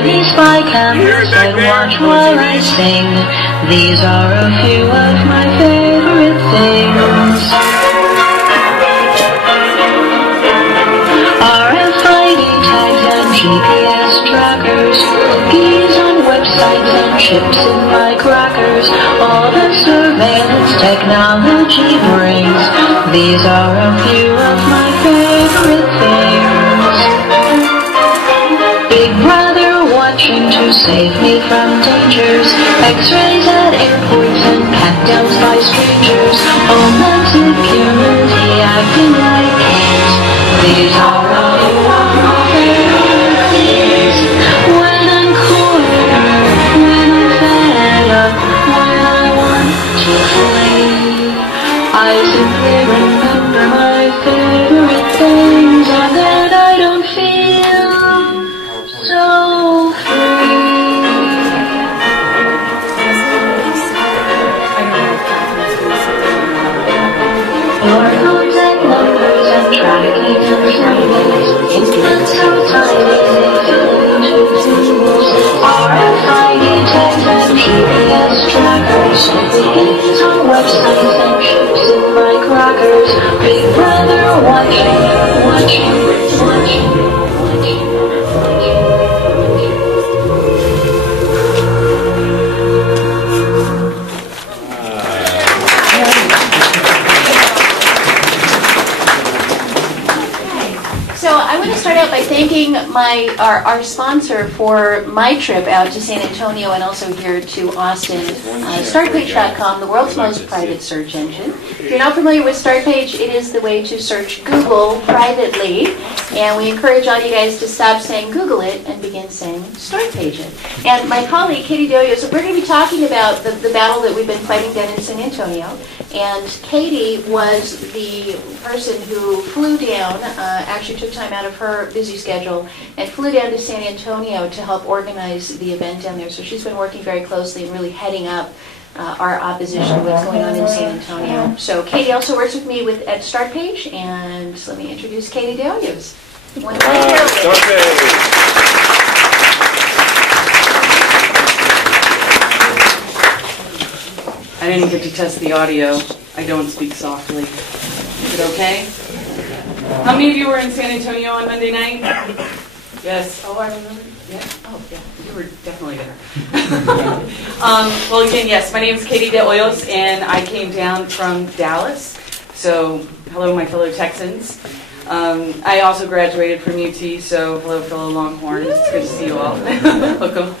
Buy these spy cameras and watch while I sing. These are a few of my favorite things. RFID tags and GPS trackers, cookies on websites and chips in my crackers. All the surveillance technology brings. These are a few of my favorite things. Big brother watching to save me from dangers. X-rays at airports and pat-downs by strangers. Homeland security acting like kings. These are all of my favorite things. When I'm cornered, when I'm fed up, when I want to flee, I simply remember my favorite things, and then I don't feel so free. Barcodes and numbers and tracking and framings, instruments so tiny they fit into tools. RFID tags and GPS trackers, cookies on websites and chips in my crackers. Big brother watching, watching, watching, watching, watching. So I want to start out by thanking our sponsor for my trip out to San Antonio and also here to Austin. Startpage.com, the world's most private search engine. If you're not familiar with Startpage, it is the way to search Google privately. And we encourage all you guys to stop saying Google it and begin saying Startpage it. And my colleague, Katie Doyos, we're going to be talking about the battle that we've been fighting down in San Antonio. And Katie was the person who flew down, actually took time out of her busy schedule, and flew down to San Antonio to help organize the event down there. So she's been working very closely and really heading up our opposition to what's going on in San Antonio. So Katie also works with me at Startpage, and let me introduce Katie Doyos. I didn't get to test the audio. I don't speak softly. Is it okay? How many of you were in San Antonio on Monday night? Yes. Oh, I remember. Yeah. Oh, yeah. You were definitely there. Well, again, yes. My name is Katie Doyos, and I came down from Dallas. So, hello, my fellow Texans. I also graduated from UT, so hello, fellow Longhorns. It's good to see you all. Welcome.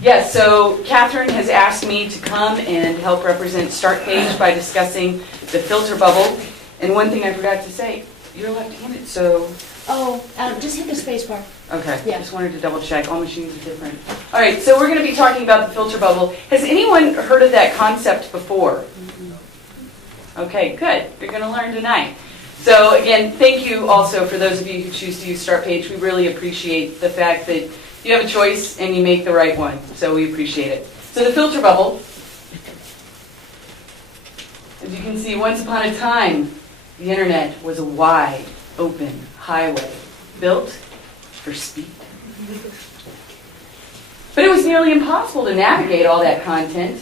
Yes, so Katherine has asked me to come and help represent Startpage by discussing the filter bubble. And one thing I forgot to say, you're left-handed, so... Oh, just hit the space bar. Okay, yeah. Just wanted to double check. All machines are different. All right, so we're going to be talking about the filter bubble. Has anyone heard of that concept before? Mm-hmm. Okay, good. You're going to learn tonight. So again, thank you also for those of you who choose to use Startpage. We really appreciate the fact that you have a choice and you make the right one. So we appreciate it. So the filter bubble, as you can see, once upon a time, the internet was a wide, open highway built for speed. But it was nearly impossible to navigate all that content.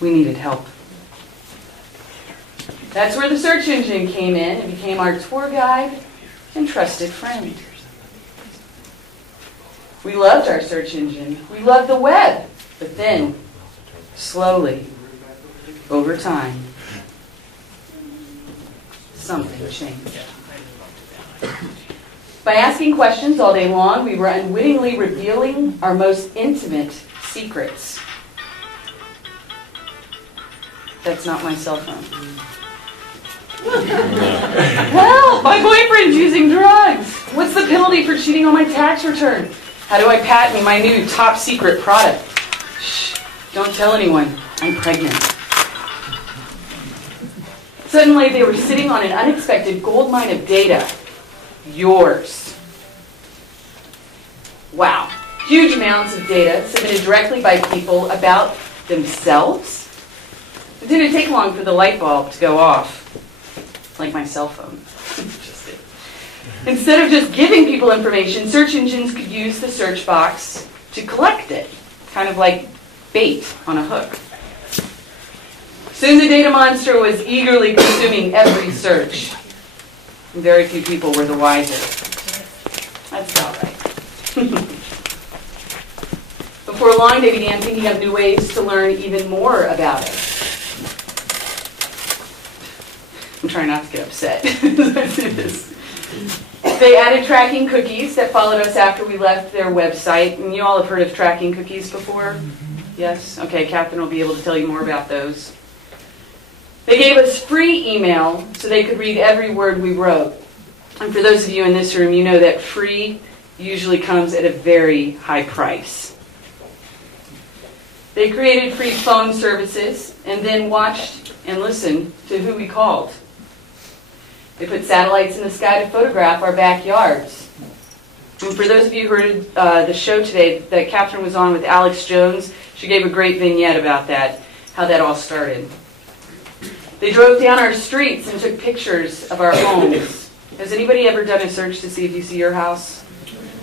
We needed help. That's where the search engine came in and became our tour guide and trusted friend. We loved our search engine. We loved the web. But then, slowly, over time, something changed. By asking questions all day long, we were unwittingly revealing our most intimate secrets. That's not my cell phone. Help! My boyfriend's using drugs. What's the penalty for cheating on my tax return? How do I patent my new top secret product? Shh, don't tell anyone. I'm pregnant. Suddenly they were sitting on an unexpected gold mine of data. Yours. Wow. Huge amounts of data submitted directly by people about themselves. It didn't take long for the light bulb to go off. Like my cell phone. Just it. Instead of just giving people information, search engines could use the search box to collect it, kind of like bait on a hook. Soon the data monster was eagerly consuming every search. Very few people were the wiser. That's about right. Before long, they began thinking of new ways to learn even more about it. I'm trying not to get upset. They added tracking cookies that followed us after we left their website. And you all have heard of tracking cookies before? Yes? Okay, Katherine will be able to tell you more about those. They gave us free email so they could read every word we wrote. And for those of you in this room, you know that free usually comes at a very high price. They created free phone services and then watched and listened to who we called. They put satellites in the sky to photograph our backyards. And for those of you who heard the show today that Katherine was on with Alex Jones, she gave a great vignette about that, how that all started. They drove down our streets and took pictures of our homes. Has anybody ever done a search to see if you see your house?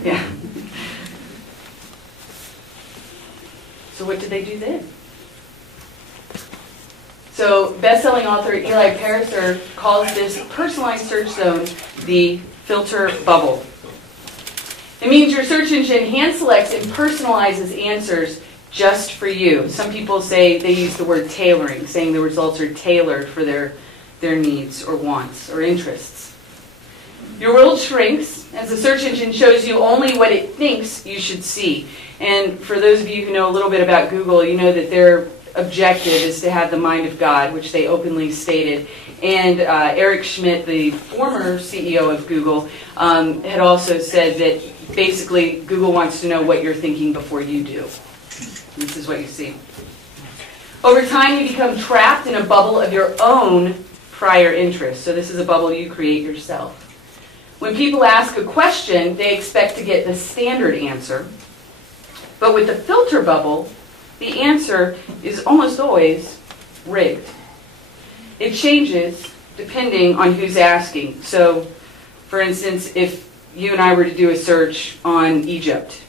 Yeah. So what did they do then? So best-selling author Eli Pariser calls this personalized search zone the filter bubble. It means your search engine hand selects and personalizes answers just for you. Some people say they use the word tailoring, saying the results are tailored for their needs or wants or interests. Your world shrinks as the search engine shows you only what it thinks you should see. And for those of you who know a little bit about Google, you know that their objective is to have the mind of God, which they openly stated. And Eric Schmidt, the former CEO of Google, had also said that basically Google wants to know what you're thinking before you do. This is what you see. Over time, you become trapped in a bubble of your own prior interests. So this is a bubble you create yourself. When people ask a question, they expect to get the standard answer. But with the filter bubble, the answer is almost always rigged. It changes depending on who's asking. So, for instance, if you and I were to do a search on Egypt,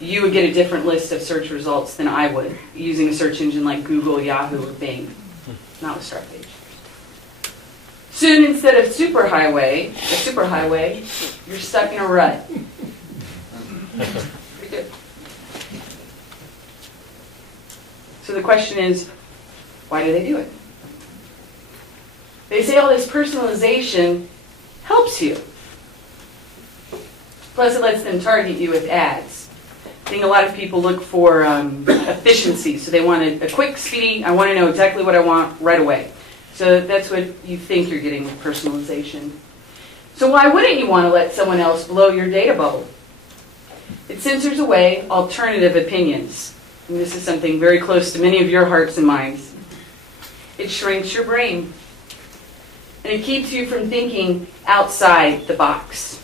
you would get a different list of search results than I would, using a search engine like Google, Yahoo, or Bing, not with Startpage. Soon, instead of a superhighway, you're stuck in a rut. Pretty good. So the question is, why do they do it? They say all this personalization helps you. Plus, it lets them target you with ads. I think a lot of people look for efficiency, so they want a quick, speedy, I want to know exactly what I want right away. So that's what you think you're getting with personalization. So why wouldn't you want to let someone else blow your data bubble? It censors away alternative opinions. And this is something very close to many of your hearts and minds. It shrinks your brain. And it keeps you from thinking outside the box.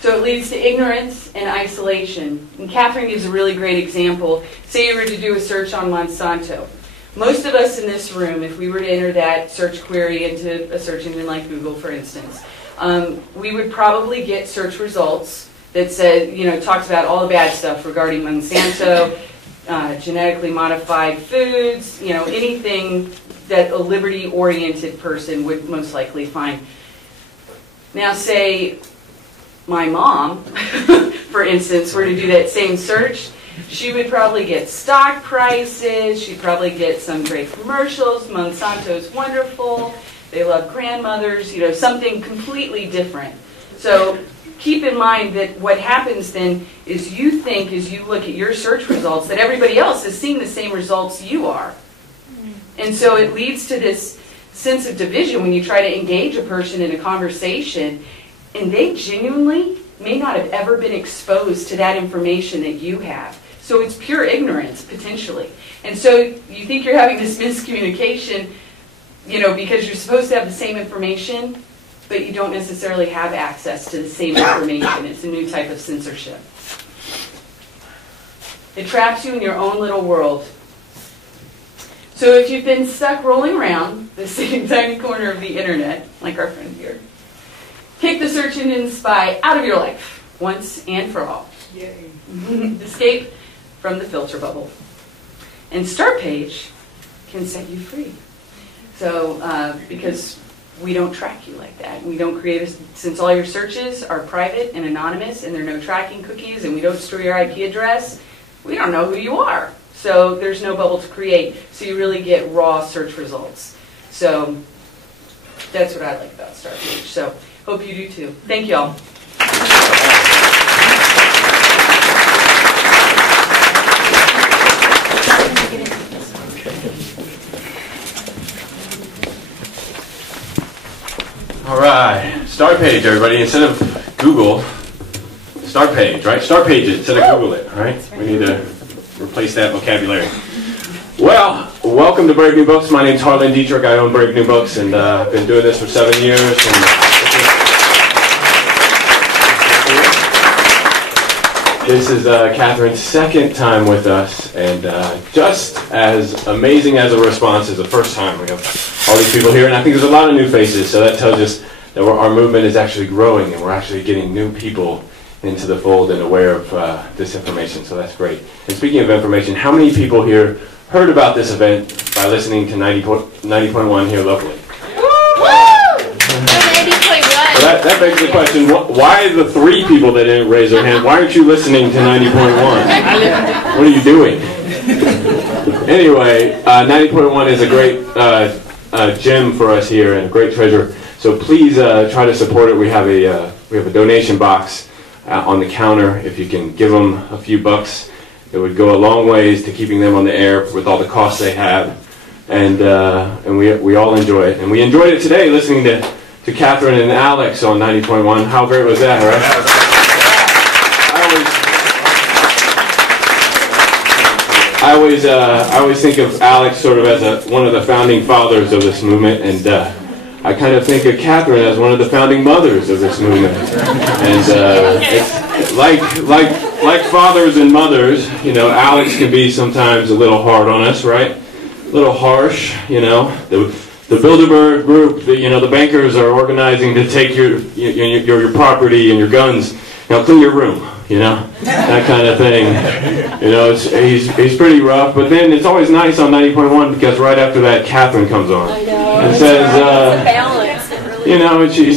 So it leads to ignorance and isolation. And Katherine gives a really great example. Say you were to do a search on Monsanto. Most of us in this room, if we were to enter that search query into a search engine like Google, for instance, we would probably get search results that said, talks about all the bad stuff regarding Monsanto, genetically modified foods, anything that a liberty-oriented person would most likely find. Now, say my mom, for instance, were to do that same search, she would probably get stock prices, she'd probably get some great commercials, Monsanto's wonderful, they love grandmothers, something completely different. So keep in mind that what happens then is you think as you look at your search results that everybody else is seeing the same results you are. And so it leads to this sense of division when you try to engage a person in a conversation and they genuinely may not have ever been exposed to that information that you have. So it's pure ignorance, potentially. And so you think you're having this miscommunication, because you're supposed to have the same information, but you don't necessarily have access to the same information. It's a new type of censorship. It traps you in your own little world. So if you've been stuck rolling around the same tiny corner of the internet, like our friend here, Kick the search engine spy out of your life, once and for all. Yay. Escape from the filter bubble. And Start Page can set you free. So, because we don't track you like that. We don't create since all your searches are private and anonymous and there are no tracking cookies and we don't store your IP address, we don't know who you are. So there's no bubble to create. So you really get raw search results. So that's what I like about Start Page. So hope you do too. Thank you all. All right, Start Page, everybody. Instead of Google, Start Page, right? Start Page it instead of Google it, right? We need to replace that vocabulary. Well, welcome to Brave New Books. My name's Harlan Dietrich. I own Brave New Books, and I've been doing this for 7 years. And this is Catherine's second time with us, and just as amazing as a response as the first time. We have all these people here, and I think there's a lot of new faces, so that tells us that our movement is actually growing, and we're actually getting new people into the fold and aware of this information, so that's great. And speaking of information, how many people here heard about this event by listening to 90.1 here locally? So that begs the question, why the 3 people that didn't raise their hand, why aren't you listening to 90.1? What are you doing? Anyway, 90.1 is a great gem for us here and a great treasure. So please try to support it. We have a donation box on the counter. If you can give them a few bucks, it would go a long ways to keeping them on the air with all the costs they have. And we all enjoy it. And we enjoyed it today listening to Katherine and Alex on 90.1. How great was that, right? I always think of Alex sort of as one of the founding fathers of this movement, and I kind of think of Katherine as one of the founding mothers of this movement. And it's like fathers and mothers, you know, Alex can be sometimes a little hard on us, right? A little harsh, you know. The Bilderberg group, the bankers are organizing to take your property and your guns. Now clean your room, you know, that kind of thing. You know, he's pretty rough, but then it's always nice on 90.1 because right after that, Katherine comes on and says, you know, and she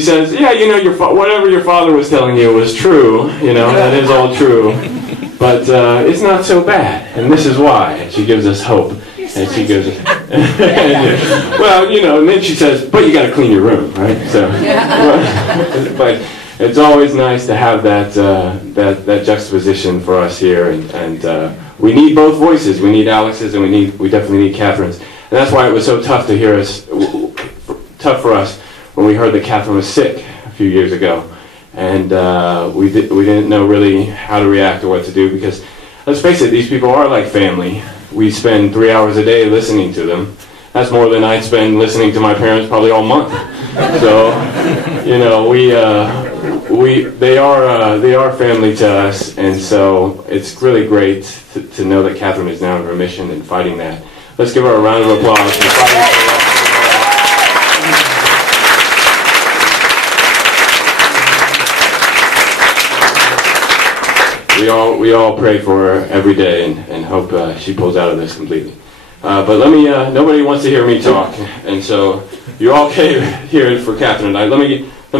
says, yeah, you know, whatever your father was telling you was true, you know, that is all true, but it's not so bad, and this is why. And she gives us hope. And she goes, well, you know, and then she says, but you got to clean your room, right? So, but it's always nice to have that juxtaposition for us here, and we need both voices. We need Alex's, and we definitely need Katherine's, and that's why it was so tough for us when we heard that Katherine was sick a few years ago, and we didn't know really how to react or what to do, because let's face it, these people are like family. We spend 3 hours a day listening to them. That's more than I'd spend listening to my parents probably all month. So, you know, they are family to us, and so it's really great to know that Katherine is now in remission and fighting that. Let's give her a round of applause for fighting for us. We all pray for her every day and hope she pulls out of this completely. But nobody wants to hear me talk, and so you all came here for Katherine and I. Let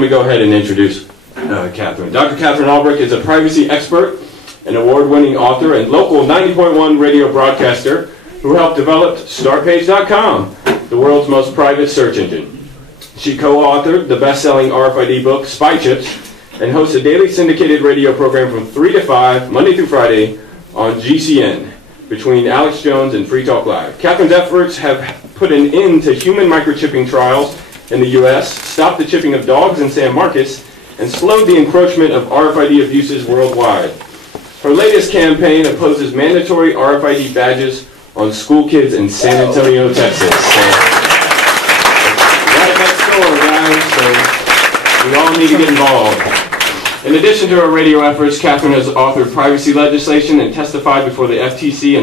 me go ahead and introduce Katherine. Dr. Katherine Albrecht is a privacy expert, an award-winning author, and local 90.1 radio broadcaster who helped develop StartPage.com, the world's most private search engine. She co-authored the best-selling RFID book, Spy Chips, and hosts a daily syndicated radio program from 3 to 5, Monday through Friday, on GCN, between Alex Jones and Free Talk Live. Katherine's efforts have put an end to human microchipping trials in the U.S., stopped the chipping of dogs in San Marcos, and slowed the encroachment of RFID abuses worldwide. Her latest campaign opposes mandatory RFID badges on school kids in San Antonio, Texas. So, right next door, guys, so we all need to get involved. In addition to her radio efforts, Katherine has authored privacy legislation and testified before the FTC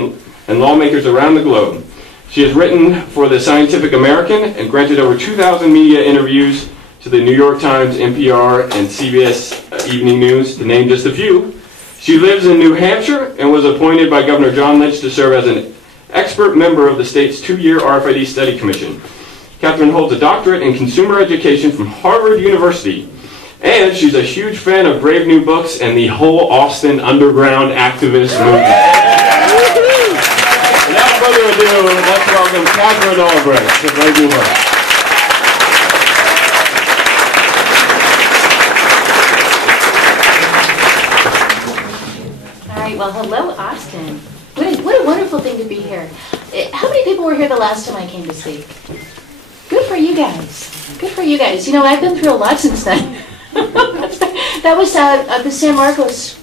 and lawmakers around the globe. She has written for the Scientific American and granted over 2,000 media interviews to the New York Times, NPR, and CBS Evening News, to name just a few. She lives in New Hampshire and was appointed by Governor John Lynch to serve as an expert member of the state's 2-year RFID study commission. Katherine holds a doctorate in consumer education from Harvard University, and she's a huge fan of Brave New Books and the whole Austin underground activist movement. Without further ado, let's welcome Katherine Albrecht to Brave New Books. All right, well, hello, Austin. What a wonderful thing to be here. How many people were here the last time I came to speak? Good for you guys. Good for you guys. You know, I've been through a lot since then. That was the San Marcos,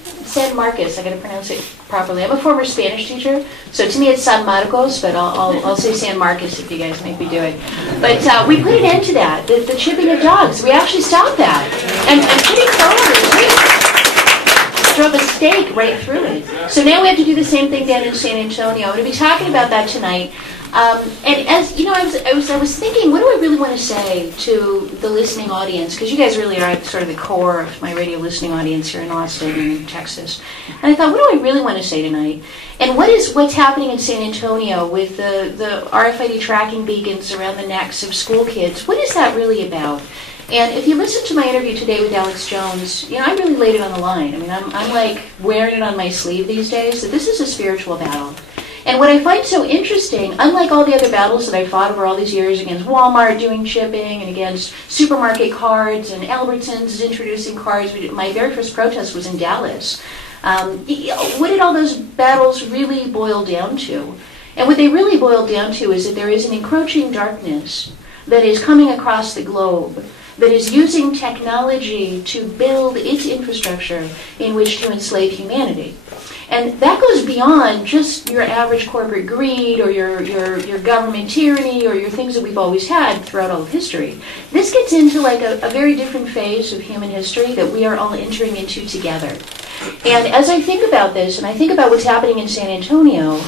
I got to pronounce it properly. I'm a former Spanish teacher, so to me it's San Marcos, but I'll say San Marcos if you guys make me do it. But we put an end to that, the chipping of dogs. We actually stopped that. And pretty thoroughly. Drove a stake right through it. So now we have to do the same thing down in San Antonio. I'm going to be talking about that tonight. And as you know, I was thinking, what do I really want to say to the listening audience? Because you guys really are sort of the core of my radio listening audience here in Austin and in Texas. And I thought, what do I really want to say tonight? And what's happening in San Antonio with the RFID tracking beacons around the necks of school kids? What is that really about? And if you listen to my interview today with Alex Jones, you know, I really laid it on the line. I mean, I'm like wearing it on my sleeve these days, that this is a spiritual battle. And what I find so interesting, unlike all the other battles that I fought over all these years against Walmart doing chipping and against supermarket cards and Albertsons introducing cards, my very first protest was in Dallas. What did all those battles really boil down to? And what they really boil down to is that there is an encroaching darkness that is coming across the globe, that is using technology to build its infrastructure in which to enslave humanity. And that goes beyond just your average corporate greed or your government tyranny or your things that we've always had throughout all of history. This gets into like a very different phase of human history that we are all entering into together. And as I think about this, and I think about what's happening in San Antonio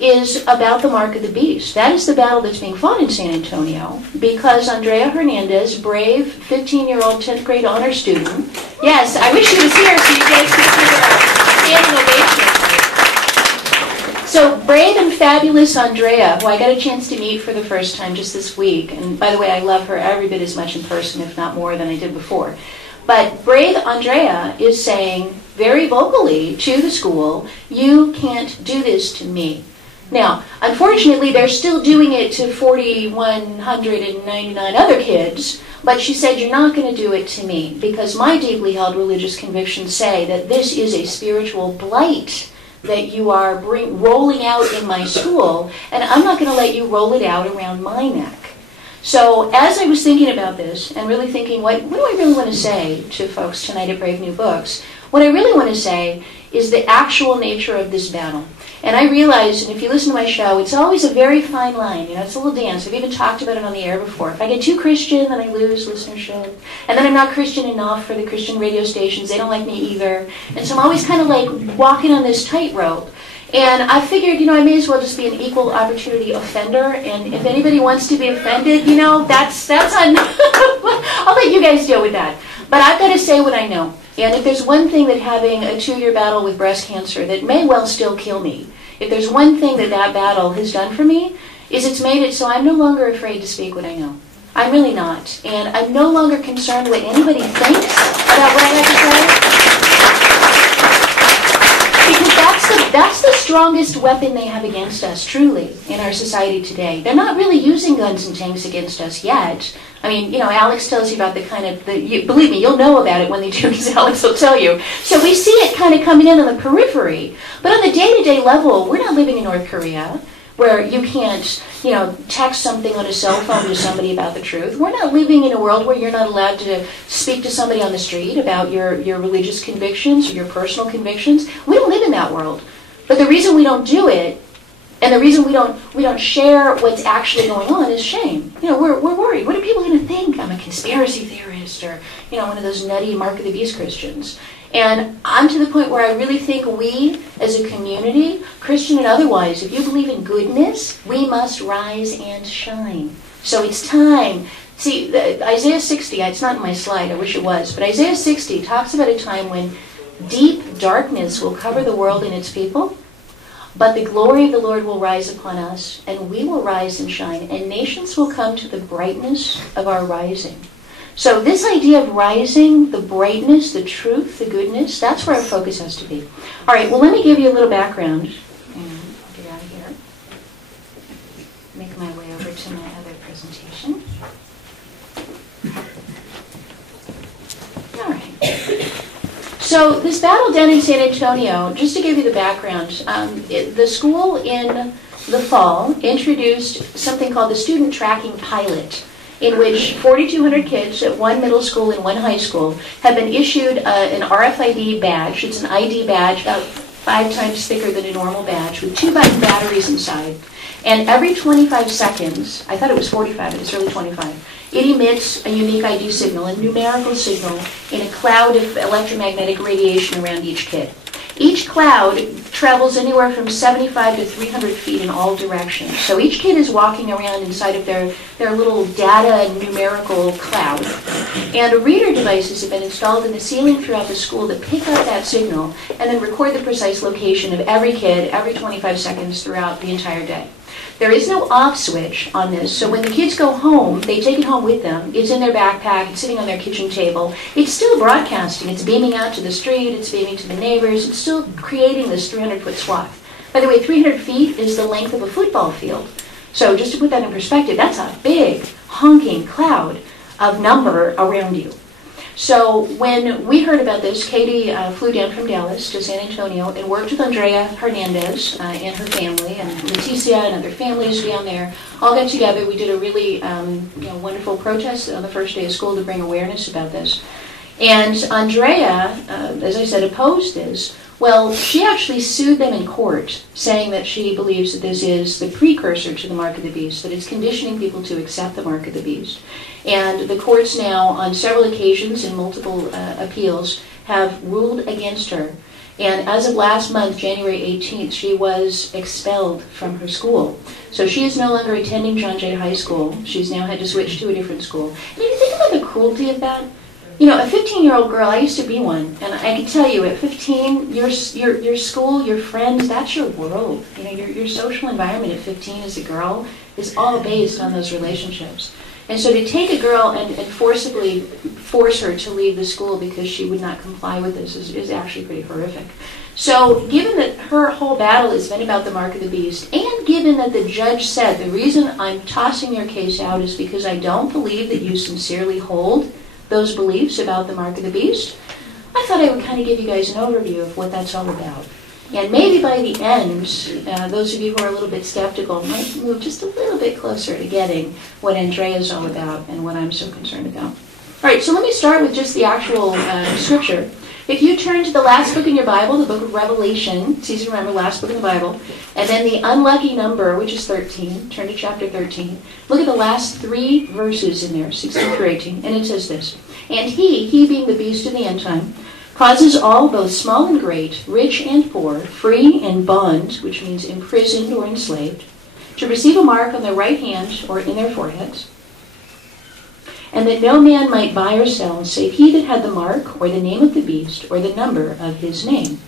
is about the mark of the beast. That is the battle that's being fought in San Antonio because Andrea Hernandez, brave 15-year-old 10th grade honor student. Yes, I wish she was here so you guys could see her standing ovation. So brave and fabulous Andrea, who I got a chance to meet for the first time just this week, and by the way, I love her every bit as much in person, if not more than I did before. But brave Andrea is saying very vocally to the school, you can't do this to me. Now, unfortunately, they're still doing it to 4,199 other kids, but she said, you're not going to do it to me, because my deeply held religious convictions say that this is a spiritual blight that you are rolling out in my school, and I'm not going to let you roll it out around my neck. So as I was thinking about this and really thinking, what do I really want to say to folks tonight at Brave New Books? What I really want to say is the actual nature of this battle. And I realize, and if you listen to my show, it's always a very fine line. You know, it's a little dance. I've even talked about it on the air before. If I get too Christian, then I lose listenership. And then I'm not Christian enough for the Christian radio stations. They don't like me either. And so I'm always kind of like walking on this tightrope. And I figured, you know, I may as well just be an equal opportunity offender. And if anybody wants to be offended, you know, that's on. I'll let you guys deal with that. But I've got to say what I know. And if there's one thing that having a 2-year battle with breast cancer that may well still kill me, if there's one thing that battle has done for me, is it's made it so I'm no longer afraid to speak what I know. I'm really not. And I'm no longer concerned what anybody thinks about what I have to say. Because that's the strongest weapon they have against us, truly, in our society today. They're not really using guns and tanks against us yet. I mean, you know, Alex tells you about the kind of, believe me, you'll know about it when they do, because Alex will tell you. So we see it kind of coming in on the periphery. But on the day-to-day level, we're not living in North Korea, where you can't, you know, text something on a cell phone to somebody about the truth. We're not living in a world where you're not allowed to speak to somebody on the street about your religious convictions or your personal convictions. We don't live in that world. But the reason we don't do it, and the reason we don't share what's actually going on, is shame. You know, we're worried. What are people going to think? I'm a conspiracy theorist, or, you know, one of those nutty Mark of the Beast Christians. And I'm to the point where I really think we, as a community, Christian and otherwise, if you believe in goodness, we must rise and shine. So it's time See, Isaiah 60, it's not in my slide, I wish it was, but Isaiah 60 talks about a time when deep darkness will cover the world and its people, but the glory of the Lord will rise upon us, and we will rise and shine, and nations will come to the brightness of our rising. So this idea of rising, the brightness, the truth, the goodness, that's where our focus has to be. All right, well, let me give you a little background. I'll get out of here. Make my way over to my other presentation. All right. So this battle down in San Antonio, just to give you the background, the school in the fall introduced something called the Student Tracking Pilot, in which 4,200 kids at one middle school and one high school have been issued an RFID badge. It's an ID badge about 5 times thicker than a normal badge with 2-button batteries inside. And every 25 seconds, I thought it was 45, but it's really 25, it emits a unique ID signal, a numerical signal, in a cloud of electromagnetic radiation around each kid. Each cloud travels anywhere from 75 to 300 feet in all directions. So each kid is walking around inside of their little data numerical cloud. And reader devices have been installed in the ceiling throughout the school that pick up that signal and then record the precise location of every kid every 25 seconds throughout the entire day. There is no off switch on this, so when the kids go home, they take it home with them. It's in their backpack, it's sitting on their kitchen table. It's still broadcasting. It's beaming out to the street, it's beaming to the neighbors. It's still creating this 300-foot swath. By the way, 300 feet is the length of a football field. So just to put that in perspective, that's a big, honking cloud of number around you. So when we heard about this, Katie flew down from Dallas to San Antonio and worked with Andrea Hernandez and her family, and Leticia and other families down there. All got together. We did a really wonderful protest on the first day of school to bring awareness about this. And Andrea, as I said, opposed this. Well, she actually sued them in court, saying that she believes that this is the precursor to the mark of the beast, that it's conditioning people to accept the mark of the beast. And the courts now, on several occasions in multiple appeals, have ruled against her. And as of last month, January 18th, she was expelled from her school. So she is no longer attending John Jay High School. She's now had to switch to a different school. And you think about the cruelty of that? You know, a 15-year-old girl, I used to be one, and I can tell you, at 15, your school, your friends, that's your world. You know, your social environment at 15 as a girl is all based on those relationships. And so to take a girl and forcibly force her to leave the school because she would not comply with this is actually pretty horrific. So given that her whole battle has been about the mark of the beast, and given that the judge said the reason I'm tossing your case out is because I don't believe that you sincerely hold those beliefs about the mark of the beast, I thought I would kind of give you guys an overview of what that's all about. And maybe by the end, those of you who are a little bit skeptical might move just a little bit closer to getting what Andrea is all about and what I'm so concerned about. All right, so let me start with just the actual scripture. If you turn to the last book in your Bible, the book of Revelation, it's easy to remember, last book in the Bible, and then the unlucky number, which is 13, turn to chapter 13. Look at the last 3 verses in there, 16 through 18, and it says this. And he being the beast of the end time, causes all, both small and great, rich and poor, free and bond, which means imprisoned or enslaved, to receive a mark on their right hand or in their foreheads, and that no man might buy or sell save he that had the mark or the name of the beast or the number of his name.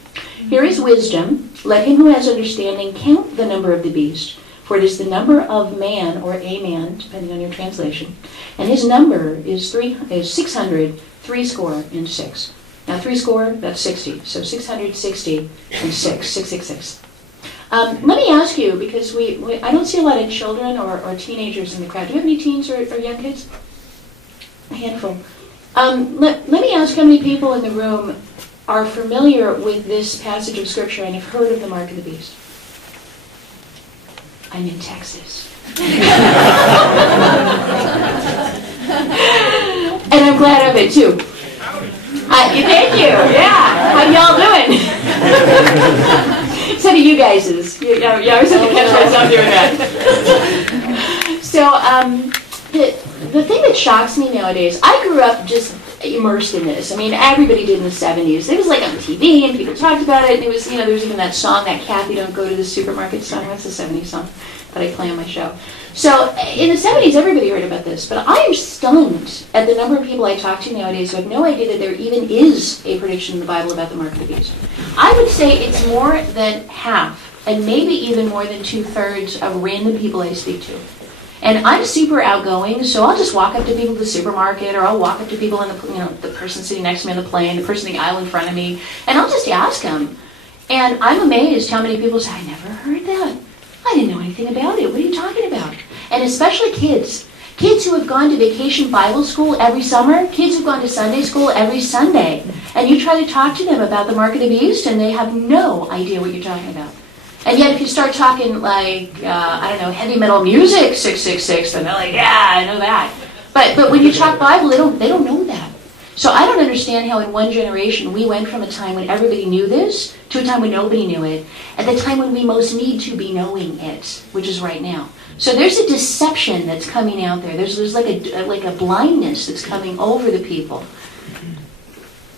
Here is wisdom. Let him who has understanding count the number of the beast, for it is the number of man or a man, depending on your translation, and his number is 600, 66. Now 60, that's 60. So 660 and 666. Let me ask you, because I don't see a lot of children or teenagers in the crowd. Do you have any teens or young kids? A handful. Let me ask how many people in the room are familiar with this passage of Scripture and have heard of the mark of the beast. I'm in Texas. And I'm glad of it, too. Thank you. Yeah. How y'all doing? Some of you guys is. Yeah, I was going to catch myself doing that. So, the thing that shocks me nowadays, I grew up just immersed in this. I mean, everybody did in the 70s. It was like on TV, and people talked about it, and it was, there was even that song, that Kathy Don't Go to the Supermarket song. That's a 70s song that I play on my show. So in the 70s, everybody heard about this, but I am stunned at the number of people I talk to nowadays who have no idea that there even is a prediction in the Bible about the mark of the beast. I would say it's more than half, and maybe even more than 2/3 of random people I speak to. And I'm super outgoing, so I'll just walk up to people at the supermarket, or I'll walk up to people in the person sitting next to me on the plane, the person in the aisle in front of me, and I'll just ask them. And I'm amazed how many people say, I never heard that. I didn't know anything about it. What are you talking about? And especially kids. Kids who have gone to vacation Bible school every summer, kids who've gone to Sunday school every Sunday. And you try to talk to them about the mark of the beast, and they have no idea what you're talking about. And yet if you start talking like, heavy metal music, 666, then they're like, yeah, I know that. But when you talk Bible, they don't know that. So I don't understand how in one generation we went from a time when everybody knew this to a time when nobody knew it, at the time when we most need to be knowing it, which is right now. So there's a deception that's coming out there. There's like a blindness that's coming over the people.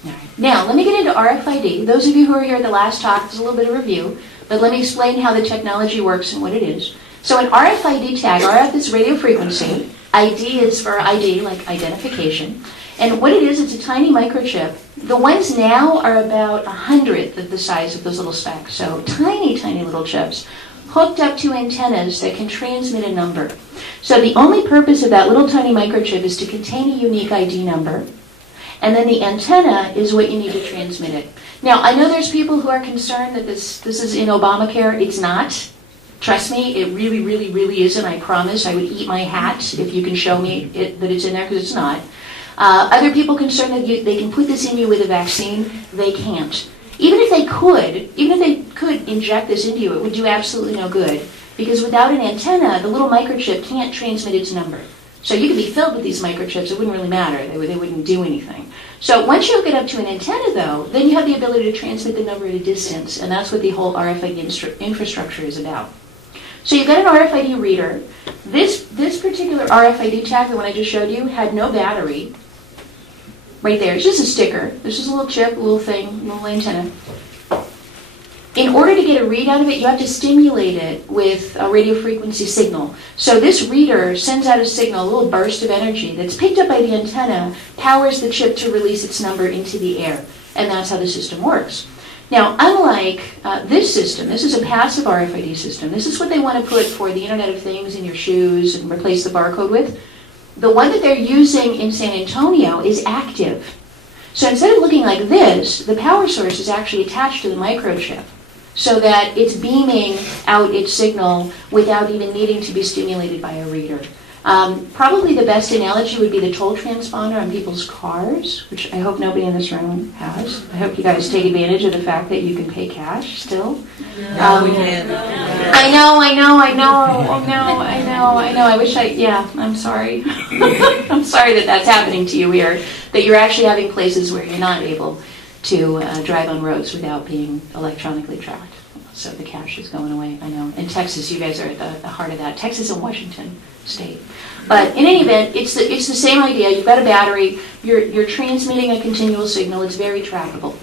All right. Now, let me get into RFID. Those of you who were here at the last talk, there's a little bit of review, but let me explain how the technology works and what it is. So an RFID tag, RF is radio frequency, ID is for ID, like identification. And what it is, it's a tiny microchip. The ones now are about 100th of the size of those little specks. So tiny, tiny little chips hooked up to antennas that can transmit a number. So the only purpose of that little tiny microchip is to contain a unique ID number. And then the antenna is what you need to transmit it. Now, I know there's people who are concerned that this is in Obamacare. It's not. Trust me, it really, really, really isn't. I promise. I would eat my hat if you can show me that it's in there, because it's not. Other people concerned that they can put this in you with a vaccine. They can't. Even if they could inject this into you, it would do absolutely no good. Because without an antenna, the little microchip can't transmit its number. So you could be filled with these microchips, it wouldn't really matter. They wouldn't do anything. So once you hook it up to an antenna, though, then you have the ability to transmit the number at a distance, and that's what the whole RFID infrastructure is about. So you've got an RFID reader. This particular RFID tag, the one I just showed you, had no battery. Right there, it's just a sticker. This is a little chip, a little thing, a little antenna. In order to get a read out of it, you have to stimulate it with a radio frequency signal. So this reader sends out a signal, a little burst of energy that's picked up by the antenna, powers the chip to release its number into the air. And that's how the system works. Now, unlike this system, this is a passive RFID system. This is what they want to put for the Internet of Things in your shoes and replace the barcode with. The one that they're using in San Antonio is active. So instead of looking like this, the power source is actually attached to the microchip, so that it's beaming out its signal without even needing to be stimulated by a reader. Probably the best analogy would be the toll transponder on people's cars, which I hope nobody in this room has. I hope you guys take advantage of the fact that you can pay cash still. No, we can't. I know. I wish I'm sorry. I'm sorry that that's happening to you here, that you're actually having places where you're not able to drive on roads without being electronically tracked. So the cash is going away, I know. In Texas, you guys are at the heart of that. Texas and Washington State. But in any event, it's the same idea. You've got a battery. You're transmitting a continual signal. It's very trackable.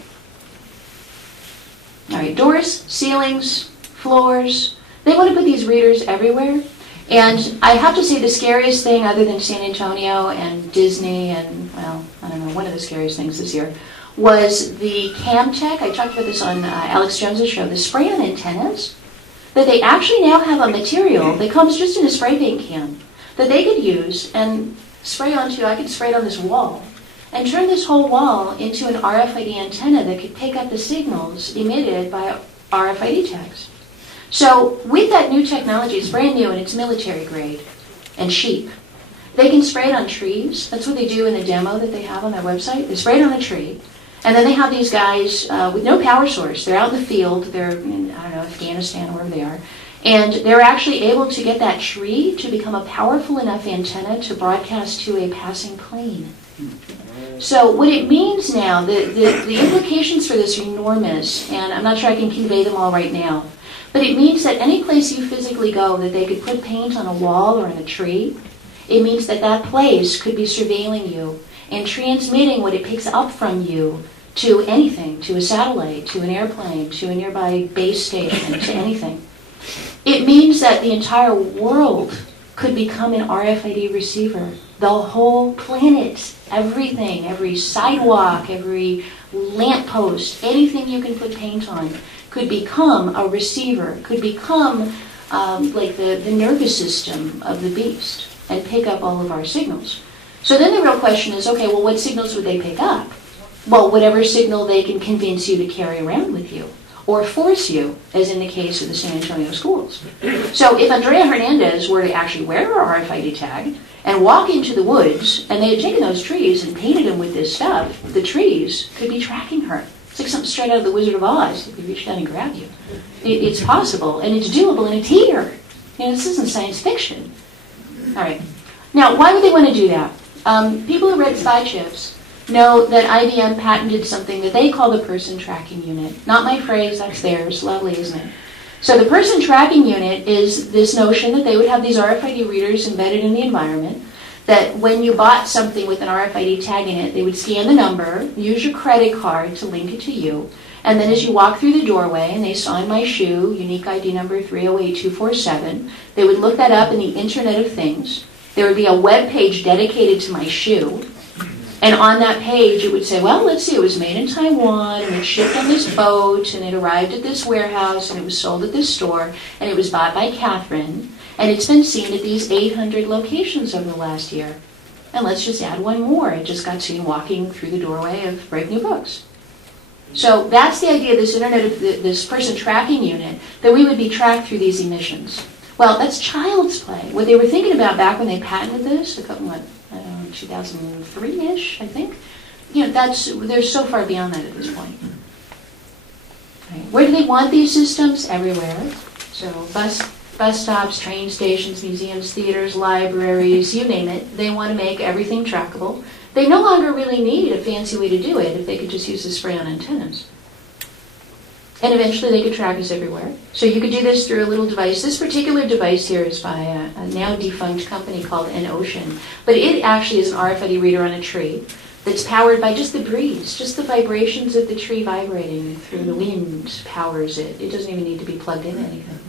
All right, doors, ceilings, floors. They want to put these readers everywhere. And I have to say the scariest thing, other than San Antonio and Disney and, well, I don't know, one of the scariest things this year, was the Camtech. I talked about this on Alex Jones' show, the spray-on antennas, that they actually now have a material that comes just in a spray paint can that they could use and spray onto. I could spray it on this wall and turn this whole wall into an RFID antenna that could pick up the signals emitted by RFID tags. So with that new technology, it's brand new and it's military grade and cheap. They can spray it on trees. That's what they do in the demo that they have on their website. They spray it on a tree. And then they have these guys with no power source. They're out in the field. They're in, I don't know, Afghanistan or wherever they are. And they're actually able to get that tree to become a powerful enough antenna to broadcast to a passing plane. So what it means now, the implications for this are enormous, and I'm not sure I can convey them all right now. But it means that any place you physically go, that they could put paint on a wall or in a tree, it means that that place could be surveilling you and transmitting what it picks up from you to anything, to a satellite, to an airplane, to a nearby base station, to anything. It means that the entire world could become an RFID receiver. The whole planet, everything, every sidewalk, every lamppost, anything you can put paint on could become a receiver, could become like the nervous system of the beast and pick up all of our signals. So then the real question is, okay, well, what signals would they pick up? Well, whatever signal they can convince you to carry around with you or force you, as in the case of the San Antonio schools. So if Andrea Hernandez were to actually wear her RFID tag and walk into the woods and they had taken those trees and painted them with this stuff, the trees could be tracking her. It's like something straight out of the Wizard of Oz. They could reach down and grab you. It's possible, and it's doable, and it's here. You know, this isn't science fiction. All right. Now, why would they want to do that? People who read spy chips know that IBM patented something that they call the person tracking unit. Not my phrase, that's theirs. Lovely, isn't it? So the person tracking unit is this notion that they would have these RFID readers embedded in the environment, that when you bought something with an RFID tag in it, they would scan the number, use your credit card to link it to you, and then as you walk through the doorway and they saw in my shoe, unique ID number 308247, they would look that up in the Internet of Things. There would be a web page dedicated to my shoe, and on that page it would say, well, let's see, it was made in Taiwan, and it shipped on this boat, and it arrived at this warehouse, and it was sold at this store, and it was bought by Catherine, and it's been seen at these 800 locations over the last year. And let's just add one more. It just got seen walking through the doorway of Brave New Books. So that's the idea of this Internet of this person tracking unit, that we would be tracked through these emissions. Well, that's child's play. What they were thinking about back when they patented this, a couple, 2003-ish, I think. You know, they're so far beyond that at this point. Right. Where do they want these systems? Everywhere. So bus stops, train stations, museums, theaters, libraries, you name it. They want to make everything trackable. They no longer really need a fancy way to do it if they could just use the spray-on antennas. And eventually they could track us everywhere. So you could do this through a little device. This particular device here is by a now defunct company called Ocean. But it actually is an RFID reader on a tree that's powered by just the breeze, just the vibrations of the tree vibrating through the wind powers it. It doesn't even need to be plugged into anything.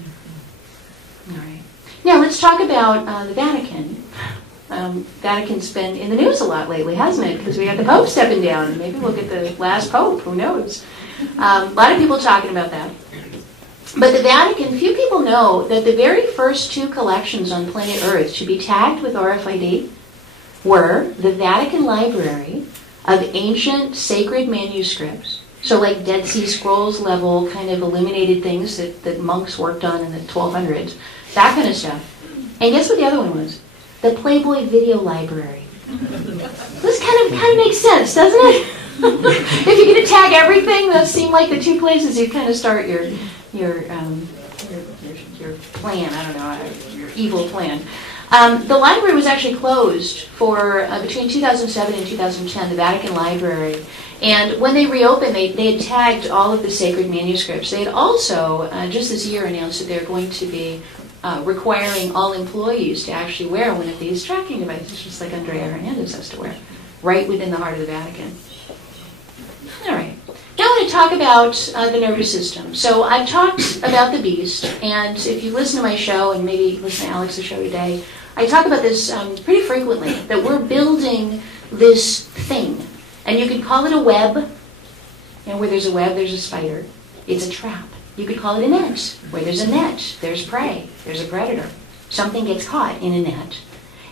All right. Now let's talk about the Vatican. Vatican's been in the news a lot lately, hasn't it? Because we got the Pope stepping down. Maybe we'll get the last Pope. Who knows? A lot of people talking about that. But the Vatican, few people know that the very first two collections on planet Earth to be tagged with RFID were the Vatican Library of ancient sacred manuscripts. So like Dead Sea Scrolls level kind of illuminated things that monks worked on in the 1200s. That kind of stuff. And guess what the other one was? The Playboy Video Library. This kind of makes sense, doesn't it? If you're going to tag everything, those seem like the two places you kind of start your plan. I don't know, your evil plan. The library was actually closed for between 2007 and 2010, the Vatican Library. And when they reopened, they had tagged all of the sacred manuscripts. They had also, just this year, announced that they're going to be requiring all employees to actually wear one of these tracking devices, just like Andrea Hernandez has to wear, right within the heart of the Vatican. All right. Now I want to talk about the nervous system. So I've talked about the beast, and if you listen to my show, and maybe listen to Alex's show today, I talk about this pretty frequently, that we're building this thing. And you could call it a web. You know, where there's a web, there's a spider. It's a trap. You could call it a net. Where there's a net, there's prey. There's a predator. Something gets caught in a net.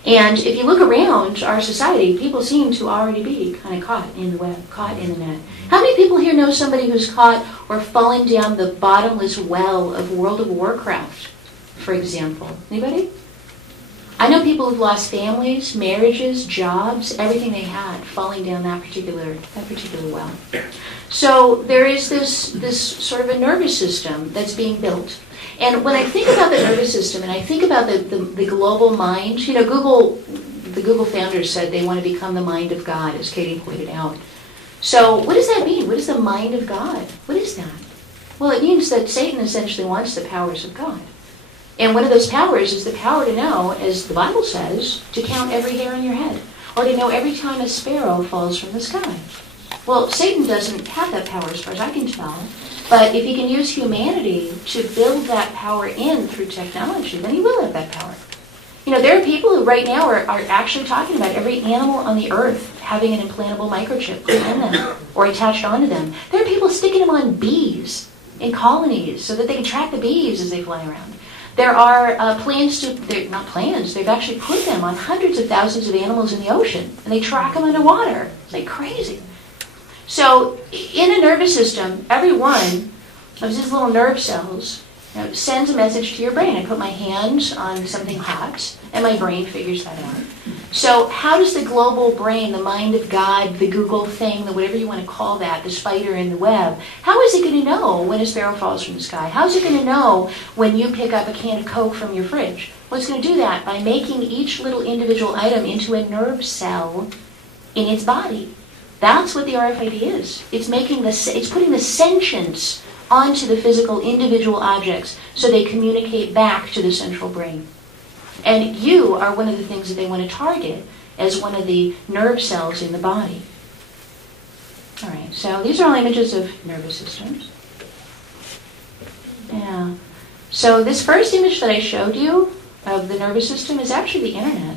And if you look around our society, people seem to already be kind of caught in the web, caught in the net. How many people here know somebody who's caught or fallen down the bottomless well of World of Warcraft, for example? Anybody? I know people who've lost families, marriages, jobs, everything they had, falling down that particular well. So there is this sort of a nervous system that's being built. And when I think about the nervous system, and I think about the global mind, you know, the Google founders said they want to become the mind of God, as Katie pointed out. So what does that mean? What is the mind of God? What is that? Well, it means that Satan essentially wants the powers of God. And one of those powers is the power to know, as the Bible says, to count every hair on your head. or to know every time a sparrow falls from the sky. Well, Satan doesn't have that power as far as I can tell, but if he can use humanity to build that power in through technology, then he will have that power. You know, there are people who right now are actually talking about every animal on the earth having an implantable microchip put in them or attached onto them. There are people sticking them on bees in colonies so that they can track the bees as they fly around. There are plans to, not plans, they've actually put them on hundreds of thousands of animals in the ocean, and they track them underwater. It's like crazy. So in a nervous system, every one of these little nerve cells sends a message to your brain. I put my hand on something hot, and my brain figures that out. So how does the global brain, the mind of God, the Google thing, the whatever you want to call that, the spider in the web, how is it going to know when a sparrow falls from the sky? How is it going to know when you pick up a can of Coke from your fridge? Well, it's going to do that by making each little individual item into a nerve cell in its body. That's what the RFID is. It's putting the sentience onto the physical individual objects so they communicate back to the central brain. And you are one of the things that they want to target as one of the nerve cells in the body. All right, so these are all images of nervous systems. Yeah. So this first image that I showed you of the nervous system is actually the internet.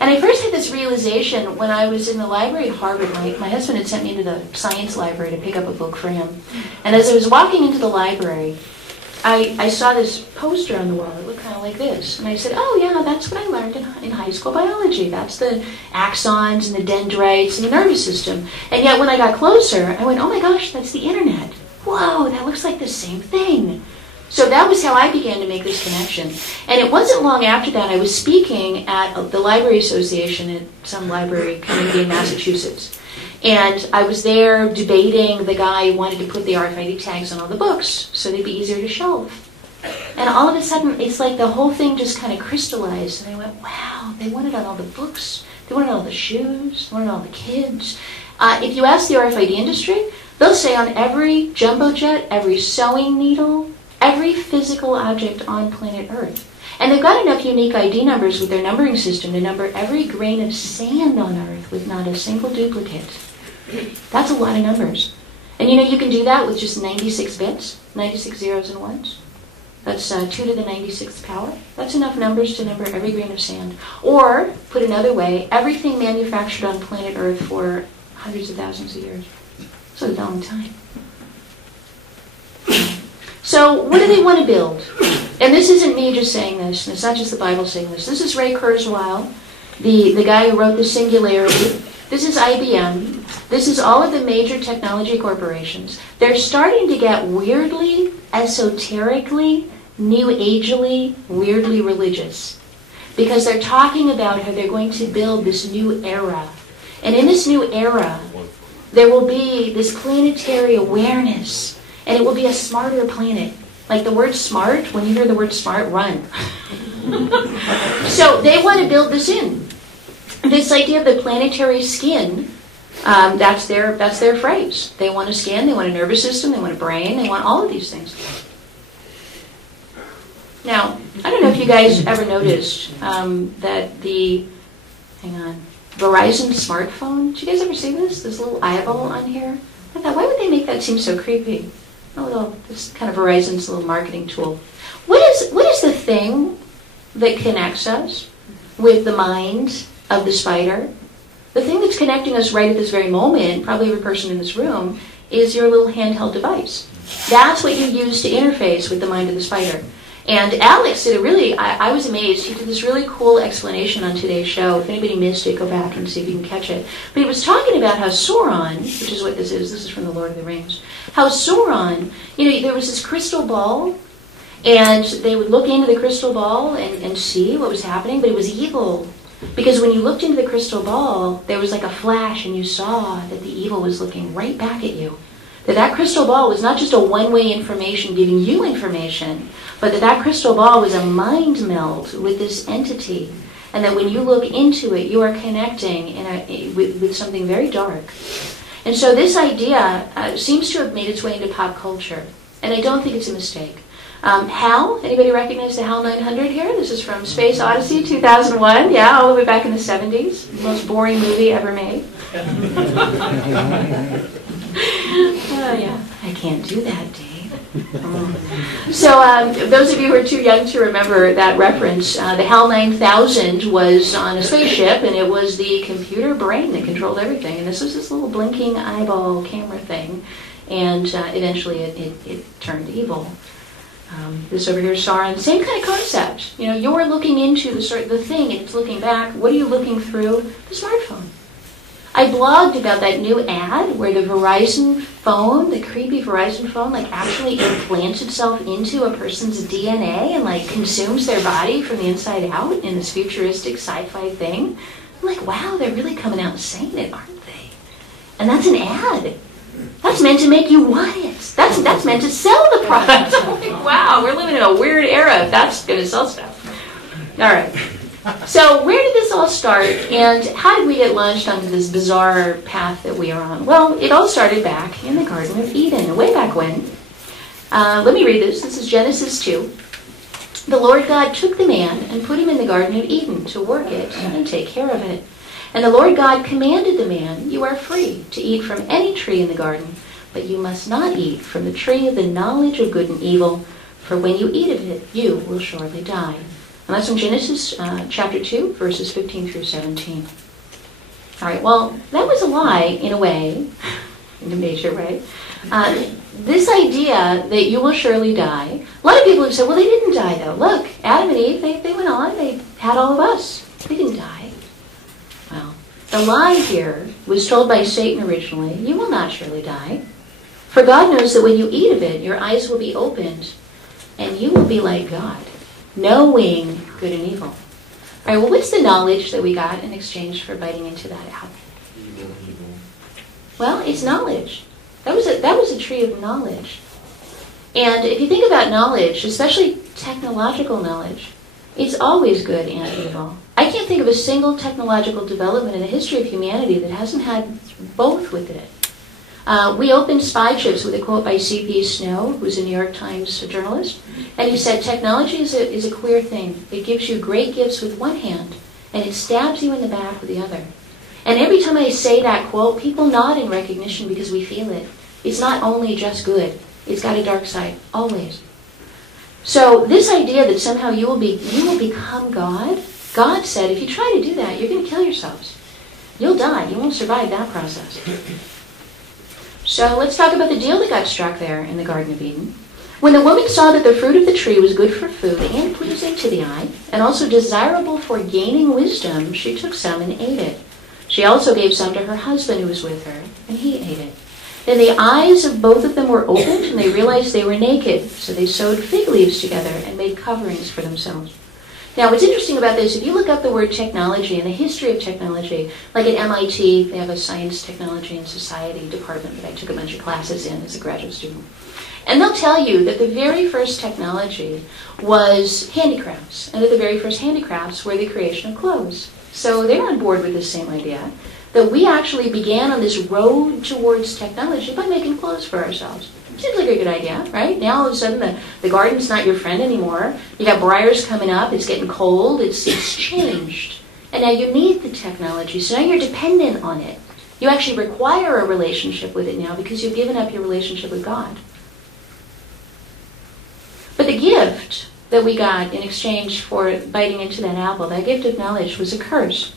And I first had this realization when I was in the library at Harvard. My husband had sent me into the science library to pick up a book for him. And as I was walking into the library, I saw this poster on the wall. It looked kind of like this. And I said, oh yeah, that's what I learned in high school biology. That's the axons and the dendrites and the nervous system. And yet when I got closer, I went, oh my gosh, that's the internet. Whoa, that looks like the same thing. So that was how I began to make this connection. And it wasn't long after that I was speaking at the Library Association at some library community in Massachusetts. And I was there debating the guy who wanted to put the RFID tags on all the books so they'd be easier to shelve. And all of a sudden, it's like the whole thing just kind of crystallized. And I went, wow, they want it on all the books. They want it on all the shoes. They want it on all the kids. If you ask the RFID industry, they'll say on every jumbo jet, every sewing needle, every physical object on planet Earth. And they've got enough unique ID numbers with their numbering system to number every grain of sand on Earth with not a single duplicate. That's a lot of numbers. And you know you can do that with just 96 bits, 96 zeros and ones. That's 2 to the 96th power. That's enough numbers to number every grain of sand. Or, put another way, everything manufactured on planet Earth for hundreds of thousands of years. It's a long time. So what do they want to build? And this isn't me just saying this, and it's not just the Bible saying this. This is Ray Kurzweil, the guy who wrote The Singularity. This is IBM. This is all of the major technology corporations. They're starting to get weirdly, esoterically, new agely, weirdly religious. Because they're talking about how they're going to build this new era. And in this new era, there will be this planetary awareness. And it will be a smarter planet. Like the word smart, when you hear the word smart, run. So they want to build this in. This idea of the planetary skin, that's their phrase. They want a skin, they want a nervous system, they want a brain, they want all of these things. Now, I don't know if you guys ever noticed that the, Verizon smartphone, did you guys ever see this? This little eyeball on here? I thought, why would they make that seem so creepy? This kind of Verizon's little marketing tool. What is the thing that connects us with the mind of the spider? The thing that's connecting us right at this very moment, probably every person in this room, is your little handheld device. That's what you use to interface with the mind of the spider. And Alex did I was amazed. He did this really cool explanation on today's show. If anybody missed it, go back and see if you can catch it. But he was talking about how Sauron, which is what this is from the Lord of the Rings, how Sauron, there was this crystal ball, and they would look into the crystal ball and see what was happening, but it was evil. Because when you looked into the crystal ball, there was like a flash, and you saw that the evil was looking right back at you. That crystal ball was not just a one-way information giving you information, but that crystal ball was a mind meld with this entity. And that when you look into it, you are connecting with something very dark. And so this idea seems to have made its way into pop culture. And I don't think it's a mistake. HAL, anybody recognize the HAL 900 here? This is from Space Odyssey 2001, yeah, all the way back in the 70s. Most boring movie ever made. Oh yeah, I can't do that, Dave. So those of you who are too young to remember that reference, the HAL 9000 was on a spaceship, and it was the computer brain that controlled everything. And this was this little blinking eyeball camera thing, and eventually it turned evil. This over here is Sauron. Same kind of concept. You know, you're looking into the thing, and it's looking back. What are you looking through? The smartphone. I blogged about that new ad where the Verizon phone, the creepy Verizon phone, like actually implants itself into a person's DNA and like consumes their body from the inside out in this futuristic sci-fi thing. I'm like, wow, they're really coming out and saying it, aren't they? And that's an ad. That's meant to make you want it. That's meant to sell the product. I'm like, wow, we're living in a weird era if that's going to sell stuff. All right. So where did this all start, and how did we get launched onto this bizarre path that we are on? Well, it all started back in the Garden of Eden, way back when. Let me read this. This is Genesis 2. The Lord God took the man and put him in the Garden of Eden to work it and take care of it. And the Lord God commanded the man, "You are free to eat from any tree in the garden, but you must not eat from the tree of the knowledge of good and evil, for when you eat of it, you will surely die." And that's from Genesis chapter 2, verses 15 through 17. All right, well, that was a lie in a way, in a major way. This idea that you will surely die, a lot of people have said, well, they didn't die, though. Look, Adam and Eve, they went on, they had all of us. They didn't die. Well, the lie here was told by Satan originally, you will not surely die. For God knows that when you eat of it, your eyes will be opened, and you will be like God, knowing good and evil. All right, well, what's the knowledge that we got in exchange for biting into that apple? Evil. Well, it's knowledge. That was a tree of knowledge. And if you think about knowledge, especially technological knowledge, it's always good and evil. I can't think of a single technological development in the history of humanity that hasn't had both with it. We opened Spy Chips with a quote by C.P. Snow, who's a New York Times journalist, and he said, technology is a queer thing. It gives you great gifts with one hand, and it stabs you in the back with the other. And every time I say that quote, people nod in recognition because we feel it. It's not only just good. It's got a dark side, always. So this idea that somehow you will become God, God said, if you try to do that, you're going to kill yourselves. You'll die. You won't survive that process. So let's talk about the deal that got struck there in the Garden of Eden. When the woman saw that the fruit of the tree was good for food and pleasing to the eye, and also desirable for gaining wisdom, she took some and ate it. She also gave some to her husband who was with her, and he ate it. Then the eyes of both of them were opened, and they realized they were naked. So they sewed fig leaves together and made coverings for themselves. Now, what's interesting about this, if you look up the word technology and the history of technology, like at MIT, they have a science, technology, and society department that I took a bunch of classes in as a graduate student. And they'll tell you that the very first technology was handicrafts, and that the very first handicrafts were the creation of clothes. So they're on board with this same idea, that we actually began on this road towards technology by making clothes for ourselves. Seems like a good idea, right? Now all of a sudden the garden's not your friend anymore. You got briars coming up, it's getting cold, it's changed. And now you need the technology, so now you're dependent on it. You actually require a relationship with it now because you've given up your relationship with God. But the gift that we got in exchange for biting into that apple, that gift of knowledge, was a curse.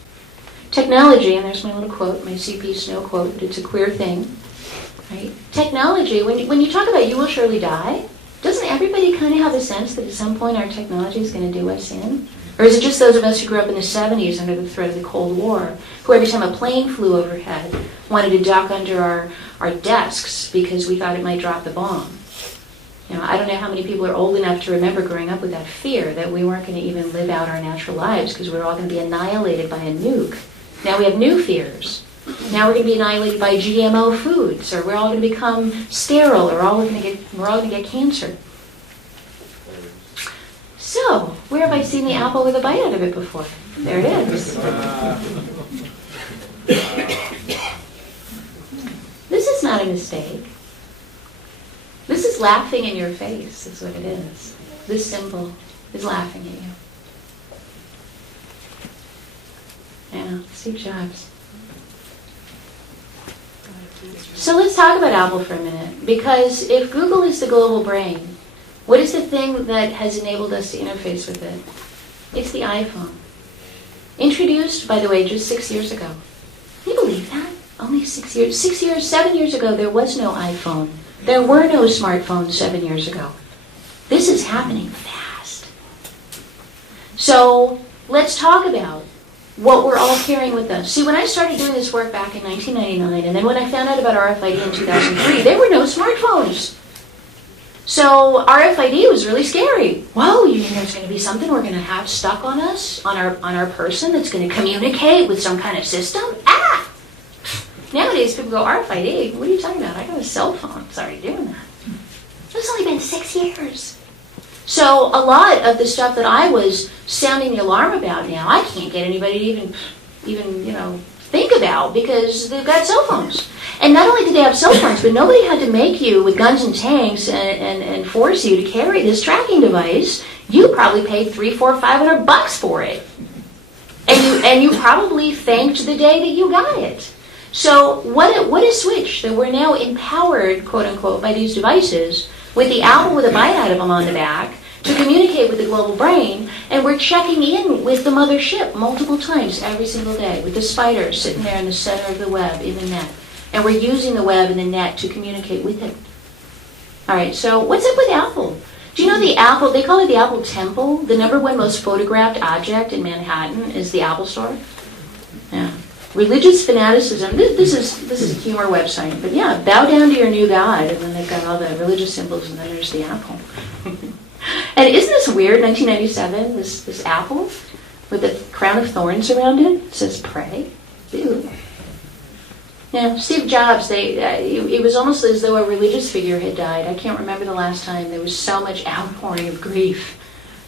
Technology, and there's my little quote, my C.P. Snow quote, it's a queer thing. Right? Technology, when you talk about you will surely die, doesn't everybody kind of have a sense that at some point our technology is going to do us in? Or is it just those of us who grew up in the 70s under the threat of the Cold War, who every time a plane flew overhead wanted to duck under our desks because we thought it might drop the bomb? You know, I don't know how many people are old enough to remember growing up with that fear that we weren't going to even live out our natural lives because we were all going to be annihilated by a nuke. Now we have new fears. Now we're going to be annihilated by GMO foods, or we're all going to become sterile, or we're all going to get cancer. So, where have I seen the apple with a bite out of it before? There it is. This is not a mistake. This is is laughing in your face, is what it is. This symbol is laughing at you. Yeah, Steve Jobs. So let's talk about Apple for a minute, because if Google is the global brain, what is the thing that has enabled us to interface with it? It's the iPhone. Introduced, by the way, just 6 years ago. Can you believe that? Only 6 years. 7 years ago, there was no iPhone. There were no smartphones 7 years ago. This is happening fast. So let's talk about what we're all carrying with us. See, when I started doing this work back in 1999, and then when I found out about RFID in 2003, there were no smartphones. So RFID was really scary. Whoa, you mean there's going to be something we're going to have stuck on us, on our person, that's going to communicate with some kind of system? Ah! Nowadays, people go, RFID? What are you talking about? I got a cell phone. It's already doing that. It's only been 6 years. So a lot of the stuff that I was sounding the alarm about now, I can't get anybody to even think about, because they've got cell phones. And not only did they have cell phones, but nobody had to make you with guns and tanks and force you to carry this tracking device. You probably paid $300, $400, $500 for it. And you probably thanked the day that you got it. So what a switch that we're now empowered, quote unquote, by these devices, with the Apple with a bite out of them on the back, to communicate with the global brain, and we're checking in with the mothership multiple times every single day, with the spider sitting there in the center of the web, in the net. And we're using the web and the net to communicate with it. All right, so what's up with Apple? Do you know the Apple, they call it the Apple Temple? The #1 most photographed object in Manhattan is the Apple Store. Yeah. Religious fanaticism, this is a humor website, but yeah, bow down to your new god, and then they've got all the religious symbols, and then there's the apple. And isn't this weird, 1997, this apple with a crown of thorns around it? It says pray. Ew. Yeah, Steve Jobs, it was almost as though a religious figure had died. I can't remember the last time there was so much outpouring of grief,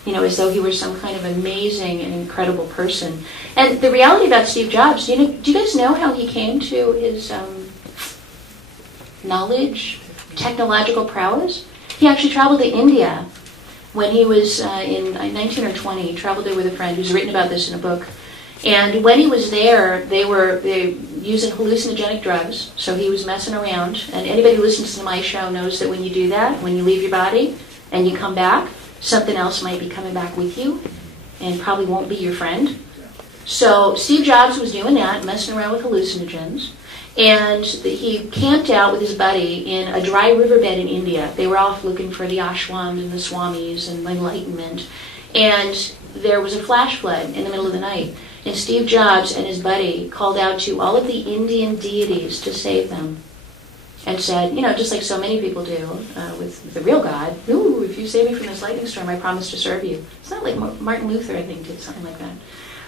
as though he were some kind of amazing and incredible person. And the reality about Steve Jobs, do you guys know how he came to his knowledge, technological prowess? He actually traveled to India when he was in 19 or 20. He traveled there with a friend who's written about this in a book. And when he was there, they were using hallucinogenic drugs, so he was messing around. And anybody who listens to my show knows that when you do that, when you leave your body and you come back, something else might be coming back with you and probably won't be your friend. So Steve Jobs was doing that, messing around with hallucinogens. And he camped out with his buddy in a dry riverbed in India. They were off looking for the ashrams and the swamis and enlightenment. And there was a flash flood in the middle of the night. And Steve Jobs and his buddy called out to all of the Indian deities to save them. And said, just like so many people do with the real God, ooh, if you save me from this lightning storm, I promise to serve you. It's not like Martin Luther, I think, did something like that.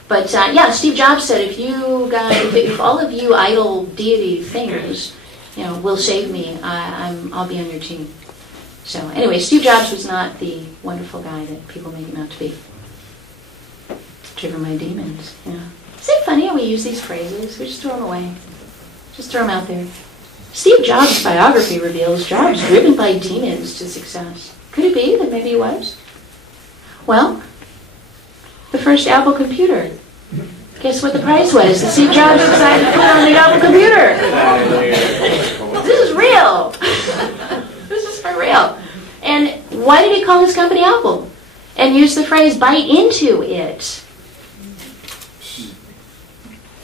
But yeah, Steve Jobs said, if all of you idol deity things, will save me, I'll be on your team. So anyway, Steve Jobs was not the wonderful guy that people make him out to be. Driven by demons. Yeah. Isn't it funny how we use these phrases? We just throw them away. Just throw them out there. Steve Jobs' biography reveals Jobs driven by demons to success. Could it be that maybe he was? Well, the first Apple computer. Guess what the price was? The Steve Jobs decided to put on the Apple computer. This is real. This is for real. And why did he call his company Apple? And use the phrase, bite into it.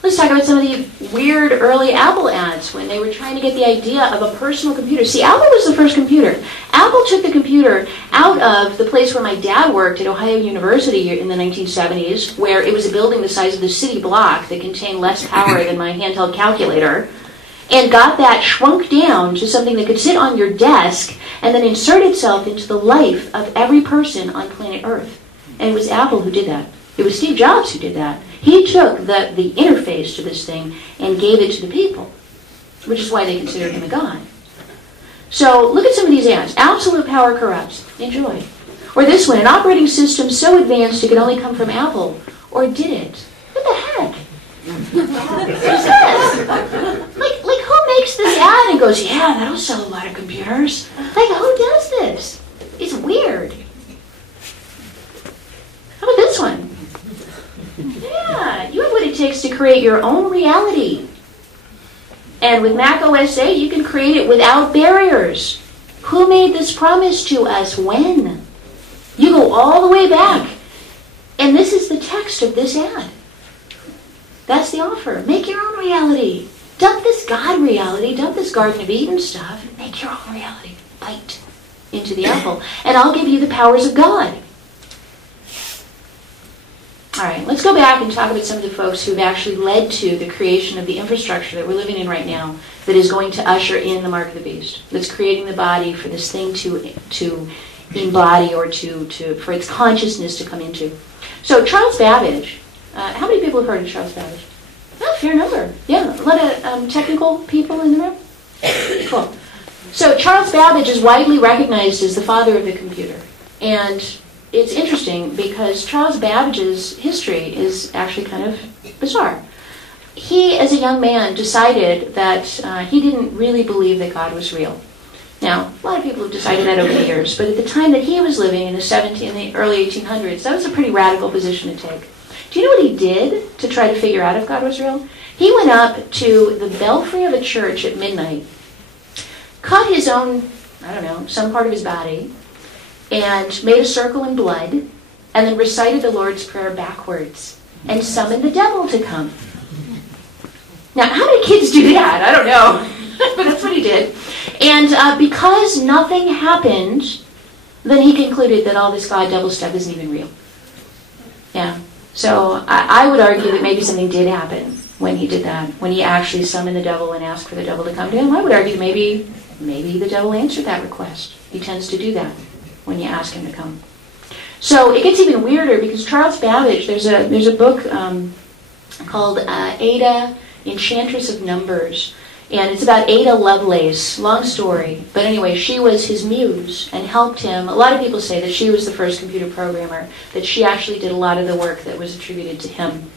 Let's talk about some of the weird early Apple ads when they were trying to get the idea of a personal computer. See, Apple was the first computer. Apple took the computer out of the place where my dad worked at Ohio University in the 1970s, where it was a building the size of the city block that contained less power than my handheld calculator, and got that shrunk down to something that could sit on your desk and then insert itself into the life of every person on planet Earth. And it was Apple who did that. It was Steve Jobs who did that. He took the interface to this thing and gave it to the people, which is why they considered him a god. So look at some of these ads. Absolute power corrupts. Enjoy. Or this one, an operating system so advanced it could only come from Apple. Or did it? What the heck? What is this? Like who makes this ad and goes, yeah, that'll sell a lot of computers? Like, who does this? It's weird. How about this one? Yeah, you have what it takes to create your own reality. And with Mac OS 8, you can create it without barriers. Who made this promise to us? When? You go all the way back. And this is the text of this ad. That's the offer. Make your own reality. Dump this God reality, dump this Garden of Eden stuff, and make your own reality. Bite into the apple. And I'll give you the powers of God. All right, let's go back and talk about some of the folks who've actually led to the creation of the infrastructure that we're living in right now that is going to usher in the mark of the beast, that's creating the body for this thing to embody or for its consciousness to come into. So Charles Babbage, how many people have heard of Charles Babbage? Oh, fair number. Yeah, a lot of technical people in the room. Cool. So Charles Babbage is widely recognized as the father of the computer. And it's interesting because Charles Babbage's history is actually kind of bizarre. He, as a young man, decided that he didn't really believe that God was real. Now, a lot of people have decided that over the years, but at the time that he was living in the early 1800s, that was a pretty radical position to take. Do you know what he did to try to figure out if God was real? He went up to the belfry of a church at midnight, cut his own, some part of his body, and made a circle in blood, and then recited the Lord's Prayer backwards, and summoned the devil to come. Now, how many kids do that? I don't know, but that's what he did. And because nothing happened, then he concluded that all this God-devil stuff isn't even real. Yeah. So I would argue that maybe something did happen when he did that, when he actually summoned the devil and asked for the devil to come to him. I would argue maybe the devil answered that request. He tends to do that when you ask him to come. So it gets even weirder because Charles Babbage, there's a book called Ada, Enchantress of Numbers, and it's about Ada Lovelace. Long story, but anyway, she was his muse and helped him. A lot of people say that she was the first computer programmer, that she actually did a lot of the work that was attributed to him.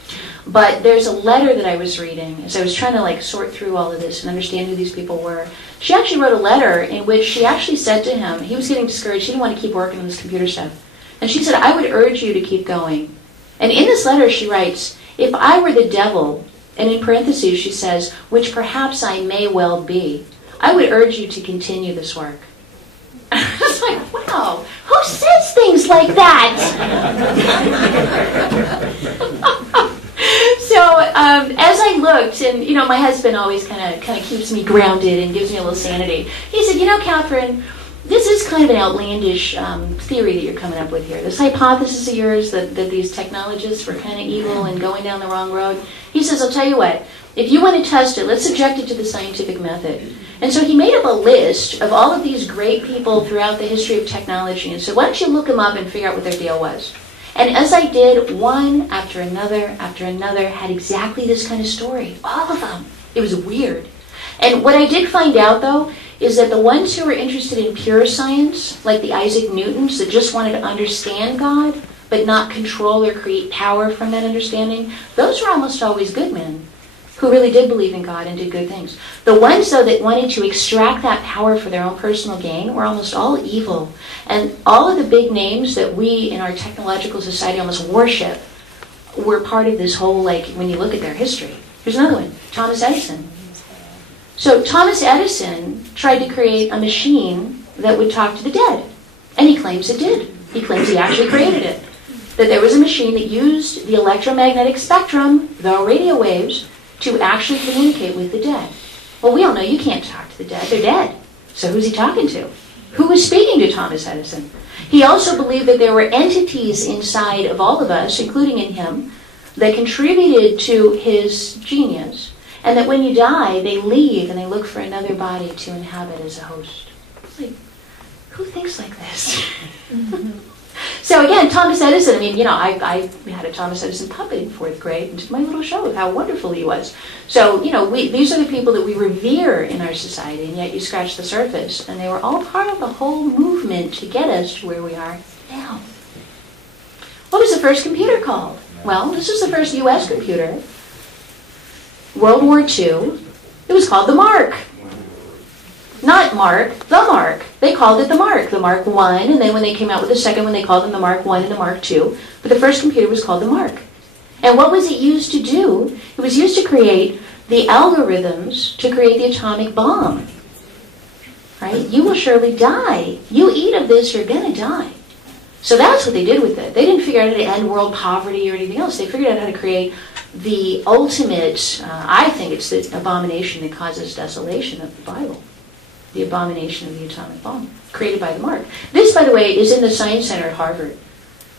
But there's a letter that I was reading as I was trying to sort through all of this and understand who these people were. She actually wrote a letter in which she actually said to him, he was getting discouraged, he didn't want to keep working on this computer stuff. And she said, I would urge you to keep going. And in this letter she writes, if I were the devil, and in parentheses she says, which perhaps I may well be, I would urge you to continue this work. I was like, wow, who says things like that? So as I looked, and my husband always kind of keeps me grounded and gives me a little sanity. He said, Catherine, this is kind of an outlandish theory that you're coming up with here. This hypothesis of yours that these technologists were kind of evil and going down the wrong road. He says, I'll tell you what, if you want to test it, let's subject it to the scientific method. And so he made up a list of all of these great people throughout the history of technology and said, why don't you look them up and figure out what their deal was? And as I did, one after another had exactly this kind of story. All of them. It was weird. And what I did find out, though, is that the ones who were interested in pure science, like the Isaac Newtons that just wanted to understand God, but not control or create power from that understanding, those were almost always good men who really did believe in God and did good things. The ones, though, that wanted to extract that power for their own personal gain were almost all evil. And all of the big names that we in our technological society almost worship were part of this whole, when you look at their history. Here's another one, Thomas Edison. So Thomas Edison tried to create a machine that would talk to the dead. And he claims it did. He claims he actually created it. That there was a machine that used the electromagnetic spectrum, the radio waves, to actually communicate with the dead. Well, we all know you can't talk to the dead. They're dead. So who's he talking to? Who was speaking to Thomas Edison? He also believed that there were entities inside of all of us, including in him, that contributed to his genius. And that when you die, they leave and they look for another body to inhabit as a host. It's like, who thinks like this? So again, Thomas Edison, I had a Thomas Edison puppet in 4th grade and did my little show of how wonderful he was. So, these are the people that we revere in our society, and yet you scratch the surface. And they were all part of the whole movement to get us to where we are now. What was the first computer called? Well, this was the first U.S. computer. World War II. It was called the Mark. Not Mark, the Mark. They called it the Mark 1, and then when they came out with the second one, they called them the Mark 1 and the Mark 2. But the first computer was called the Mark. And what was it used to do? It was used to create the algorithms to create the atomic bomb. Right? You will surely die. You eat of this, you're going to die. So that's what they did with it. They didn't figure out how to end world poverty or anything else. They figured out how to create the ultimate, I think it's the abomination that causes desolation of the Bible. The abomination of the atomic bomb, created by the Mark. This, by the way, is in the Science Center at Harvard.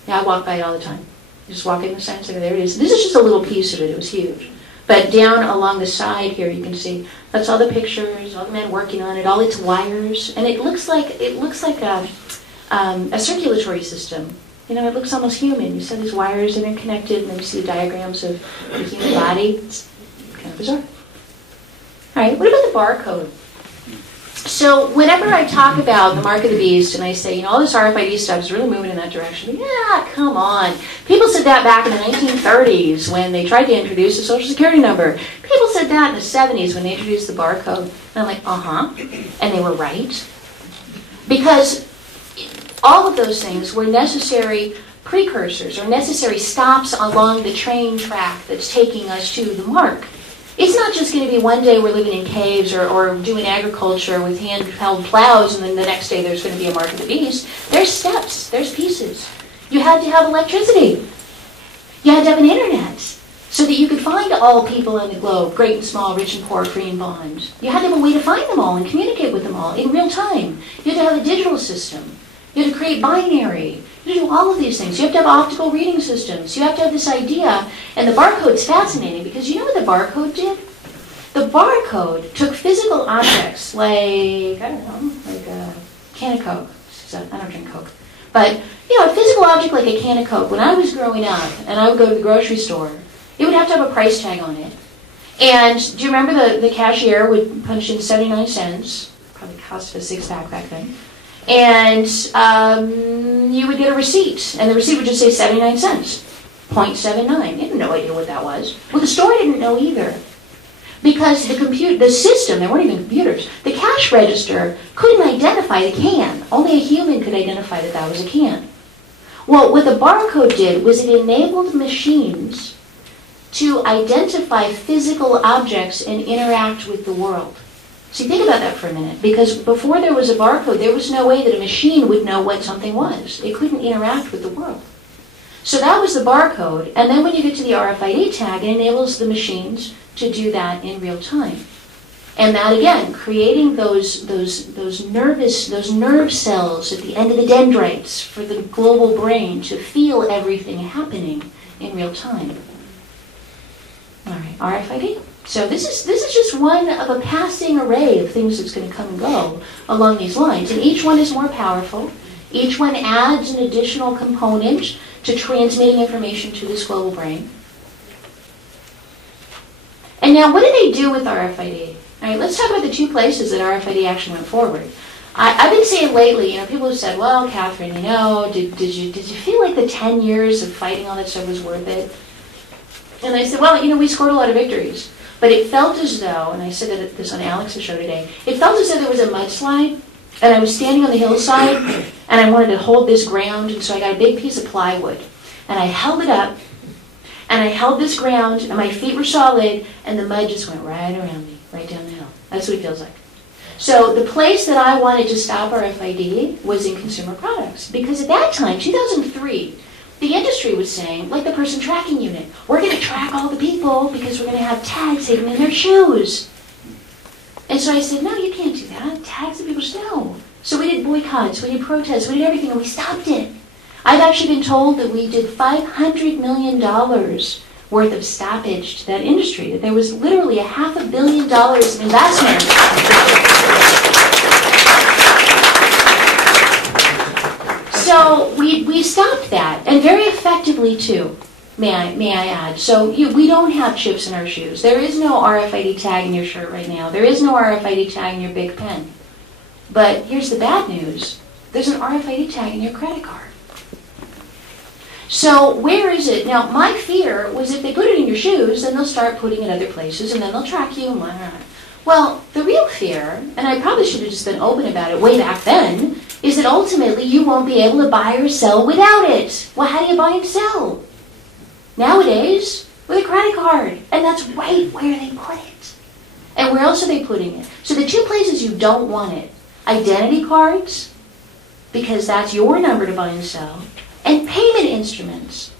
Yeah, I walk by it all the time. Just walk in the Science Center, there it is. This is just a little piece of it, it was huge. But down along the side here, you can see, that's all the pictures, all the men working on it, all its wires. And it looks like a circulatory system. You know, it looks almost human. You see these wires interconnected, and then you see the diagrams of the human body. It's kind of bizarre. All right, what about the barcode? So whenever I talk about the mark of the beast, and I say, you know, all this RFID stuff is really moving in that direction, yeah, come on. People said that back in the 1930s when they tried to introduce a social security number. People said that in the 70s when they introduced the barcode. And I'm like, uh-huh. And they were right. Because all of those things were necessary precursors or necessary stops along the train track that's taking us to the mark. It's not just going to be one day we're living in caves or doing agriculture with handheld plows, and then the next day there's going to be a mark of the beast. There's steps. There's pieces. You had to have electricity. You had to have an internet so that you could find all people on the globe, great and small, rich and poor, free and bond. You had to have a way to find them all and communicate with them all in real time. You had to have a digital system. You had to create binary. You had to do all of these things. You have to have optical reading systems. You have to have this idea. And the barcode's fascinating because you know what the barcode did? The barcode took physical objects like, I don't know, like a can of Coke. I don't drink Coke. But, you know, a physical object like a can of Coke. When I was growing up and I would go to the grocery store, it would have to have a price tag on it. And do you remember the cashier would punch in 79 cents? Probably cost a six-pack back then. And you would get a receipt, and the receipt would just say 79 cents, 0.79. You had no idea what that was. Well, the store didn't know either, because the system, there weren't even computers, the cash register couldn't identify the can. Only a human could identify that that was a can. Well, what the barcode did was it enabled machines to identify physical objects and interact with the world. See, think about that for a minute, because before there was a barcode, there was no way that a machine would know what something was. It couldn't interact with the world. So that was the barcode, and then when you get to the RFID tag, it enables the machines to do that in real time. And that, again, creating those nerve cells at the end of the dendrites for the global brain to feel everything happening in real time. All right, RFID. So this is just one of a passing array of things that's going to come and go along these lines. And each one is more powerful. Each one adds an additional component to transmitting information to this global brain. And now, what do they do with RFID? All right, let's talk about the two places that RFID actually went forward. I've been saying lately, you know, people have said, well, Katherine, you know, did you feel like the 10 years of fighting all that stuff was worth it? And I said, well, you know, we scored a lot of victories. But it felt as though, and I said this on Alex's show today, it felt as though there was a mudslide, and I was standing on the hillside, and I wanted to hold this ground, and so I got a big piece of plywood, and I held it up, and I held this ground, and my feet were solid, and the mud just went right around me, right down the hill. That's what it feels like. So the place that I wanted to stop RFID was in consumer products, because at that time, 2003, the industry was saying, like the person tracking unit, we're going to track all the people because we're going to have tags hidden in their shoes. And so I said, no, you can't do that. Tags of people's no. So we did boycotts, we did protests, we did everything, and we stopped it. I've actually been told that we did $500 million worth of stoppage to that industry, that there was literally $500 million in investment. So we stopped that, and very effectively too, may I add. So we don't have chips in our shoes. There is no RFID tag in your shirt right now. There is no RFID tag in your big pen. But here's the bad news. There's an RFID tag in your credit card. So where is it? Now, my fear was if they put it in your shoes, then they'll start putting it other places, and then they'll track you. Well, the real fear, and I probably should have just been open about it way back then, is that ultimately you won't be able to buy or sell without it. Well, how do you buy and sell? Nowadays, with a credit card. And that's right where they put it. And where else are they putting it? So the two places you don't want it, identity cards, because that's your number to buy and sell, and payment instruments,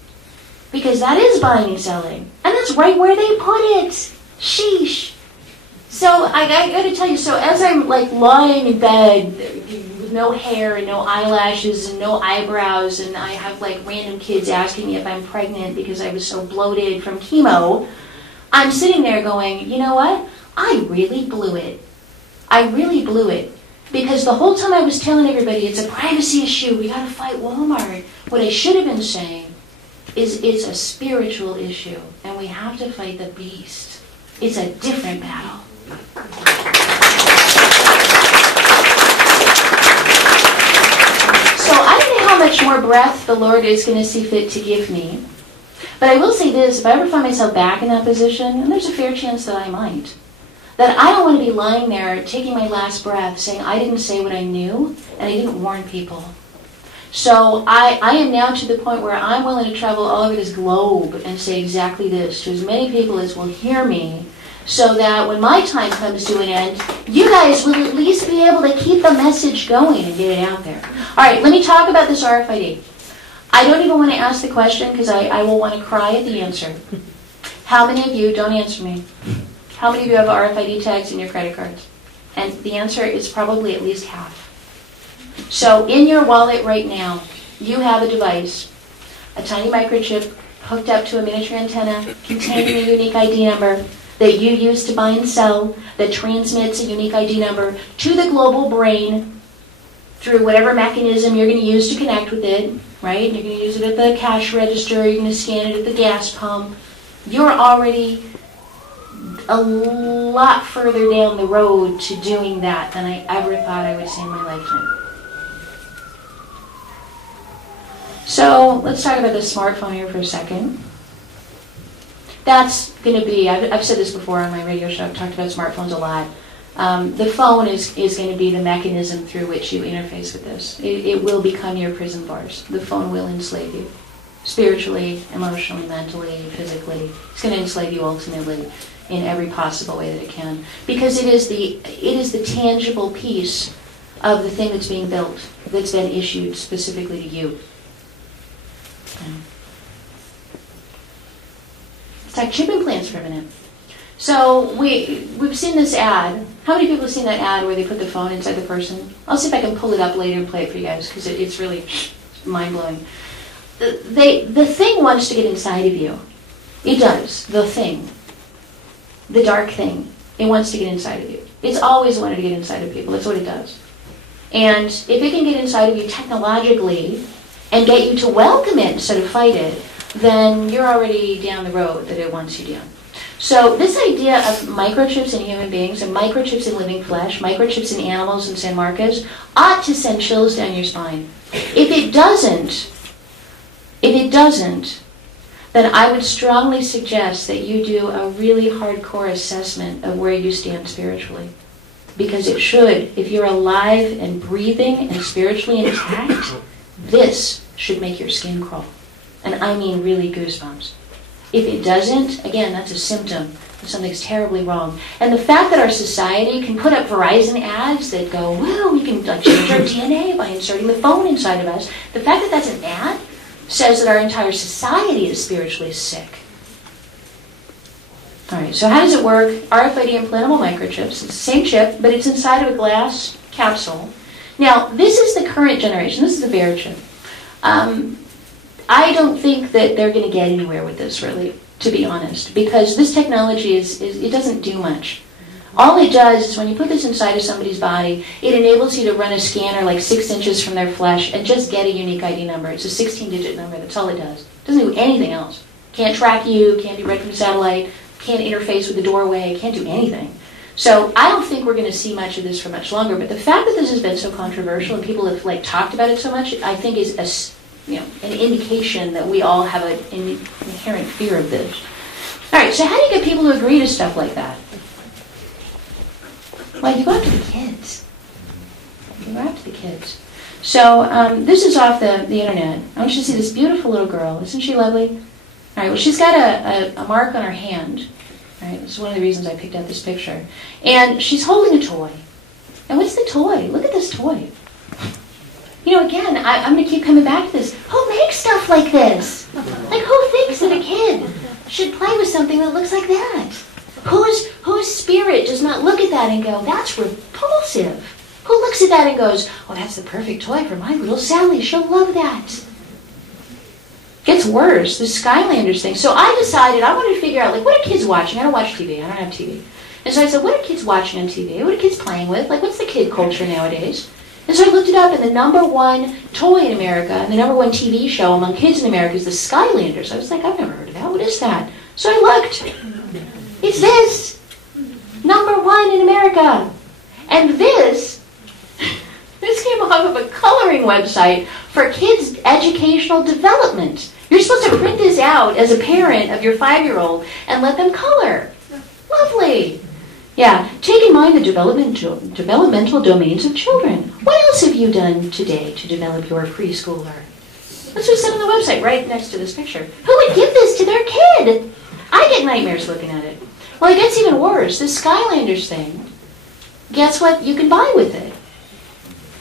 because that is buying and selling. And that's right where they put it. Sheesh. So I got to tell you, so as I'm like lying in bed with no hair and no eyelashes and no eyebrows, and I have like random kids asking me if I'm pregnant because I was so bloated from chemo, I'm sitting there going, you know what? I really blew it. I really blew it. Because the whole time I was telling everybody it's a privacy issue, we got to fight Walmart. What I should have been saying is it's a spiritual issue, and we have to fight the beast. It's a different battle. So I don't know how much more breath the Lord is going to see fit to give me. But I will say this, if I ever find myself back in that position, and there's a fair chance that I might, that I don't want to be lying there taking my last breath saying I didn't say what I knew and I didn't warn people. So I am now to the point where I'm willing to travel all over this globe and say exactly this to as many people as will hear me, so that when my time comes to an end, you guys will at least be able to keep the message going and get it out there. All right, let me talk about this RFID. I don't even want to ask the question because I will want to cry at the answer. How many of you, don't answer me, how many of you have RFID tags in your credit cards? And the answer is probably at least half. So in your wallet right now, you have a device, a tiny microchip hooked up to a miniature antenna containing a unique ID number that you use to buy and sell, that transmits a unique ID number to the global brain through whatever mechanism you're going to use to connect with it, right? You're going to use it at the cash register, you're going to scan it at the gas pump. You're already a lot further down the road to doing that than I ever thought I would see in my lifetime. So let's talk about the smartphone here for a second. That's going to be, I've said this before on my radio show, I've talked about smartphones a lot. The phone is going to be the mechanism through which you interface with this. It will become your prison bars. The phone will enslave you. Spiritually, emotionally, mentally, physically. It's going to enslave you ultimately in every possible way that it can. Because it is the tangible piece of the thing that's being built, that's been issued specifically to you. Let's talk chip implants for a minute. So we've seen this ad. How many people have seen that ad where they put the phone inside the person? I'll see if I can pull it up later and play it for you guys because it's really mind-blowing. The thing wants to get inside of you. It does. The thing. The dark thing. It wants to get inside of you. It's always wanted to get inside of people. That's what it does. And if it can get inside of you technologically and get you to welcome it instead of fight it, then you're already down the road that it wants you down. So this idea of microchips in human beings and microchips in living flesh, microchips in animals in San Marcos, ought to send chills down your spine. If it doesn't, then I would strongly suggest that you do a really hardcore assessment of where you stand spiritually. Because it should. If you're alive and breathing and spiritually intact, this should make your skin crawl. And I mean really goosebumps. If it doesn't, again, that's a symptom that something's terribly wrong. And the fact that our society can put up Verizon ads that go, well, we can change our DNA by inserting the phone inside of us, the fact that that's an ad says that our entire society is spiritually sick. All right, so how does it work? RFID implantable microchips. It's the same chip, but it's inside of a glass capsule. Now, this is the current generation. This is the bare chip. I don't think that they're going to get anywhere with this, really, to be honest, because this technology it doesn't do much. All it does is when you put this inside of somebody's body, it enables you to run a scanner like 6 inches from their flesh and just get a unique ID number. It's a 16-digit number. That's all it does. It doesn't do anything else. Can't track you, can't be read from satellite, can't interface with the doorway, can't do anything. So I don't think we're going to see much of this for much longer. But the fact that this has been so controversial and people have talked about it so much, I think is an indication that we all have an inherent fear of this. All right, so how do you get people to agree to stuff like that? Well, you go after the kids. You go after the kids. So this is off the internet. I want you to see this beautiful little girl. Isn't she lovely? All right, well, she's got a mark on her hand. All right, this is one of the reasons I picked out this picture. And she's holding a toy. And what's the toy? Look at this toy. You know, again, I'm going to keep coming back to this. Who makes stuff like this? Like, who thinks that a kid should play with something that looks like that? Whose spirit does not look at that and go, that's repulsive? Who looks at that and goes, oh, that's the perfect toy for my little Sally. She'll love that. Gets worse, the Skylanders thing. So I decided I wanted to figure out, like, what are kids watching? I don't watch TV. I don't have TV. And so I said, what are kids watching on TV? What are kids playing with? Like, what's the kid culture nowadays? And so I looked it up, and the #1 toy in America and the #1 TV show among kids in America is the Skylanders. I was like, I've never heard of that. What is that? So I looked. It's this. #1 in America. And this came off of a coloring website for kids' educational development. You're supposed to print this out as a parent of your 5-year-old and let them color. Lovely. Yeah, take in mind the developmental domains of children. What else have you done today to develop your preschooler? That's what's said on the website right next to this picture. Who would give this to their kid? I get nightmares looking at it. Well, it gets even worse. This Skylanders thing, guess what you can buy with it?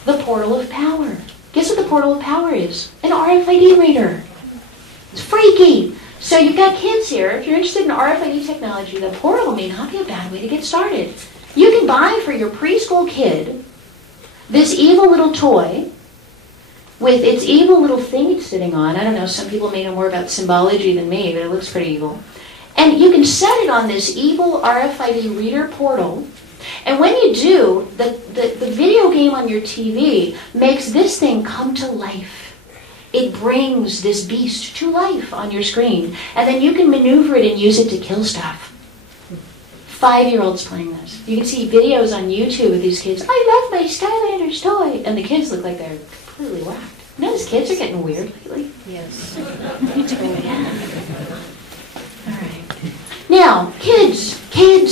The portal of power. Guess what the portal of power is? An RFID reader. It's freaky. So you've got kids here. If you're interested in RFID technology, the portal may not be a bad way to get started. You can buy for your preschool kid this evil little toy with its evil little thing it's sitting on. I don't know, some people may know more about symbology than me, but it looks pretty evil. And you can set it on this evil RFID reader portal. And when you do, the video game on your TV makes this thing come to life. It brings this beast to life on your screen. And then you can maneuver it and use it to kill stuff. 5-year-olds playing this. You can see videos on YouTube of these kids. I love my Skylanders toy. And the kids look like they're completely whacked. You notice kids are getting weird lately? Yes. Yeah. All right. Now, kids,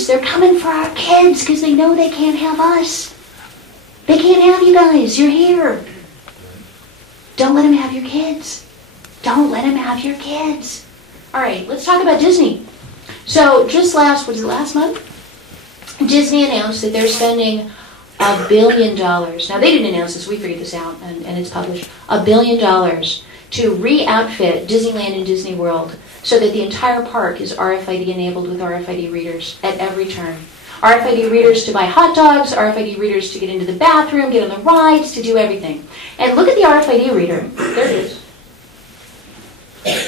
they're coming for our kids because they know they can't have us. They can't have you guys. You're here. Don't let them have your kids. Don't let them have your kids. All right, let's talk about Disney. So just last month? Disney announced that they're spending $1 billion. Now, they didn't announce this. We figured this out, and it's published. $1 billion to re-outfit Disneyland and Disney World so that the entire park is RFID enabled with RFID readers at every turn. RFID readers to buy hot dogs, RFID readers to get into the bathroom, get on the rides, to do everything. And look at the RFID reader. There it is.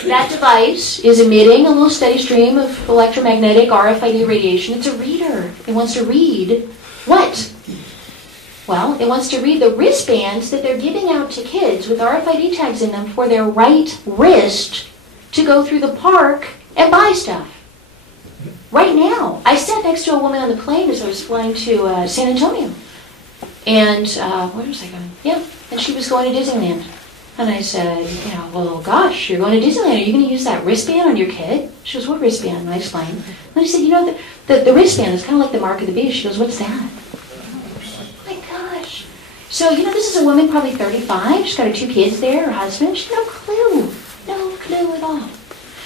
That device is emitting a little steady stream of electromagnetic RFID radiation. It's a reader. It wants to read what? Well, it wants to read the wristbands that they're giving out to kids with RFID tags in them for their right wrist to go through the park and buy stuff. Right now, I sat next to a woman on the plane as I was flying to San Antonio. And where was I going? Yeah, and she was going to Disneyland. And I said, well, gosh, you're going to Disneyland. Are you going to use that wristband on your kid? She goes, what wristband? And I explained. And I said, the wristband is kind of like the mark of the beast. She goes, what's that? Oh my gosh. So, this is a woman probably 35. She's got her 2 kids there, her husband. She's no clue. No clue at all.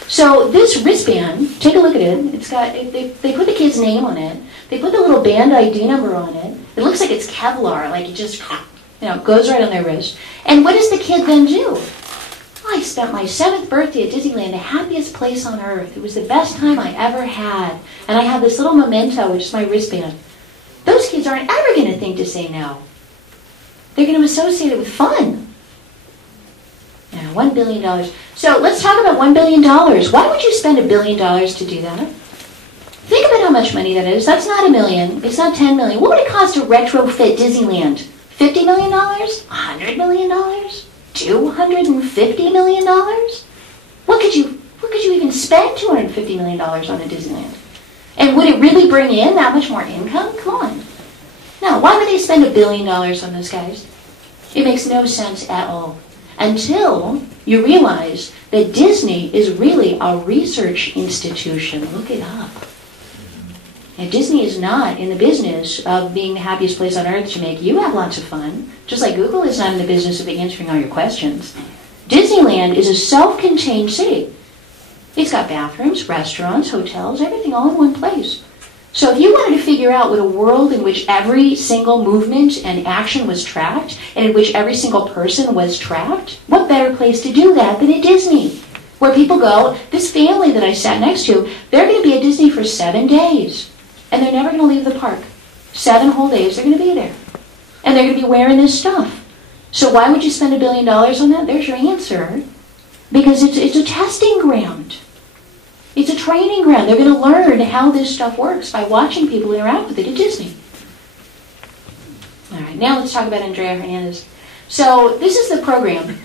So this wristband, take a look at it. It's got they put the kid's name on it. They put the little band ID number on it. It looks like it's Kevlar, like it just goes right on their wrist. And what does the kid then do? I spent my 7th birthday at Disneyland, the happiest place on earth. It was the best time I ever had. And I have this little memento, which is my wristband. Those kids aren't ever going to think to say no. They're going to associate it with fun. Now, $1 billion. So let's talk about $1 billion. Why would you spend $1 billion to do that? Think about how much money that is. That's not $1 million. It's not $10 million. What would it cost to retrofit Disneyland? $50 million? $100 million? $250 million? What could you even spend $250 million on a Disneyland? And would it really bring in that much more income? Come on. No, why would they spend $1 billion on those guys? It makes no sense at all. Until you realize that Disney is really a research institution. Look it up. And Disney is not in the business of being the happiest place on earth to make you have lots of fun, just like Google is not in the business of answering all your questions. Disneyland is a self-contained city. It's got bathrooms, restaurants, hotels, everything all in one place. So if you wanted to figure out what a world in which every single movement and action was tracked, and in which every single person was tracked, what better place to do that than at Disney? Where people go, this family that I sat next to, they're going to be at Disney for 7 days. And they're never going to leave the park. 7 whole days they're going to be there. And they're going to be wearing this stuff. So why would you spend $1 billion on that? There's your answer. Because it's a testing ground. It's a training ground. They're going to learn how this stuff works by watching people interact with it at Disney. All right, now let's talk about Andrea Hernandez. So this is the program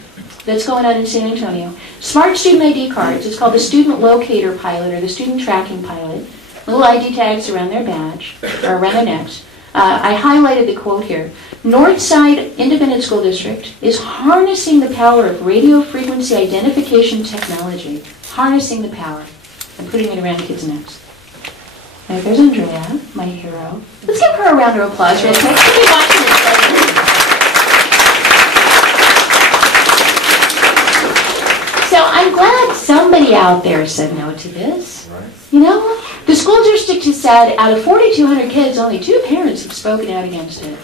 that's going on in San Antonio. Smart student ID cards. It's called the Student Locator Pilot or the Student Tracking Pilot. Little ID tags around their badge, or around their necks. I highlighted the quote here. Northside Independent School District is harnessing the power of radio frequency identification technology. Harnessing the power and putting it around kids' necks. Right, there's Andrea, my hero. Let's give her a round of applause real quick. She'll be watching this later. So I'm glad somebody out there said no to this. Right. You know, the school district has said out of 4,200 kids, only 2 parents have spoken out against it.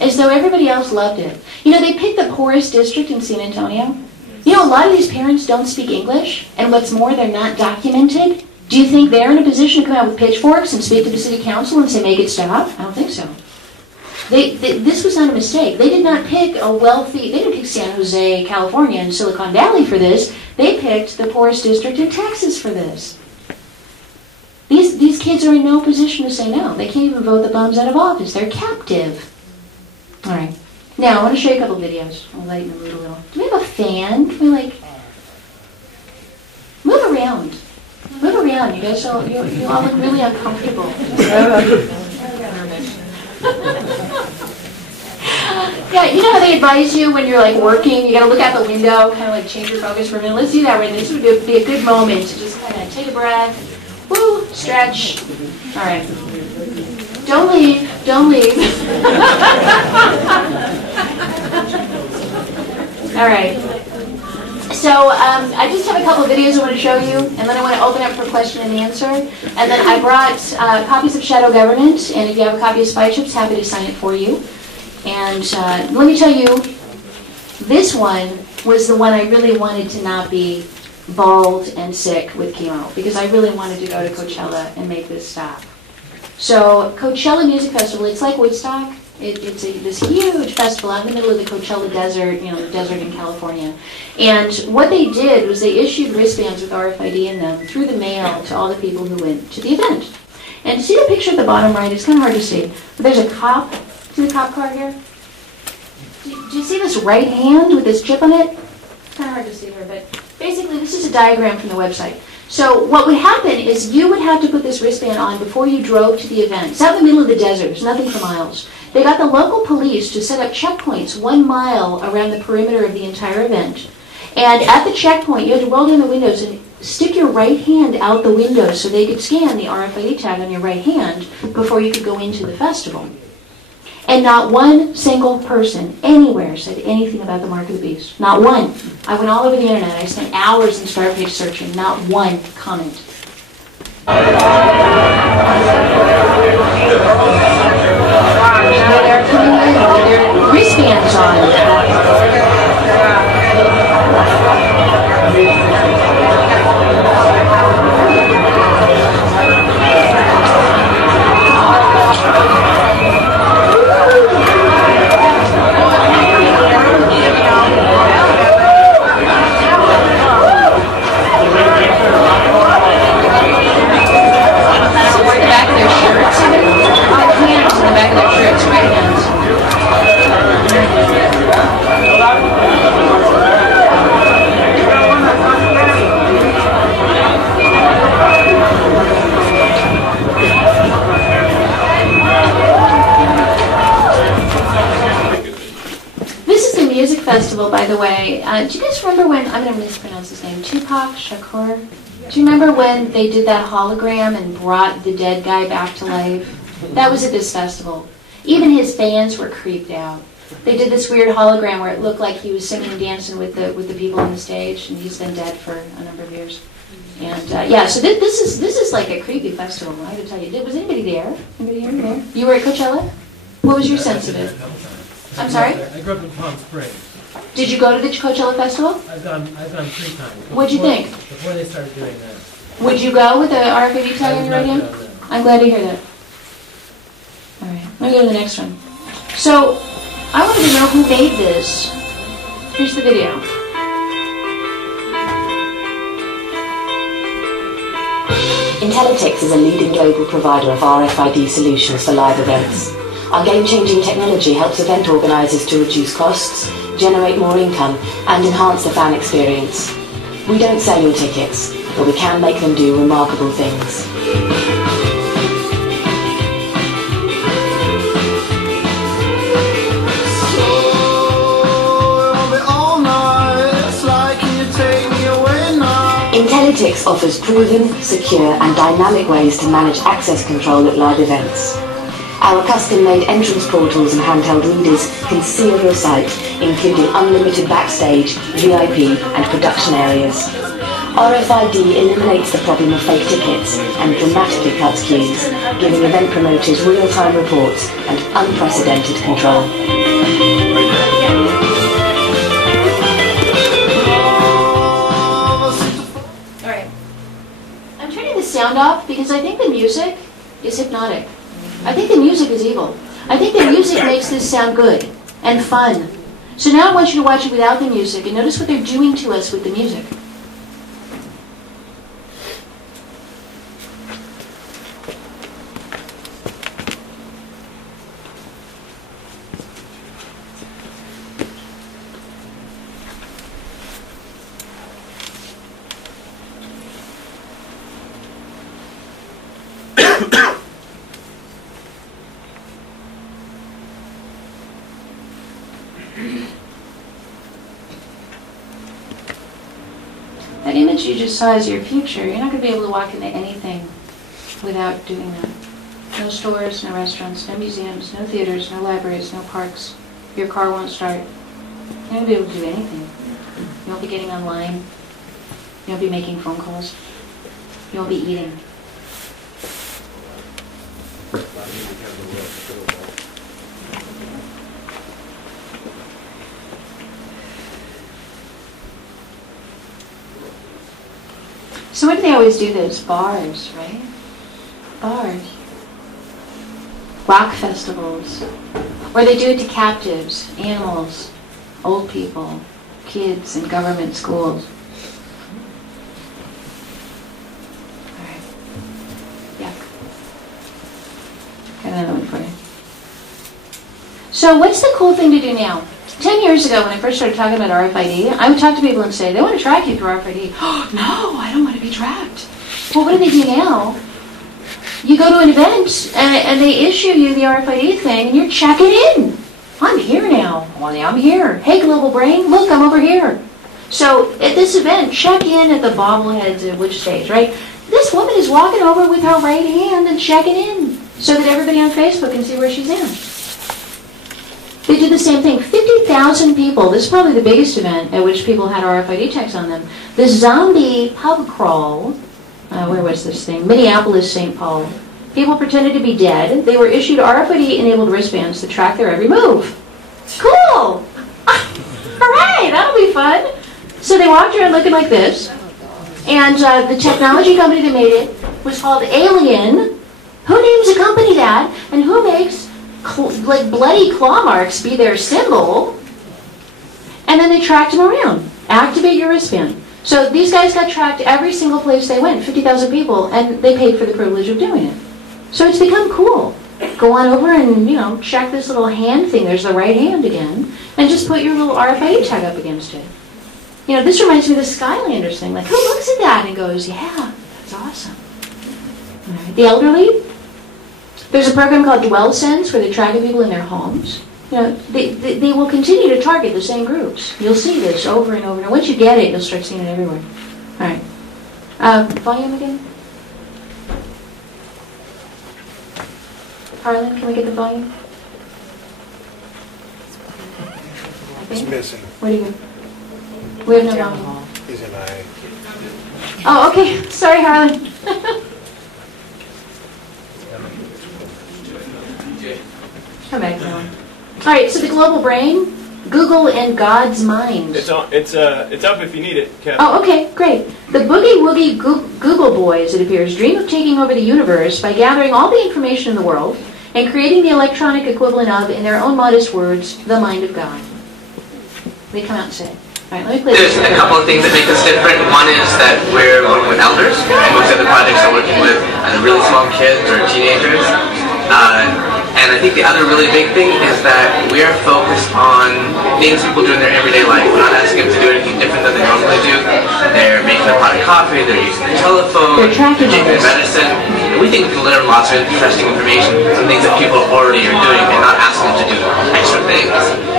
As though everybody else loved it. You know, they picked the poorest district in San Antonio. You know, a lot of these parents don't speak English, and what's more, they're not documented. Do you think they're in a position to come out with pitchforks and speak to the city council and say, make it stop? I don't think so. This was not a mistake. They did not pick they didn't pick San Jose, California, and Silicon Valley for this. They picked the poorest district in Texas for this. These kids are in no position to say no. They can't even vote the bums out of office. They're captive. All right. Now, I want to show you a couple videos. I'll lighten the mood a little. Do we have a fan? Can we, move around. Move around. You guys all, you all look really uncomfortable. Yeah, you know how they advise you when you're working, you got to look out the window, kind of change your focus for a minute. Let's do that right now. This would be a good moment to just kind of take a breath. Woo, stretch. All right. Don't leave. Don't leave. All right. So I just have a couple of videos I want to show you, and then I want to open up for question and answer. And then I brought copies of Shadow Government, and if you have a copy of Spy Chips, happy to sign it for you. And let me tell you, this one was the one I really wanted to not be bald and sick with chemo, because I really wanted to go to Coachella and make this stop. So Coachella Music Festival, it's like Woodstock. It's this huge festival out in the middle of the Coachella Desert, the desert in California. And what they did was they issued wristbands with RFID in them through the mail to all the people who went to the event. And see the picture at the bottom right? It's kind of hard to see. But there's a cop. See the cop car here? Do you see this right hand with this chip on it? It's kind of hard to see here, but basically this is a diagram from the website. So what would happen is you would have to put this wristband on before you drove to the event. It's out in the middle of the desert. There's nothing for miles. They got the local police to set up checkpoints 1 mile around the perimeter of the entire event. And at the checkpoint, you had to roll down the windows and stick your right hand out the window so they could scan the RFID tag on your right hand before you could go into the festival. And not one single person anywhere said anything about the Mark of the Beast. Not one. I went all over the internet. I spent hours in start page searching. Not one comment. They're coming in with their wristbands on. Anyway, do you guys remember when, I'm going to mispronounce his name, Tupac Shakur? Do you remember when they did that hologram and brought the dead guy back to life? That was at this festival. Even his fans were creeped out. They did this weird hologram where it looked like he was singing and dancing with the people on the stage, and he's been dead for a number of years. And yeah, so this is like a creepy festival. I have to tell you. Was anybody there? Anybody here? There? You were at Coachella? What was your sense of it? I'm sorry? I grew up in Palm Springs. Did you go to the Coachella festival? I've gone 3 times. What'd you think? Before they started doing that. Would you go with the RFID tag on your right hand? No. I'm glad to hear that. All right, let me go to the next one. So, I wanted to know who made this. Here's the video. Intellytix is a leading global provider of RFID solutions for live events. Our game-changing technology helps event organisers to reduce costs, generate more income, and enhance the fan experience. We don't sell your tickets, but we can make them do remarkable things. Intellytix offers proven, secure and dynamic ways to manage access control at live events. Our custom-made entrance portals and handheld readers can seal your site, including unlimited backstage, VIP and production areas. RFID eliminates the problem of fake tickets and dramatically cuts queues, giving event promoters real-time reports and unprecedented control. Sound off because I think the music is hypnotic. I think the music is evil. I think the music makes this sound good and fun. So now I want you to watch it without the music and notice what they're doing to us with the music. That image you just saw is your future. You're not going to be able to walk into anything without doing that. No stores, no restaurants, no museums, no theaters, no libraries, no parks. Your car won't start. You're not going to be able to do anything. You won't be getting online. You won't be making phone calls. You won't be eating. So what do they always do this? Bars, right? Bars. Rock festivals. Or they do it to captives, animals, old people, kids in government schools. All right. Yeah. Got another one for you. So what's the cool thing to do now? 10 years ago, when I first started talking about RFID, I would talk to people and say, they want to track you through RFID. Oh, no, I don't want to be tracked. Well, what do they do now? You go to an event, and they issue you the RFID thing, and you're checking in. I'm here now. Well, yeah, I'm here. Hey, global brain, look, I'm over here. So at this event, check in at the bobbleheads at which stage, right? This woman is walking over with her right hand and checking in so that everybody on Facebook can see where she's in. They did the same thing. 50,000 people. This is probably the biggest event at which people had RFID tags on them. The zombie pub crawl, where was this thing? Minneapolis, St. Paul. People pretended to be dead. They were issued RFID-enabled wristbands to track their every move. Cool! Hooray! That'll be fun. So they walked around looking like this. And the technology company that made it was called Alien. Who names a company that? And who makes like bloody claw marks be their symbol? And then they tracked them around. Activate your wristband. So these guys got tracked every single place they went, 50,000 people, and they paid for the privilege of doing it. So it's become cool. Go on over and, check this little hand thing. There's the right hand again. And just put your little RFID tag up against it. This reminds me of the Skylanders thing. Like, who looks at that and goes, yeah, that's awesome. All right. The elderly. There's a program called Dwell Sense where they're tracking people in their homes. You know, they will continue to target the same groups. You'll see this over and over. And once you get it, you'll start seeing it everywhere. All right. Volume again? Harlan, can we get the volume? It's missing. What do you do? We have no volume. He's an eye. Oh, okay. Sorry, Harlan. Come back now. All right, so the global brain, Google and God's mind. It's up if you need it, Kathy. Oh, okay, great. The boogie woogie Google boys, it appears, dream of taking over the universe by gathering all the information in the world and creating the electronic equivalent of, in their own modest words, the mind of God. They come out and say it. All right, let me play There's a couple of things that make us different. One is that we're working with elders. Most other projects are working with either really small kids or teenagers. And I think the other really big thing is that we are focused on things people do in their everyday life. We're not asking them to do anything different than they normally do. They're making a pot of coffee, they're using their telephone, they're taking their medicine. And we think we can learn lots of interesting information, some things that people already are doing, and not asking them to do extra things.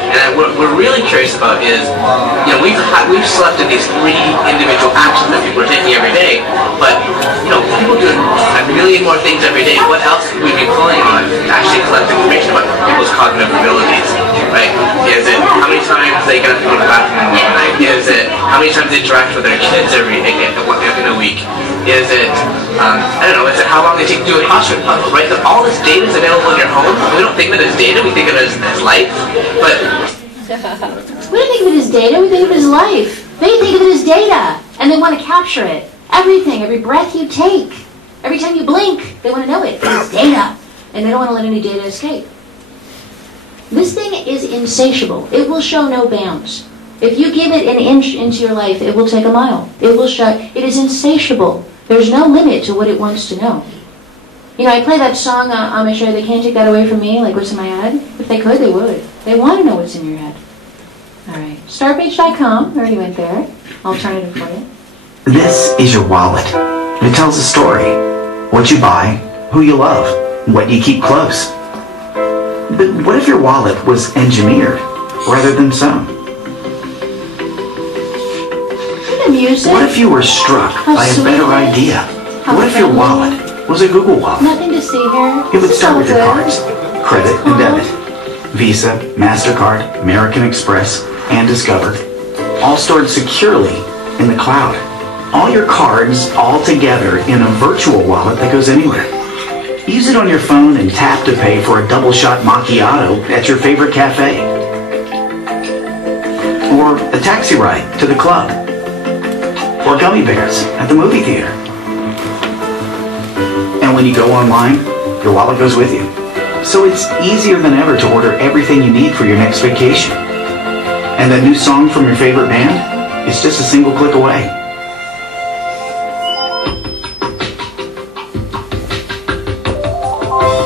And what we're really curious about is, you know, we've selected these 3 individual actions that people are taking every day, but, you know, people doing a million more things every day. What else could we be pulling on to actually collect information about people's cognitive abilities, right? Is it how many times they get up to go to the bathroom in the night? Is it how many times they interact with their kids in a week? Is it, I don't know, is it how long they take to do a crossword puzzle, right? That all this data is available in your home. We don't think of it as data, we think of it as life, but we don't think of it as data, we think of it as life. They think of it as data, and they want to capture it. Everything, every breath you take, every time you blink, they want to know it. It's data, and they don't want to let any data escape. This thing is insatiable. It will show no bounds. If you give it an inch into your life, it will take a mile. It will show. It is insatiable. There's no limit to what it wants to know. You know, I play that song on my show, They Can't Take That Away From Me, like what's in my head. If they could, they would. They want to know what's in your head. All right. Startpage.com, already went there. Alternative for you. This is your wallet. It tells a story. What you buy, who you love, what you keep close. But what if your wallet was engineered rather than sewn? Music. What if you were struck by a better idea? What if your wallet was a Google wallet? Nothing to see here. It would start with your cards, credit and debit, Visa, MasterCard, American Express, and Discover, all stored securely in the cloud. All your cards all together in a virtual wallet that goes anywhere. Use it on your phone and tap to pay for a double-shot macchiato at your favorite cafe. Or a taxi ride to the club. Or gummy bears at the movie theater. And when you go online, your wallet goes with you. So it's easier than ever to order everything you need for your next vacation. And that new song from your favorite band is just a single click away.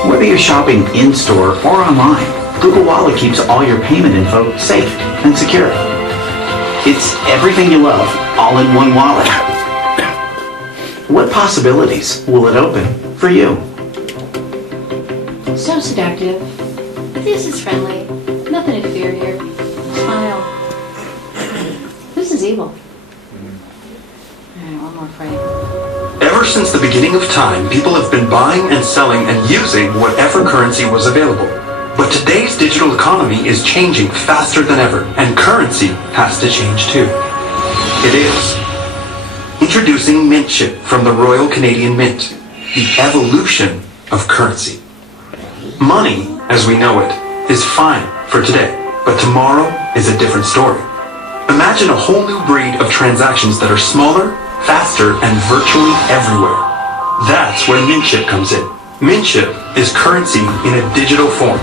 Whether you're shopping in-store or online, Google Wallet keeps all your payment info safe and secure. It's everything you love, all in one wallet. What possibilities will it open for you? So seductive. This is friendly. Nothing to fear here. Smile. This is evil. All right, one more for you. Ever since the beginning of time, people have been buying and selling and using whatever currency was available. But today's digital economy is changing faster than ever, and currency has to change too. It is. Introducing Mint Chip from the Royal Canadian Mint, the evolution of currency. Money, as we know it, is fine for today, but tomorrow is a different story. Imagine a whole new breed of transactions that are smaller, faster, and virtually everywhere. That's where Mint Chip comes in. Mint Chip is currency in a digital form.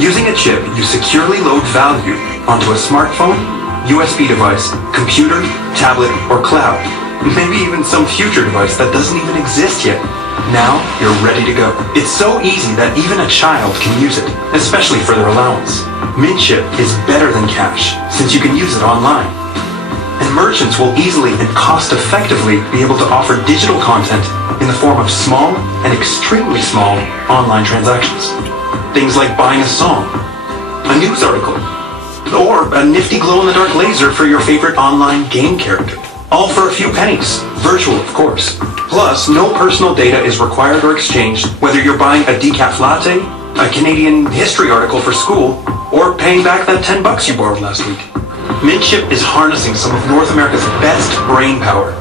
Using a chip, you securely load value onto a smartphone, USB device, computer, tablet, or cloud. Maybe even some future device that doesn't even exist yet. Now you're ready to go. It's so easy that even a child can use it, especially for their allowance. Mint Chip is better than cash, since you can use it online. And merchants will easily and cost-effectively be able to offer digital content in the form of small and extremely small online transactions. Things like buying a song, a news article, or a nifty glow-in-the-dark laser for your favorite online game character. All for a few pennies. Virtual, of course. Plus, no personal data is required or exchanged, whether you're buying a decaf latte, a Canadian history article for school, or paying back that $10 you borrowed last week. Mintchip is harnessing some of North America's best brain power.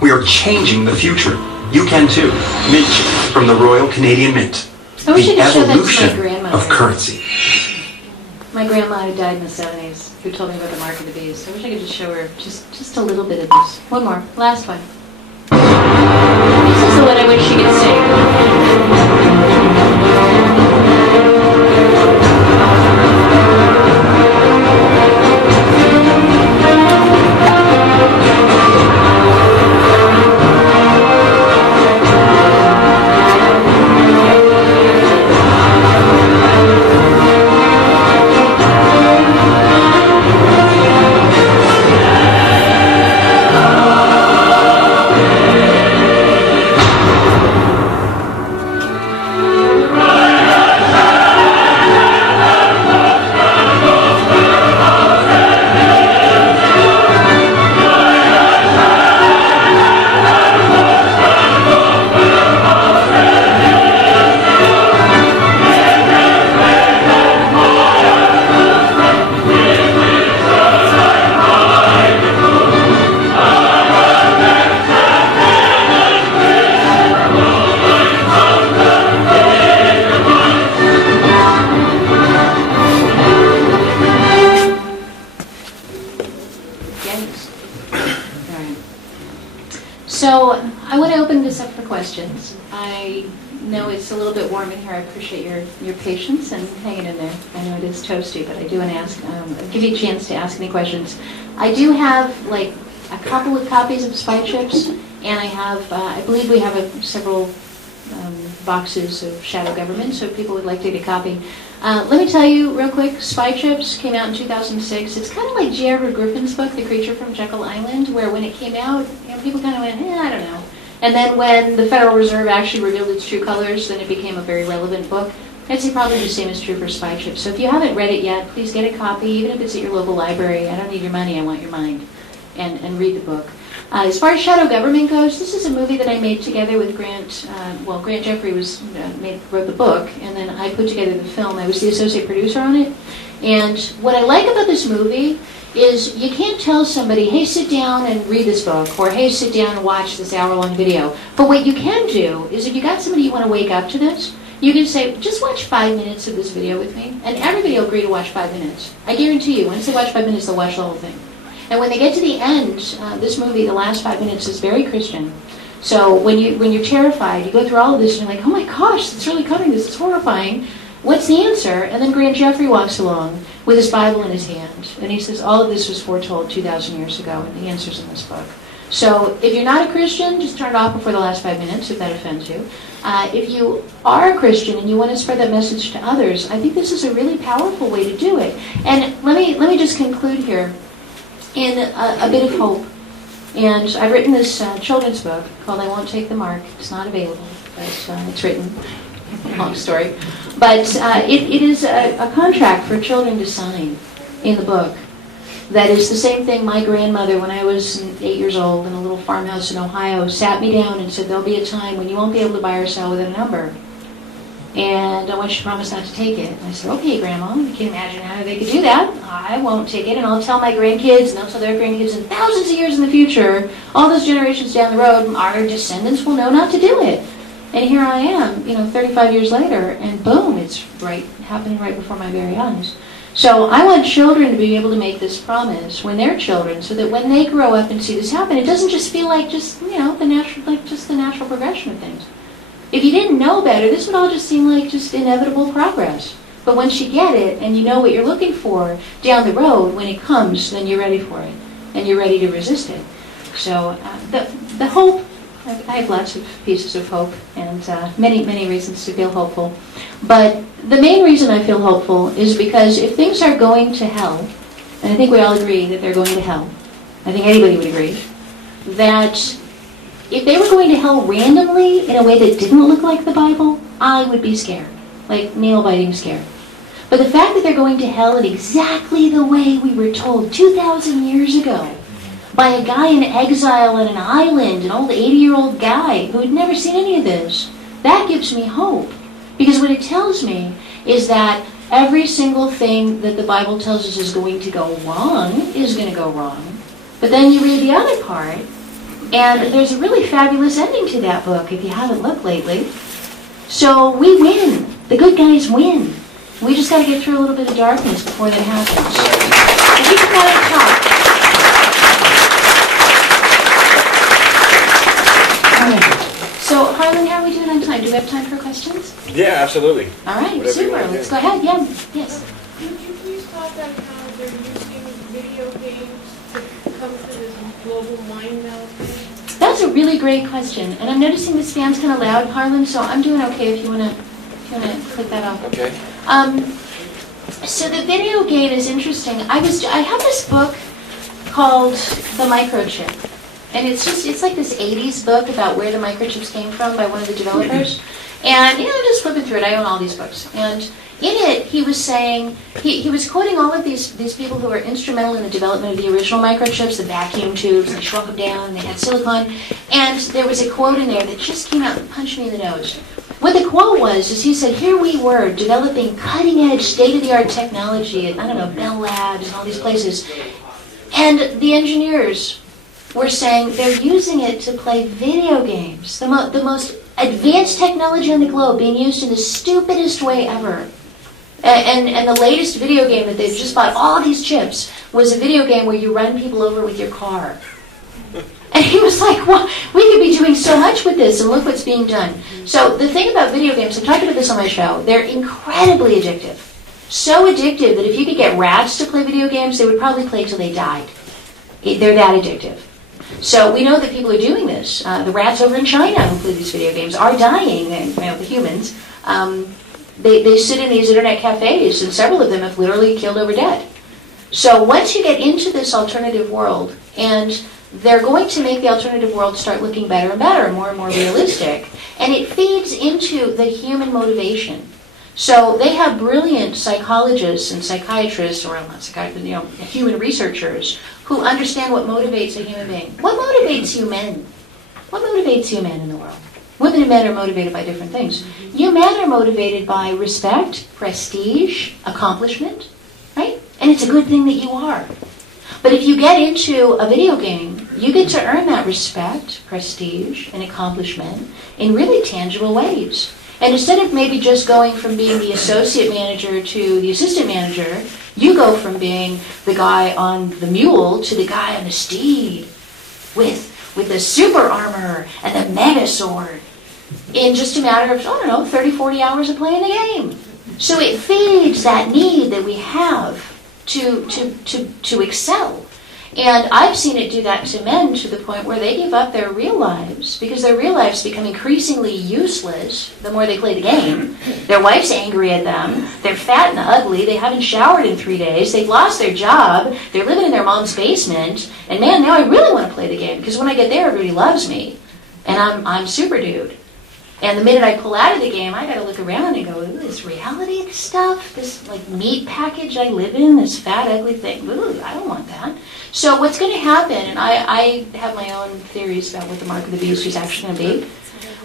We are changing the future. You can too. Mintchip from the Royal Canadian Mint. I wish I The could show that to my evolution grandmother. of currency. My grandma who died in the 70s, who told me about the mark of the beast. I wish I could just show her just a little bit of this. One more, last one. This is the one I wish she could sing. So I want to open this up for questions. I know it's a little bit warm in here. I appreciate your patience and hanging in there. I know it is toasty, but I do want to ask, give you a chance to ask any questions. I do have like a couple of copies of Spy Chips, and I have, I believe we have several boxes of Shadow Government, so if people would like to get a copy. Let me tell you real quick, Spy Chips came out in 2006. It's kind of like J. Edward Griffin's book, The Creature from Jekyll Island, where when it came out, people kind of went, I don't know. And then when the Federal Reserve actually revealed its true colors, then it became a very relevant book. I'd say probably the same is true for Spy Chips. So if you haven't read it yet, please get a copy, even if it's at your local library. I don't need your money, I want your mind. And read the book. As far as Shadow Government goes, this is a movie that I made together with Grant. Grant Jeffrey wrote the book, and then I put together the film. I was the associate producer on it. And what I like about this movie is you can't tell somebody, hey, sit down and read this book, or hey, sit down and watch this hour-long video. But what you can do is if you got somebody you want to wake up to this, you can say, just watch 5 minutes of this video with me, and everybody will agree to watch 5 minutes. I guarantee you, once they watch 5 minutes, they'll watch the whole thing. And when they get to the end, this movie, the last 5 minutes, is very Christian. So when you're terrified, you go through all of this, and you're like, oh my gosh, it's really coming, this is horrifying. What's the answer? And then Grant Jeffrey walks along with his Bible in his hand, and he says, all of this was foretold 2,000 years ago, and the answer's in this book. So if you're not a Christian, just turn it off before the last 5 minutes, if that offends you. If you are a Christian and you want to spread that message to others, I think this is a really powerful way to do it. And let me just conclude here in a bit of hope. And I've written this children's book called I Won't Take the Mark. It's not available, but it's written. Long story. But it is a contract for children to sign in the book. That is the same thing my grandmother, when I was 8 years old in a little farmhouse in Ohio, sat me down and said, there'll be a time when you won't be able to buy or sell within a number. And I want you to promise not to take it. And I said, okay, Grandma, you can imagine how they could do that. I won't take it, and I'll tell my grandkids, and they'll tell their grandkids, and thousands of years in the future, all those generations down the road, our descendants will know not to do it. And here I am, 35 years later, and boom, it's happening right before my very eyes. So I want children to be able to make this promise when they're children, so that when they grow up and see this happen, it doesn't just feel like the natural progression of things. If you didn't know better, this would all just seem like just inevitable progress. But once you get it and you know what you're looking for down the road, when it comes, then you're ready for it and you're ready to resist it. So the hope. I have lots of pieces of hope and many reasons to feel hopeful. But the main reason I feel hopeful is because if things are going to hell, and I think we all agree that they're going to hell, I think anybody would agree, that if they were going to hell randomly in a way that didn't look like the Bible, I would be scared, like nail-biting scared. But the fact that they're going to hell in exactly the way we were told 2,000 years ago by a guy in exile on an island, an old 80-year-old guy who had never seen any of this, that gives me hope. Because what it tells me is that every single thing that the Bible tells us is going to go wrong is going to go wrong. But then you read the other part, and there's a really fabulous ending to that book if you haven't looked lately. So we win. The good guys win. We just got to get through a little bit of darkness before that happens. If you come out top. So, Harlan, how are we doing on time? Do we have time for questions? Yeah, absolutely. All right, Whatever super. Let's go ahead. Yeah, yes. Could you please talk about how they're using video games to come to this global mind meld thing? That's a really great question, and I'm noticing this fan's kind of loud, Harlan. So I'm doing okay if you wanna click that off. Okay. So the video game is interesting. I have this book called The Microchip. And it's like this 80s book about where the microchips came from by one of the developers. And, just flipping through it, I own all these books. And in it, he was saying, he was quoting all of these people who were instrumental in the development of the original microchips, the vacuum tubes, and they shrunk them down, and they had silicon. And there was a quote in there that just came out and punched me in the nose. What the quote was, is he said, here we were developing cutting-edge, state-of-the-art technology at, Bell Labs and all these places. And the engineers were saying they're using it to play video games. The most advanced technology on the globe being used in the stupidest way ever. And the latest video game that they've just bought, all these chips, was a video game where you run people over with your car. And he was like, well, we could be doing so much with this, and look what's being done. So the thing about video games, I've talked about this on my show, they're incredibly addictive. So addictive that if you could get rats to play video games, they would probably play till they died. They're that addictive. So we know that people are doing this. The rats over in China who play these video games are dying, and the humans. They sit in these internet cafes, and several of them have literally killed over dead. So once you get into this alternative world, and they're going to make the alternative world start looking better and more realistic, and it feeds into the human motivation. So they have brilliant psychologists and psychiatrists, or not psychiatrists, human researchers who understand what motivates a human being. What motivates you men? What motivates you men in the world? Women and men are motivated by different things. You men are motivated by respect, prestige, accomplishment, right? And it's a good thing that you are. But if you get into a video game, you get to earn that respect, prestige, and accomplishment in really tangible ways. And instead of maybe just going from being the associate manager to the assistant manager, you go from being the guy on the mule to the guy on the steed with the super armor and the mega sword in just a matter of, 30, 40 hours of playing the game. So it feeds that need that we have to excel. And I've seen it do that to men to the point where they give up their real lives because their real lives become increasingly useless the more they play the game. Their wife's angry at them. They're fat and ugly. They haven't showered in 3 days. They've lost their job. They're living in their mom's basement. And man, now I really want to play the game because when I get there, everybody loves me. And I'm super dude. And the minute I pull out of the game, I got to look around and go, ooh, this reality stuff, this meat package I live in, this fat, ugly thing, ooh, I don't want that. So what's going to happen, and I have my own theories about what the mark of the beast is actually going to be.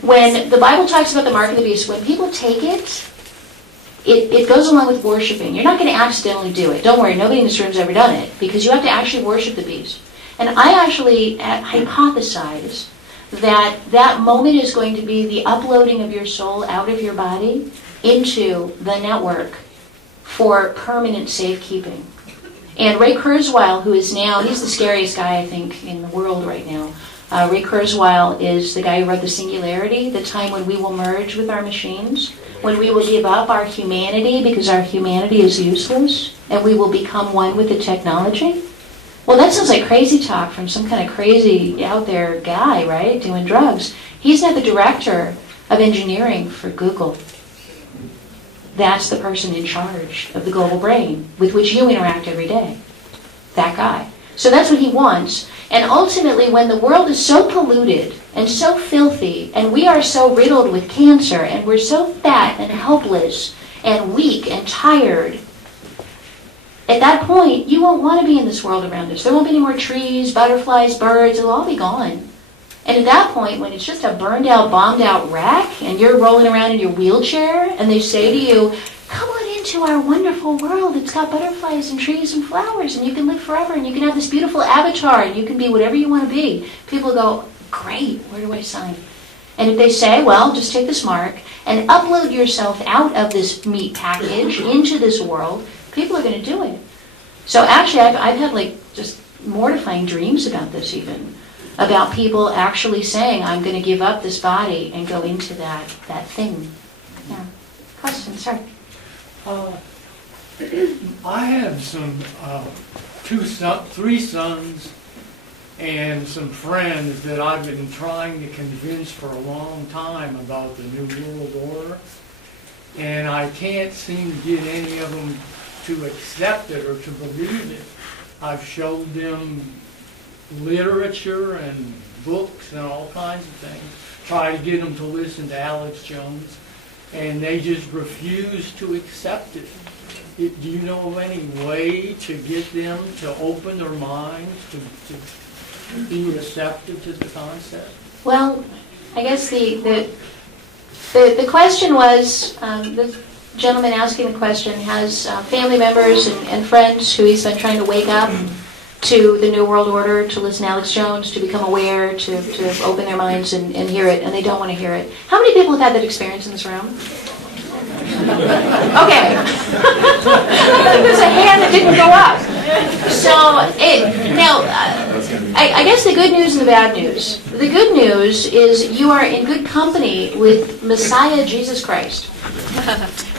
When the Bible talks about the mark of the beast, when people take it goes along with worshiping. You're not going to accidentally do it. Don't worry, nobody in this room's ever done it, because you have to actually worship the beast. And I actually hypothesize that moment is going to be the uploading of your soul out of your body into the network for permanent safekeeping. And Ray Kurzweil, who is now, he's the scariest guy, I think, in the world right now. Ray Kurzweil is the guy who wrote The Singularity, the time when we will merge with our machines, when we will give up our humanity because our humanity is useless, and we will become one with the technology. Well, that sounds like crazy talk from some kind of crazy out there guy, right, doing drugs. He's now the director of engineering for Google. That's the person in charge of the global brain with which you interact every day. That guy. So that's what he wants. And ultimately, when the world is so polluted and so filthy, and we are so riddled with cancer, and we're so fat and helpless, and weak and tired, at that point, you won't want to be in this world around us. There won't be any more trees, butterflies, birds. It'll all be gone. And at that point, when it's just a burned out, bombed out wreck, and you're rolling around in your wheelchair, and they say to you, come on into our wonderful world. It's got butterflies and trees and flowers, and you can live forever, and you can have this beautiful avatar, and you can be whatever you want to be. People go, great, where do I sign? And if they say, well, just take this mark and upload yourself out of this meat package into this world, people are going to do it. So actually, I've had like just mortifying dreams about this even. About people actually saying, I'm going to give up this body and go into that thing. Yeah. Question, sorry. I have some three sons and some friends that I've been trying to convince for a long time about the New World Order, and I can't seem to get any of them to accept it or to believe it. I've showed them literature and books and all kinds of things, try to get them to listen to Alex Jones, and they just refuse to accept it. Do you know of any way to get them to open their minds, to be receptive to the concept? Well, I guess the question was, the gentleman asking the question has family members and friends who he's been trying to wake up to the New World Order, to listen to Alex Jones, to become aware, to open their minds and hear it, and they don't want to hear it. How many people have had that experience in this room? Okay. There's a hand that didn't go up. So, I guess the good news and the bad news. The good news is you are in good company with Messiah Jesus Christ.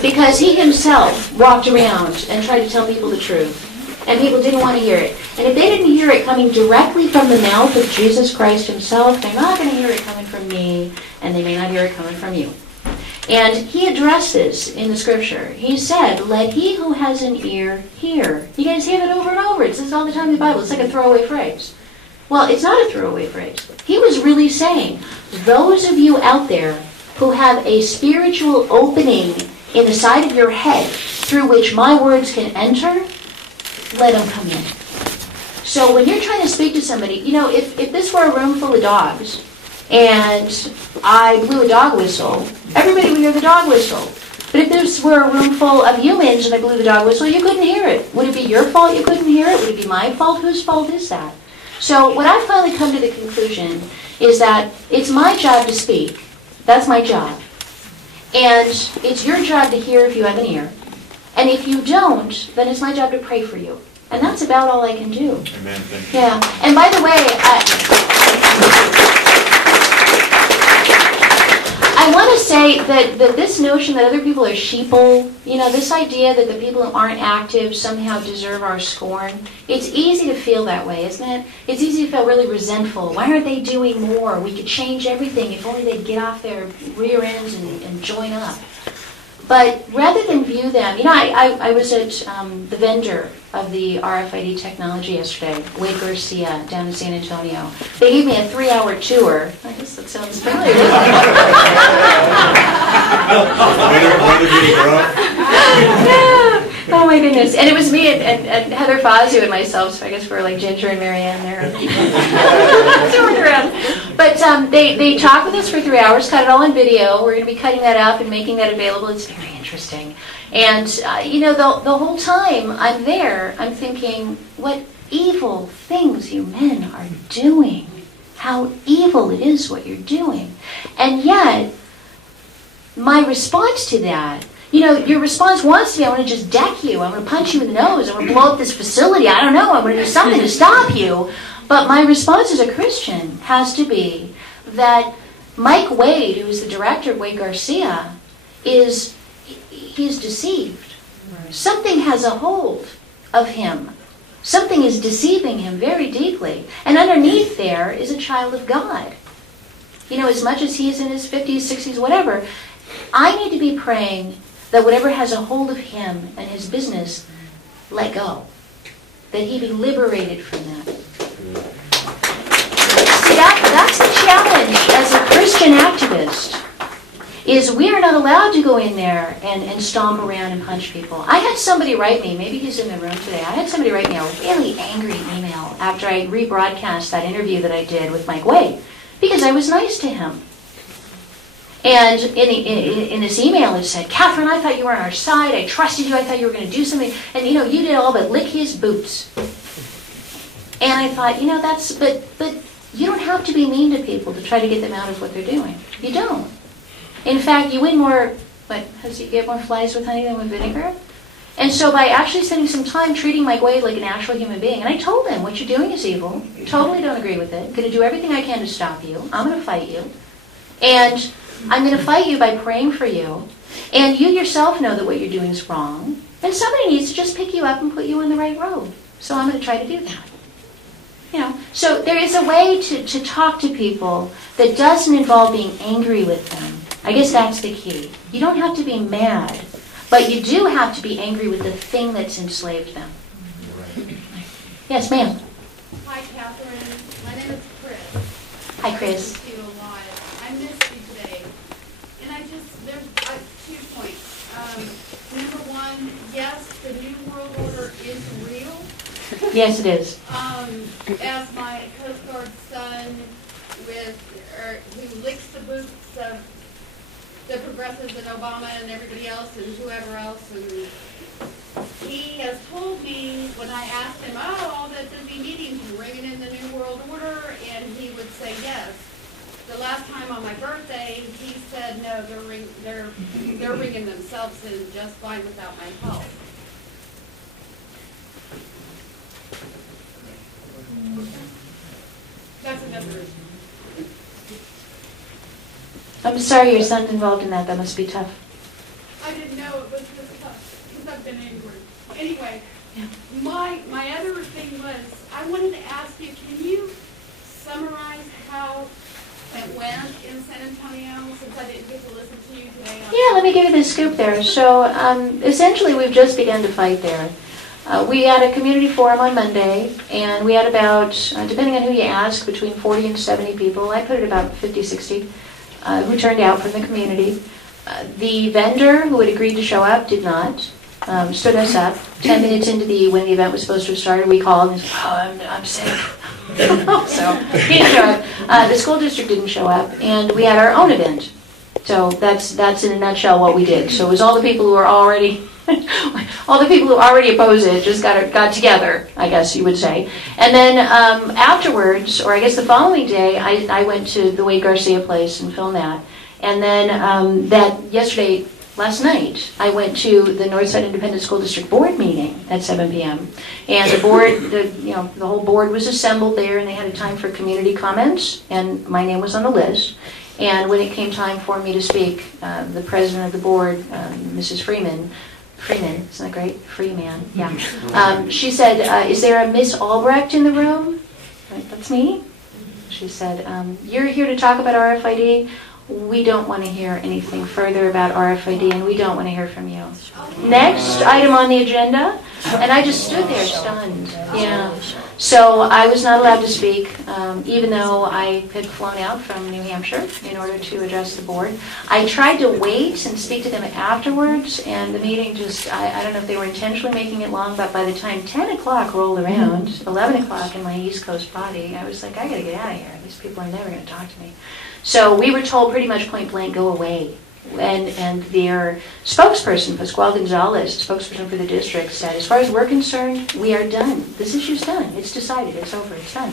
Because he himself walked around and tried to tell people the truth. And people didn't want to hear it. And if they didn't hear it coming directly from the mouth of Jesus Christ himself, they're not going to hear it coming from me, and they may not hear it coming from you. And he addressed this in the scripture. He said, let he who has an ear hear. You guys hear that over and over. It says all the time in the Bible. It's like a throwaway phrase. Well, it's not a throwaway phrase. He was really saying, those of you out there who have a spiritual opening in the side of your head through which my words can enter, let them come in. So when you're trying to speak to somebody, you know, if this were a room full of dogs and I blew a dog whistle, everybody would hear the dog whistle. But if this were a room full of humans and I blew the dog whistle, you couldn't hear it. Would it be your fault you couldn't hear it? Would it be my fault? Whose fault is that? So what I've finally come to the conclusion is that it's my job to speak. That's my job. And it's your job to hear if you have an ear. And if you don't, then it's my job to pray for you. And that's about all I can do. Amen. Thank you. Yeah. And by the way, I want to say that this notion that other people are sheeple, you know, this idea that the people who aren't active somehow deserve our scorn, it's easy to feel that way, isn't it? It's easy to feel really resentful. Why aren't they doing more? We could change everything if only they'd get off their rear ends and join up. But rather than view them, you know, I was at the vendor of the RFID technology yesterday, Wade Garcia, down in San Antonio. They gave me a 3-hour tour. I guess that sounds familiar. Oh my goodness. And it was me and Heather Fazio and myself, so I guess we're like Ginger and Marianne there. But they talked with us for 3 hours, cut it all on video. We're going to be cutting that up and making that available. It's very interesting. And, you know, the whole time I'm there, I'm thinking, what evil things you men are doing. How evil it is what you're doing. And yet, my response to that, you know, your response wants to be, I want to just deck you. I want to punch you in the nose. I want to blow up this facility. I don't know. I want to do something to stop you. But my response as a Christian has to be that Mike Wade, who is the director of Wade Garcia, he's deceived. Right. Something has a hold of him. Something is deceiving him very deeply. And underneath there is a child of God. You know, as much as he's in his 50s, 60s, whatever, I need to be praying that whatever has a hold of him and his business, let go. That he be liberated from that. See, that's the challenge as a Christian activist, is we are not allowed to go in there and stomp around and punch people. I had somebody write me, maybe he's in the room today, I had somebody write me a really angry email after I rebroadcast that interview that I did with Mike Wade, because I was nice to him. And in this email it said, Catherine, I thought you were on our side, I trusted you, I thought you were going to do something, and you did all but lick his boots. And I thought, but you don't have to be mean to people to try to get them out of what they're doing. You don't. In fact, you win more, you get more flies with honey than with vinegar? And so by actually spending some time treating Mike Wade like an actual human being, and I told him, what you're doing is evil, totally don't agree with it, I'm going to do everything I can to stop you, I'm going to fight you, and I'm going to fight you by praying for you, and you yourself know that what you're doing is wrong, and somebody needs to just pick you up and put you on the right road. So I'm going to try to do that. So there is a way to talk to people that doesn't involve being angry with them. I guess that's the key. You don't have to be mad, but you do have to be angry with the thing that's enslaved them. Yes, ma'am. Hi, Catherine. My name is Chris. Hi, Chris. I missed you a lot. I missed you today. And there's 2 points. Number one, yes, the New World Order is real. Yes, it is. As my Coast Guard son, who licks the boots of the progressives and Obama and everybody else and whoever else, and he has told me when I asked him, all the busy meetings, ringing in the New World Order, and he would say yes. The last time on my birthday, he said no, they're ringing themselves in just fine without my help. That's another issue. I'm sorry your son's involved in that. That must be tough. I didn't know it was this tough because I've been angry. Anyway, my other thing was, I wanted to ask you, can you summarize how it went in San Antonio, since I didn't get to listen to you today? Yeah, let me give you the scoop there. So essentially we've just begun to fight there. We had a community forum on Monday, and we had about, depending on who you ask, between 40 and 70 people. I put it about 50, 60, who turned out from the community. The vendor who had agreed to show up did not, stood us up. 10 minutes into when the event was supposed to have started, we called and said, I'm sick. So he didn't show up. The school district didn't show up, and we had our own event. So that's in a nutshell what we did. So it was all the people who were already oppose it just got together, I guess you would say. And then afterwards, or I guess the following day, I went to the Wade Garcia place and filmed that. And then last night, I went to the Northside Independent School District Board meeting at 7 p.m. And the board, the whole board was assembled there, and they had a time for community comments, and my name was on the list. And when it came time for me to speak, the president of the board, Mrs. Freeman, isn't that great? Freeman, yeah. She said, is there a Miss Albrecht in the room? That's me. She said, you're here to talk about RFID. We don't want to hear anything further about RFID, and we don't want to hear from you. Next item on the agenda, and I just stood there stunned. Yeah. So I was not allowed to speak, even though I had flown out from New Hampshire in order to address the board. I tried to wait and speak to them afterwards, and the meeting just, I don't know if they were intentionally making it long, but by the time 10 o'clock rolled around, 11 o'clock in my East Coast body, I was like, I gotta get out of here. These people are never gonna talk to me. So we were told pretty much point blank, go away. And their spokesperson, Pascual Gonzalez, spokesperson for the district, said, as far as we're concerned, we are done. This issue's done. It's decided. It's over. It's done.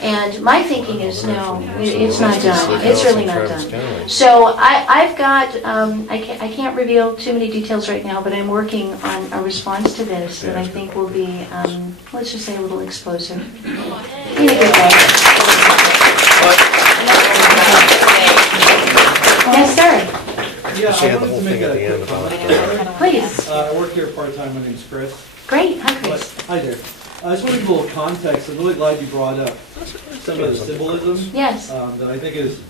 And my thinking is, no, it's not done. It's really not done. So I've got, I can't reveal too many details right now, but I'm working on a response to this that I think will be, let's just say, a little explosive. In a good way. Yes, sir. Yeah, I wanted to make a quick comment. Please. I work here part-time. My name's Chris. Great. Hi, Chris. Hi there. I just want to give a little context. I'm really glad you brought up some of the symbolism. Yes. That I think is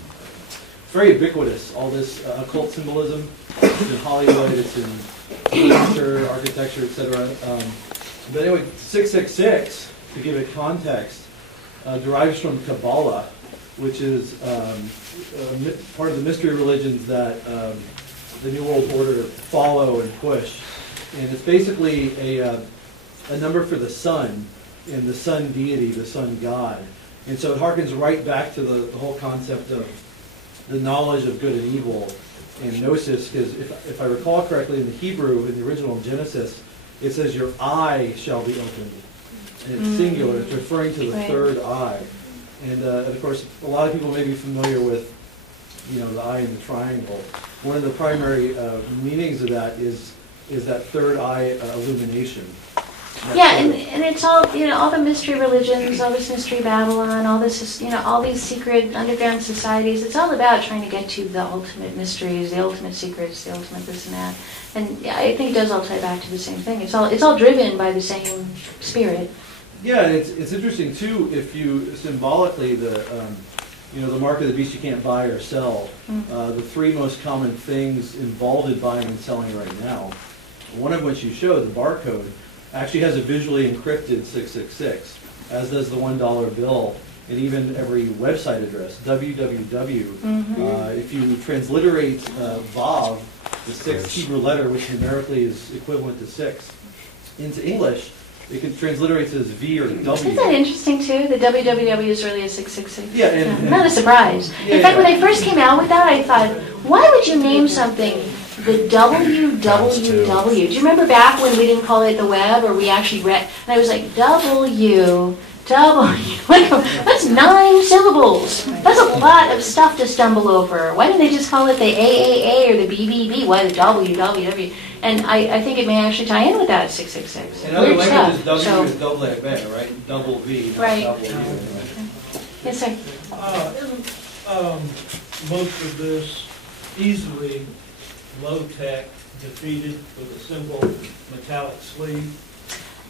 very ubiquitous. All this occult symbolism. It's in Hollywood. It's in literature, architecture, etc. But anyway, 666, to give it context, derives from Kabbalah, which is part of the mystery religions that the New World Order follow and push. And it's basically a number for the sun, and the sun deity, the sun god. And so it harkens right back to the whole concept of the knowledge of good and evil and gnosis, because if I recall correctly, in the Hebrew, in the original Genesis, it says your eye shall be opened. And it's singular, it's referring to the third eye. And of course, a lot of people may be familiar with, the eye in the triangle. One of the primary meanings of that is that third eye illumination. Yeah, and it's all, all the mystery religions, all this mystery Babylon, all this, all these secret underground societies, it's all about trying to get to the ultimate mysteries, the ultimate secrets, the ultimate this and that. And yeah, I think it does all tie back to the same thing. It's all driven by the same spirit. Yeah, and it's interesting too, if you symbolically, the mark of the beast you can't buy or sell, the three most common things involved in buying and selling right now, one of which you showed, the barcode, actually has a visually encrypted 666, as does the $1 bill, and even every website address, www. If you transliterate Vav, the sixth Hebrew letter, which numerically is equivalent to 6, into English, it can transliterate as V or W. Isn't that interesting too? The www is really a 666. Yeah, and not a surprise. In fact, when I first came out with that, I thought, why would you name something the www? Do you remember back when we didn't call it the web, or we actually read, and I was like, W. That's 9 syllables. That's a lot of stuff to stumble over. Why didn't they just call it the AAA or the BBB? Why the www? And I think it may actually tie in with that 666. In other languages, W is double A, right? Double V, not right. double U. Yes, sir. Isn't most of this easily low-tech defeated with a simple metallic sleeve?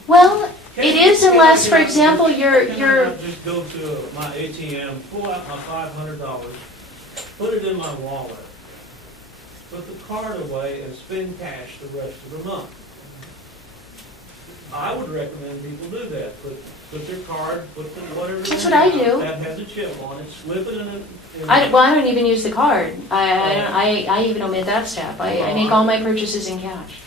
Well, it is unless, for example, you're just go to my ATM, pull out my $500, put it in my wallet, put the card away, and spend cash the rest of the month. I would recommend people do that. Put their card, put the whatever. That's what I do. That has a chip on it. Slip it in. I don't even use the card. I even omit that step. I make all my purchases in cash.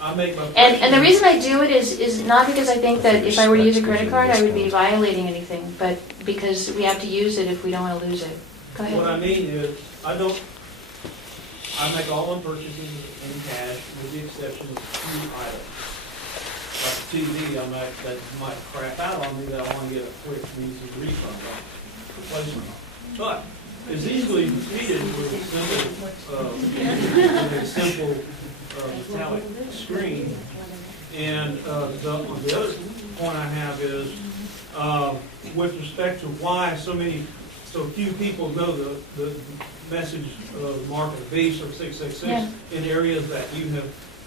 I make my and the reason I do it is not because I think that if I were to use a credit card, I would be violating anything, but because we have to use it if we don't want to lose it. Go ahead. What I mean is, I make all my purchases in cash with the exception of 2 items. Like a TV, that might crap out on me that I want to get a quick and easy refund on replacement. But it's easily defeated with a simple metallic screen. And the other point I have is with respect to why so few people know the message of mark of the beast or 666 in areas that you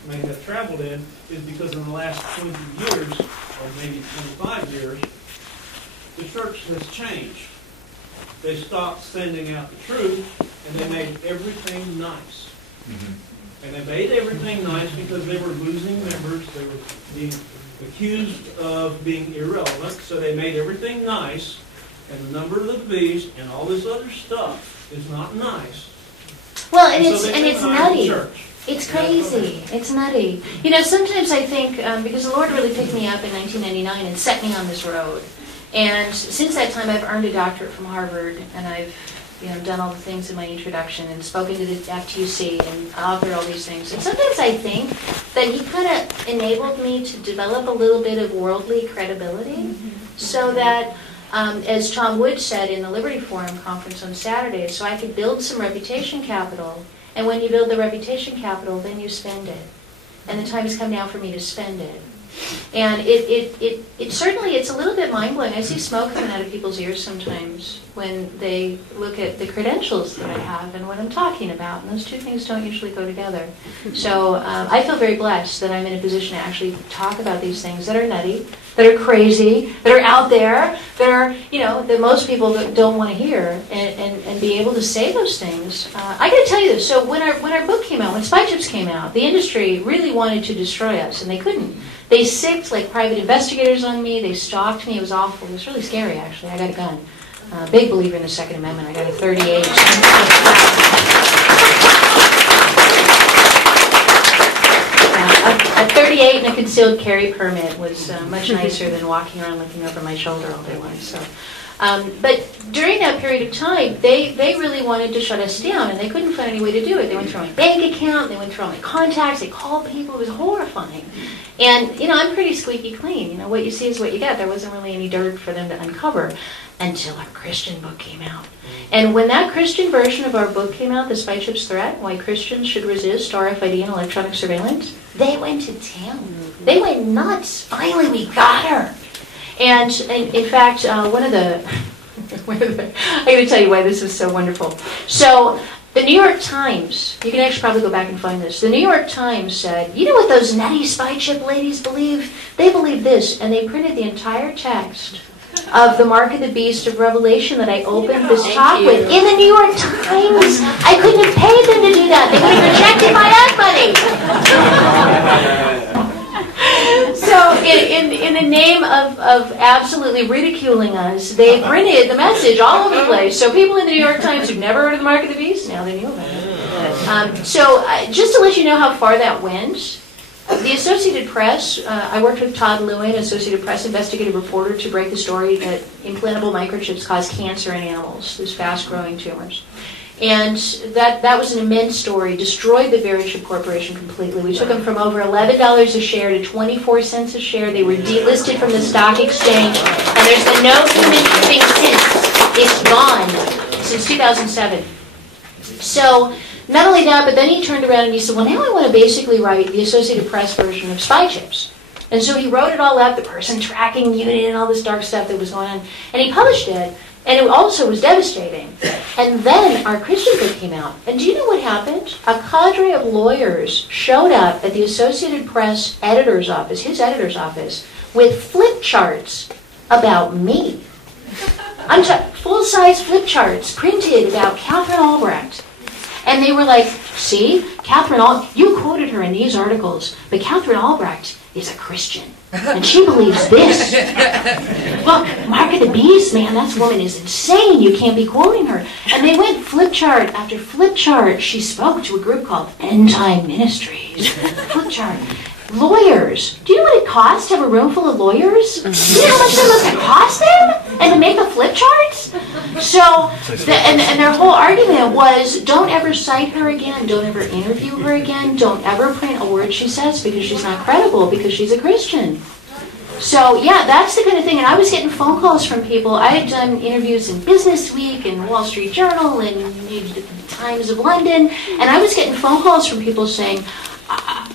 may have traveled in, is because in the last 20 years, or maybe 25 years, the church has changed. They stopped sending out the truth, and they made everything nice. And they made everything nice because they were losing members. They were being accused of being irrelevant, so they made everything nice, and the number of the beast and all this other stuff is not nice. Well, and so it's nutty. It's crazy. It's nutty. Sometimes I think, because the Lord really picked me up in 1999 and set me on this road. And since that time, I've earned a doctorate from Harvard, and I've done all the things in my introduction and spoken to the FTC and authored all these things. And sometimes I think that He kind of enabled me to develop a little bit of worldly credibility so that, as Tom Wood said in the Liberty Forum conference on Saturday, so I could build some reputation capital. And when you build the reputation capital, then you spend it. And the time has come now for me to spend it. And it certainly, it's a little bit mind-blowing. I see smoke coming out of people's ears sometimes when they look at the credentials that I have and what I'm talking about. And those two things don't usually go together. So I feel very blessed that I'm in a position to actually talk about these things that are nutty, that are crazy, that are out there, that are, that most people don't want to hear, and be able to say those things. I got to tell you this. So when our book came out, when Spy Chips came out, the industry really wanted to destroy us, and they couldn't. They sicked like private investigators on me. They stalked me. It was awful. It was really scary, actually. I got a gun. Big believer in the Second Amendment. I got a 38. A 38 and a concealed carry permit was much nicer than walking around looking over my shoulder all day long. So, but during that period of time, they really wanted to shut us down, and they couldn't find any way to do it. They went through my bank account, they went through all my contacts, they called people. It was horrifying. And, you know, I'm pretty squeaky clean. You know, what you see is what you get. There wasn't really any dirt for them to uncover until our Christian book came out. And when that Christian version of our book came out, The Spy Ship's Threat, Why Christians Should Resist RFID and Electronic Surveillance, they went to town. They went nuts. Finally, we got her. And in fact, one of the I'm going to tell you why this is so wonderful. So, the New York Times, you can actually probably go back and find this. The New York Times said, you know what those nutty spy chip ladies believe? They believe this, and they printed the entire text of the Mark of the Beast of Revelation that I opened this talk with in the New York Times. I couldn't have paid them to do that. They would have rejected my ad money. So in the name of absolutely ridiculing us, they printed the message all over the place. So people in the New York Times who've never heard of the Mark of the Beast, now they knew about it. So just to let you know how far that went, the Associated Press, I worked with Todd Lewin, Associated Press investigative reporter, to break the story that implantable microchips cause cancer in animals, these fast-growing tumors. And that was an immense story, destroyed the Verichip Corporation completely. We took them from over $11 a share to 24 cents a share. They were delisted from the stock exchange, and there's been no human thing since. It's gone since 2007. So, not only that, but then he turned around and he said, well, now I want to basically write the Associated Press version of spy chips. And so he wrote it all up, the person tracking unit and all this dark stuff that was going on. And he published it, and it also was devastating. And then our Christian book came out. And do you know what happened? A cadre of lawyers showed up at the Associated Press editor's office, his editor's office, with flip charts about me. I'm sorry, full-size flip charts printed about Katherine Albrecht. And they were like, see, you quoted her in these articles, but Katherine Albrecht is a Christian, and she believes this. Look, Mark of the Beast, man, that woman is insane. You can't be quoting her. And they went flip chart after flip chart. She spoke to a group called End Time Ministries. Flip chart. Lawyers. Do you know what it costs to have a room full of lawyers? Do you know how much that must cost them? And to make the flip charts? So, and their whole argument was, don't ever cite her again, don't ever interview her again, don't ever print a word she says because she's not credible, because she's a Christian. So, yeah, that's the kind of thing. And I was getting phone calls from people. I had done interviews in Business Week and Wall Street Journal and the Times of London, and I was getting phone calls from people saying,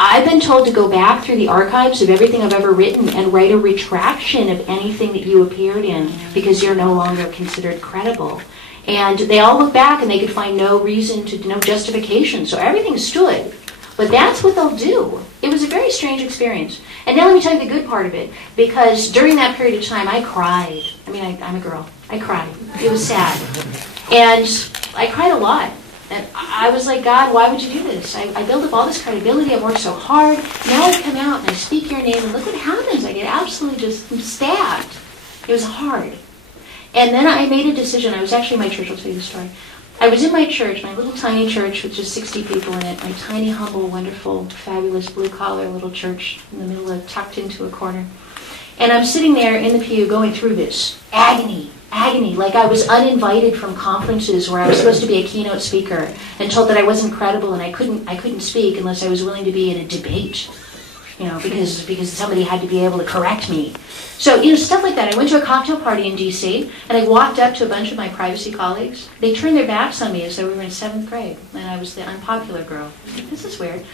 I've been told to go back through the archives of everything I've ever written and write a retraction of anything that you appeared in because you're no longer considered credible. And they all look back and they could find no reason no justification. So everything stood. But that's what they'll do. It was a very strange experience. And now let me tell you the good part of it. Because during that period of time, I cried. I mean, I'm a girl. I cried. It was sad. And I cried a lot. And I was like, God, why would you do this? I built up all this credibility. I worked so hard. Now I come out and I speak your name, and look what happens. I get absolutely just stabbed. It was hard. And then I made a decision. I was actually in my church. I'll tell you the story. I was in my church, my little tiny church with just 60 people in it, my tiny, humble, wonderful, fabulous, blue-collar little church in the middle of, tucked into a corner. And I'm sitting there in the pew going through this agony, like I was uninvited from conferences where I was supposed to be a keynote speaker and told that I wasn't credible and I couldn't speak unless I was willing to be in a debate, because somebody had to be able to correct me. So, stuff like that. I went to a cocktail party in D.C. and I walked up to a bunch of my privacy colleagues. They turned their backs on me as though we were in 7th grade and I was the unpopular girl. This is weird.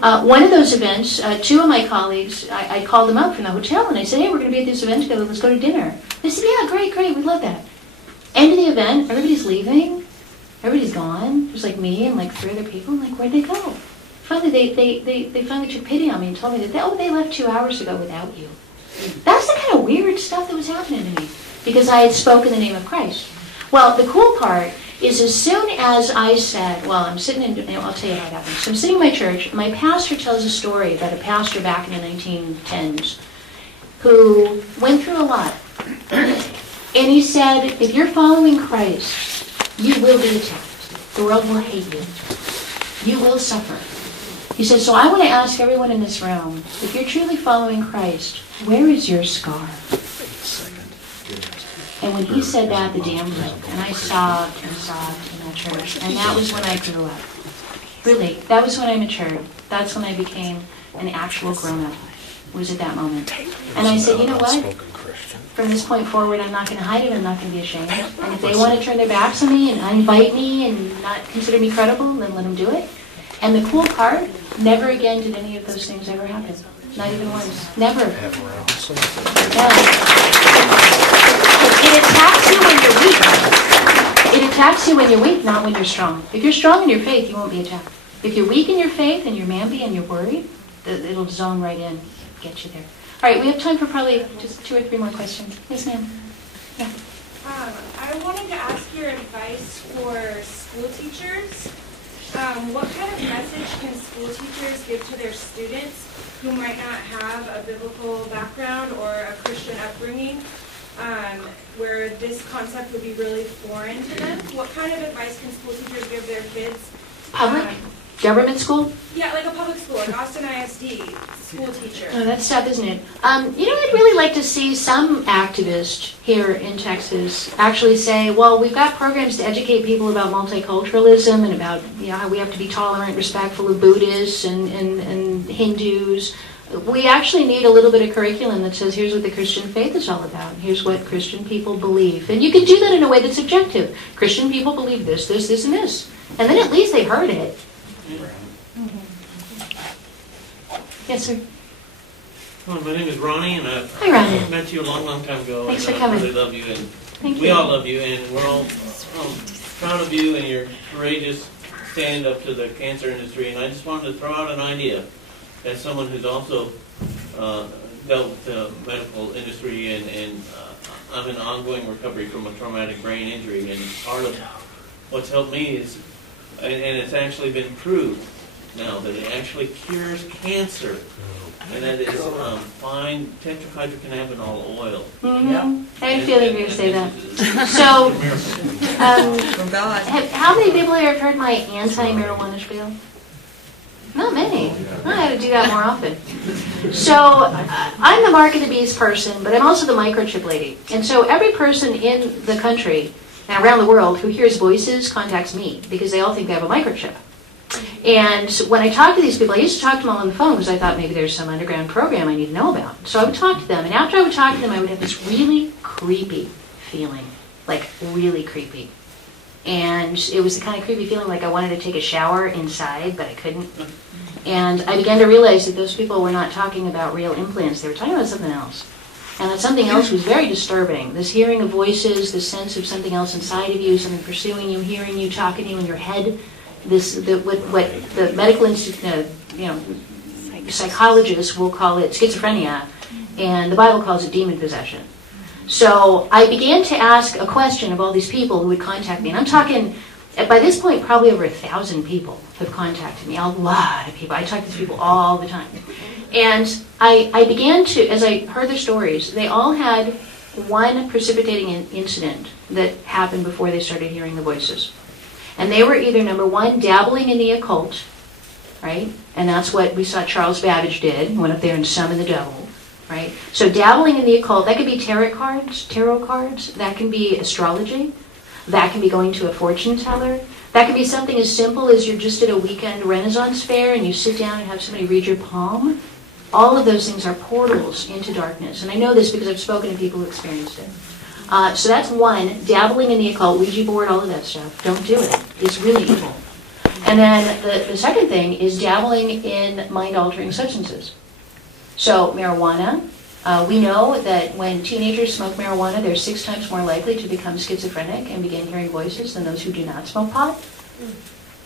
One of those events, two of my colleagues, I called them up from the hotel and I said, hey, we're going to be at this event together, let's go to dinner. They said, yeah, great, we love that. End of the event, everybody's leaving, everybody's gone. There's like me and like 3 other people. I'm like, where'd they go? Finally, they finally took pity on me and told me that, they left 2 hours ago without you. That's the kind of weird stuff that was happening to me because I had spoken the name of Christ. Well, the cool part is as soon as I said, I'm sitting I'll tell you how it happened. So I'm sitting in my church. My pastor tells a story about a pastor back in the 1910s who went through a lot. And he said, if you're following Christ, you will be attacked. The world will hate you. You will suffer. He said, so I want to ask everyone in this room, if you're truly following Christ, where is your scar? And when he said that, the dam broke. And I sobbed and sobbed in that church. And that was when I grew up. Really, that was when I matured. That's when I became an actual grown-up. Was at that moment. And I said, you know what? From this point forward, I'm not going to hide it. I'm not going to be ashamed. And if they want to turn their backs on me and uninvite me and not consider me credible, then let them do it. And the cool part, never again did any of those things ever happen. Not even once. Never. Yeah. It attacks you when you're weak. It attacks you when you're weak, not when you're strong. If you're strong in your faith, you won't be attacked. If you're weak in your faith and you're mampy and you're worried, it'll zone right in, get you there. All right, we have time for probably just 2 or 3 more questions. Yes, ma'am. Yeah. I wanted to ask your advice for school teachers. What kind of message can school teachers give to their students who might not have a biblical background or a Christian upbringing, where this concept would be really foreign to them? What kind of advice can school teachers give their kids? Public? Government school? Yeah, like a public school, like Austin ISD, school teacher. Oh, that's tough, isn't it? I'd really like to see some activist here in Texas actually say, well, we've got programs to educate people about multiculturalism and about how we have to be tolerant, respectful of Buddhists and Hindus. We actually need a little bit of curriculum that says, here's what the Christian faith is all about. Here's what Christian people believe. And you can do that in a way that's objective. Christian people believe this, this, this, and this. And then at least they've heard it. Yes, sir. Well, my name is Ronnie, and Hi, Ronnie. I met you a long, long time ago. Thanks and for coming. I really love you, and Thank we you. all love you, and we're all proud of you and your courageous stand up to the cancer industry. And I just wanted to throw out an idea, as someone who's also dealt with the medical industry, and I'm in ongoing recovery from a traumatic brain injury, and part of what's helped me is, and it's actually been proved now, that it actually cures cancer, and that is fine tetrahydrocannabinol oil. Mm-hmm. I had a feeling you were going to say that. So, how many people here have heard my anti-marijuana spiel? Not many. I had to do that more often. So, I'm the Mark of the Beast person, but I'm also the microchip lady. And so every person in the country and around the world who hears voices contacts me because they all think they have a microchip. And when I talk to these people, I used to talk to them all on the phone because I thought maybe there's some underground program I need to know about. So I would talk to them, and after I would talk to them, I would have this really creepy feeling, like really creepy. And it was the kind of creepy feeling like I wanted to take a shower inside, but I couldn't. And I began to realize that those people were not talking about real implants. They were talking about something else. And that something else was very disturbing. This hearing of voices, this sense of something else inside of you, something pursuing you, hearing you, talking to you in your head. What the medical psychologists will call it schizophrenia, and the Bible calls it demon possession. So I began to ask a question of all these people who would contact me, and I'm talking, by this point, probably over 1,000 people have contacted me, a lot of people. I talk to these people all the time. And I began to, as I heard their stories, they all had one precipitating incident that happened before they started hearing the voices. And they were either, number one, dabbling in the occult, right? And that's what we saw Charles Babbage did. He went up there and summoned the devil, right? So dabbling in the occult, that could be tarot cards. That can be astrology. That can be going to a fortune teller. That can be something as simple as you're just at a weekend Renaissance fair and you sit down and have somebody read your palm. All of those things are portals into darkness. And I know this because I've spoken to people who experienced it. So that's one, dabbling in the occult, Ouija board, all of that stuff. Don't do it. It's really evil. And then the second thing is dabbling in mind-altering substances. So marijuana, we know that when teenagers smoke marijuana, they're 6 times more likely to become schizophrenic and begin hearing voices than those who do not smoke pot.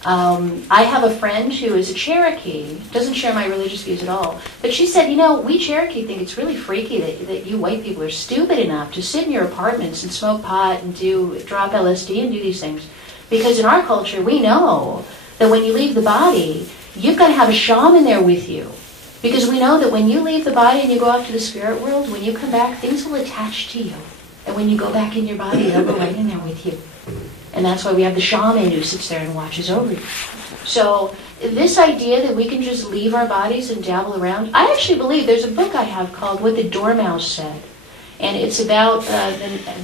I have a friend who is a Cherokee, doesn't share my religious views at all, but she said, we Cherokee think it's really freaky that you white people are stupid enough to sit in your apartments and smoke pot and drop LSD and do these things. Because in our culture, we know that when you leave the body, you've got to have a shaman there with you. Because we know that when you leave the body and you go off to the spirit world, when you come back, things will attach to you. And when you go back in your body, they'll go right in there with you. And that's why we have the shaman who sits there and watches over you. So this idea that we can just leave our bodies and dabble around, I actually believe there's a book I have called What the Dormouse Said. And it's about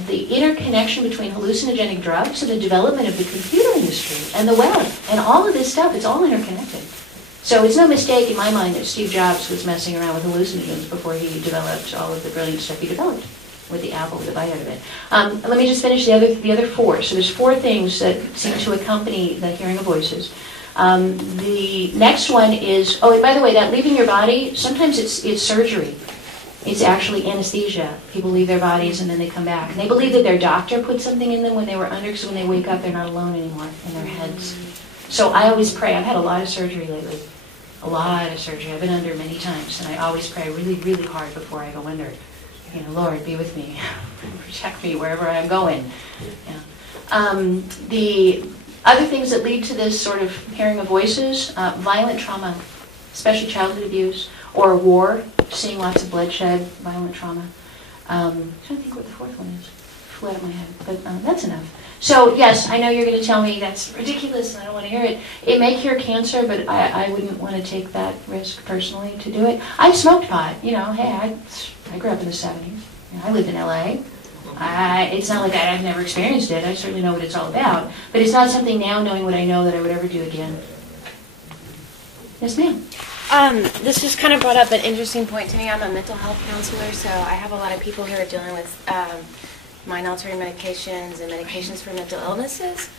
the interconnection between hallucinogenic drugs and the development of the computer industry and the web. And all of this stuff, it's all interconnected. So it's no mistake in my mind that Steve Jobs was messing around with hallucinogens before he developed all of the brilliant stuff he developed with the apple, with the bite out of it. Let me just finish the other four. So there's four things that seem to accompany the hearing of voices. The next one is, oh, and by the way, that leaving your body, sometimes it's surgery. It's actually anesthesia. People leave their bodies and then they come back. And they believe that their doctor put something in them when they were under, because when they wake up, they're not alone anymore in their heads. So I always pray. I've had a lot of surgery lately. A lot of surgery. I've been under many times. And I always pray really, really hard before I go under. You know, Lord, be with me. Protect me wherever I'm going. Yeah. The other things that lead to this sort of hearing of voices, violent trauma, especially childhood abuse, or war, seeing lots of bloodshed, violent trauma. I'm trying to think what the fourth one is. Flew out of my head, but that's enough. So yes, I know you're going to tell me that's ridiculous and I don't want to hear it. It may cure cancer, but I wouldn't want to take that risk personally to do it. I smoked pot, you know, hey, I grew up in the 70s. You know, I lived in LA. It's not like I've never experienced it. I certainly know what it's all about. But it's not something now, knowing what I know, that I would ever do again. Yes, ma'am. This just kind of brought up an interesting point to me. I'm a mental health counselor, so I have a lot of people who are dealing with mind-altering medications and medications for mental illnesses.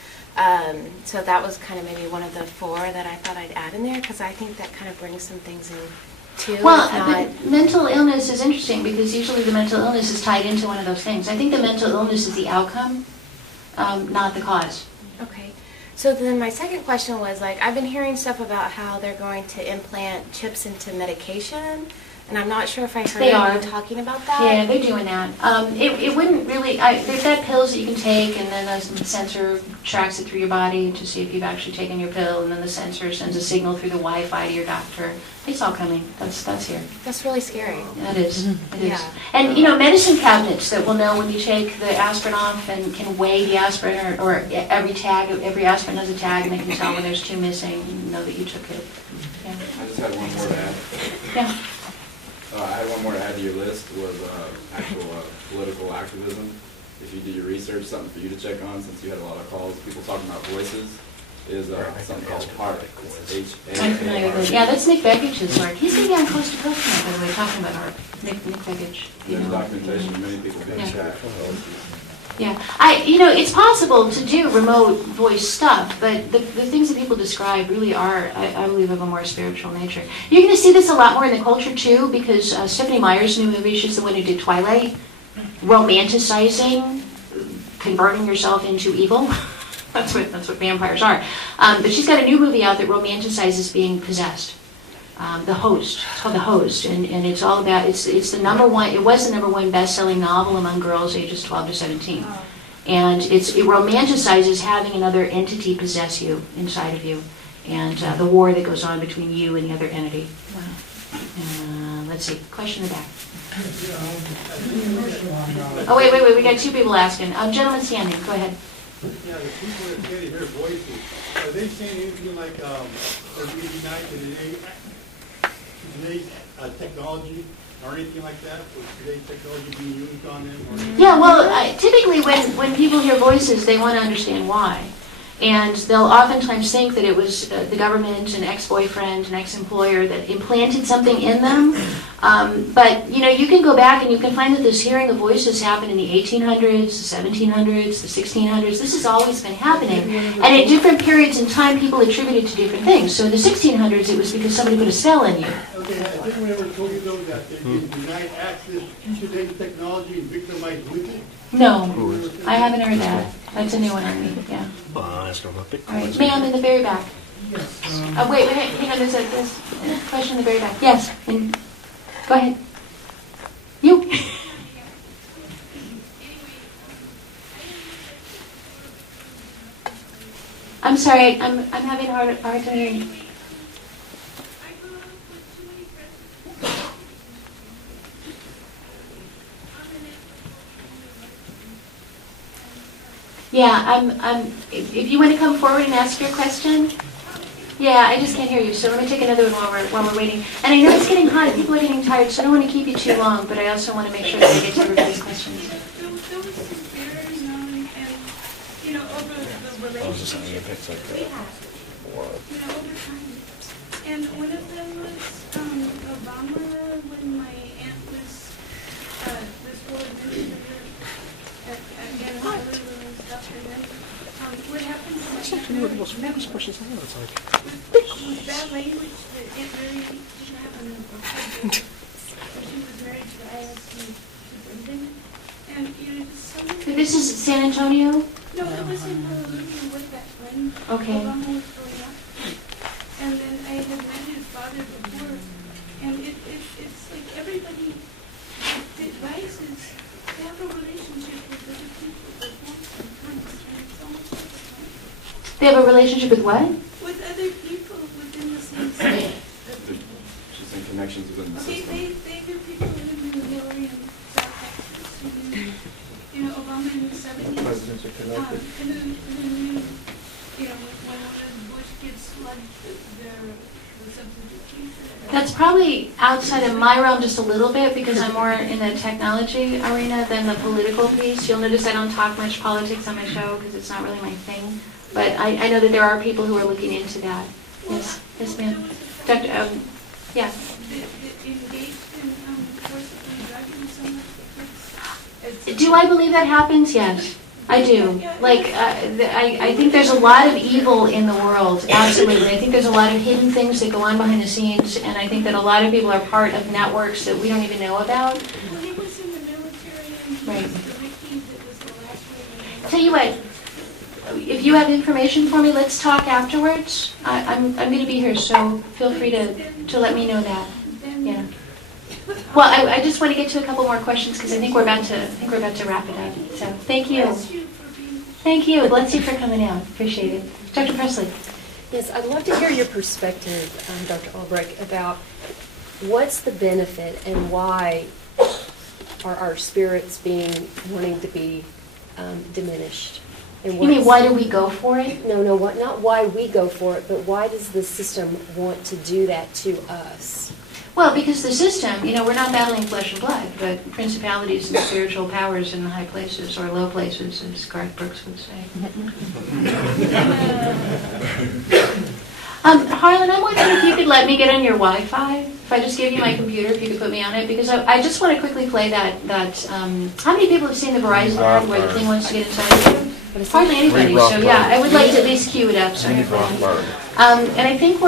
So that was kind of maybe one of the four that I thought I'd add in there, because I think that kind of brings some things in too. Well, mental illness is interesting because usually the mental illness is tied into one of those things. I think the mental illness is the outcome, not the cause. Okay. So then my second question was, like, I've been hearing stuff about how they're going to implant chips into medication, and I'm not sure if I heard you talking about that. Yeah, they're doing that. It wouldn't really, they've got pills that you can take, and then a sensor tracks it through your body to see if you've actually taken your pill, and then the sensor sends a signal through the Wi-Fi to your doctor. It's all coming. That's here. That's really scary. That is. It is. And, you know, medicine cabinets that will know when you take the aspirin off and can weigh the aspirin, or every aspirin has a tag, and they can tell when there's two missing, and know that you took it. Yeah. I just had one more to add. Yeah. I had one more to add to your list, was actual political activism. If you do your research, something for you to check on, since you had a lot of calls, people talking about voices, is something called HART. It's H-A-R-T. Yeah, that's Nick Beggage's work. He's going to be on Coast to Coast tonight, by the way, talking about HART. Nick Beggage. There's documentation of many people being tracked. Yeah, you know, it's possible to do remote voice stuff, but the things that people describe really are, I believe, of a more spiritual nature. You're going to see this a lot more in the culture, too, because Stephanie Meyer's new movie, she's the one who did Twilight, romanticizing converting yourself into evil. That's what vampires are. But she's got a new movie out that romanticizes being possessed. The Host. It's called The Host, and it's all about, it was the number one best-selling novel among girls ages 12 to 17. And it romanticizes having another entity possess you inside of you, and the war that goes on between you and the other entity. Let's see, question in the back. Oh, wait, we got two people asking. Gentleman standing, go ahead. Yeah, the people that say they hear voices, are they saying anything like, every night in today's technology or anything like that? Was today's technology being used on them? Or Yeah, well, typically when people hear voices, they want to understand why. And they'll oftentimes think that it was the government, an ex-boyfriend, an ex-employer that implanted something in them. But, you know, you can go back and you can find that this hearing of voices happened in the 1800s, the 1700s, the 1600s. This has always been happening. And at different periods in time, people attributed to different things. So in the 1600s, it was because somebody put a spell in you. Okay, I think we ever told you, though, that they can deny access to today's technology and victimize with it? No, I haven't heard that. That's a new one on me, yeah. All right, ma'am in the very back. Wait, hang on, there's a question in the very back. Yes, go ahead. You. I'm sorry, I'm having a hard time hearing you. Yeah, if you want to come forward and ask your question. Yeah, I just can't hear you, so let me take another one while we're waiting. And I know it's getting hot, people are getting tired, so I don't want to keep you too long, but I also want to make sure that we get to everybody's questions. You know, over the relationship we have, you know, over time. And one of them was Obama, when my aunt was this whole administrator at Honolulu and stuff, and then what happened to my aunt with bad language that it really didn't happen in the book. She was married to the ISD superintendent. And, you know, just so many... This is San Antonio? No, it was in Honolulu with that when Obama was growing up. And then I had met his father before. And it's like everybody, the advice is to have a relationship with other people that wants and comes. And it's almost like a friend. They have a relationship with what? With other people within the same state. Just in connections within the system. They do people living in the Hillary and South Texas. You know, Obama in the 70s. Presidents are connected. And then, you know, when one of the Bush kids slugged the substitute teacher. That's probably outside of my realm just a little bit because I'm more in the technology arena than the political piece. You'll notice I don't talk much politics on my show because it's not really my thing. But I know that there are people who are looking into that. Yes, yes, ma'am. Dr. Yeah. Do I believe that happens? Yes, I do. Like, I think there's a lot of evil in the world, absolutely. I think there's a lot of hidden things that go on behind the scenes, and I think that a lot of people are part of networks that we don't even know about. Well, he was in the military, and right. The Rickies, it was the last one. Tell you what, if you have information for me, let's talk afterwards. I'm going to be here, so feel free to let me know that. Yeah. Well, I just want to get to a couple more questions because I think we're about to wrap it up. So thank you. Thank you. Bless you for coming out. Appreciate it. Dr. Presley. Yes, I'd love to hear your perspective, Dr. Albrecht, about what's the benefit and why are our spirits wanting to be diminished? And you mean why do we go for it? No, not why we go for it, but why does the system want to do that to us? Well, because the system, you know, we're not battling flesh and blood, but principalities and spiritual powers in the high places or low places, as Garth Brooks would say. Harlan, I'm wondering if you could let me get on your Wi-Fi. If I just give you my computer, if you could put me on it, because I just want to quickly play that. How many people have seen the Verizon ad where the thing wants to get inside of you? Hardly anybody. So yeah, I would like to at least cue it up. So and I think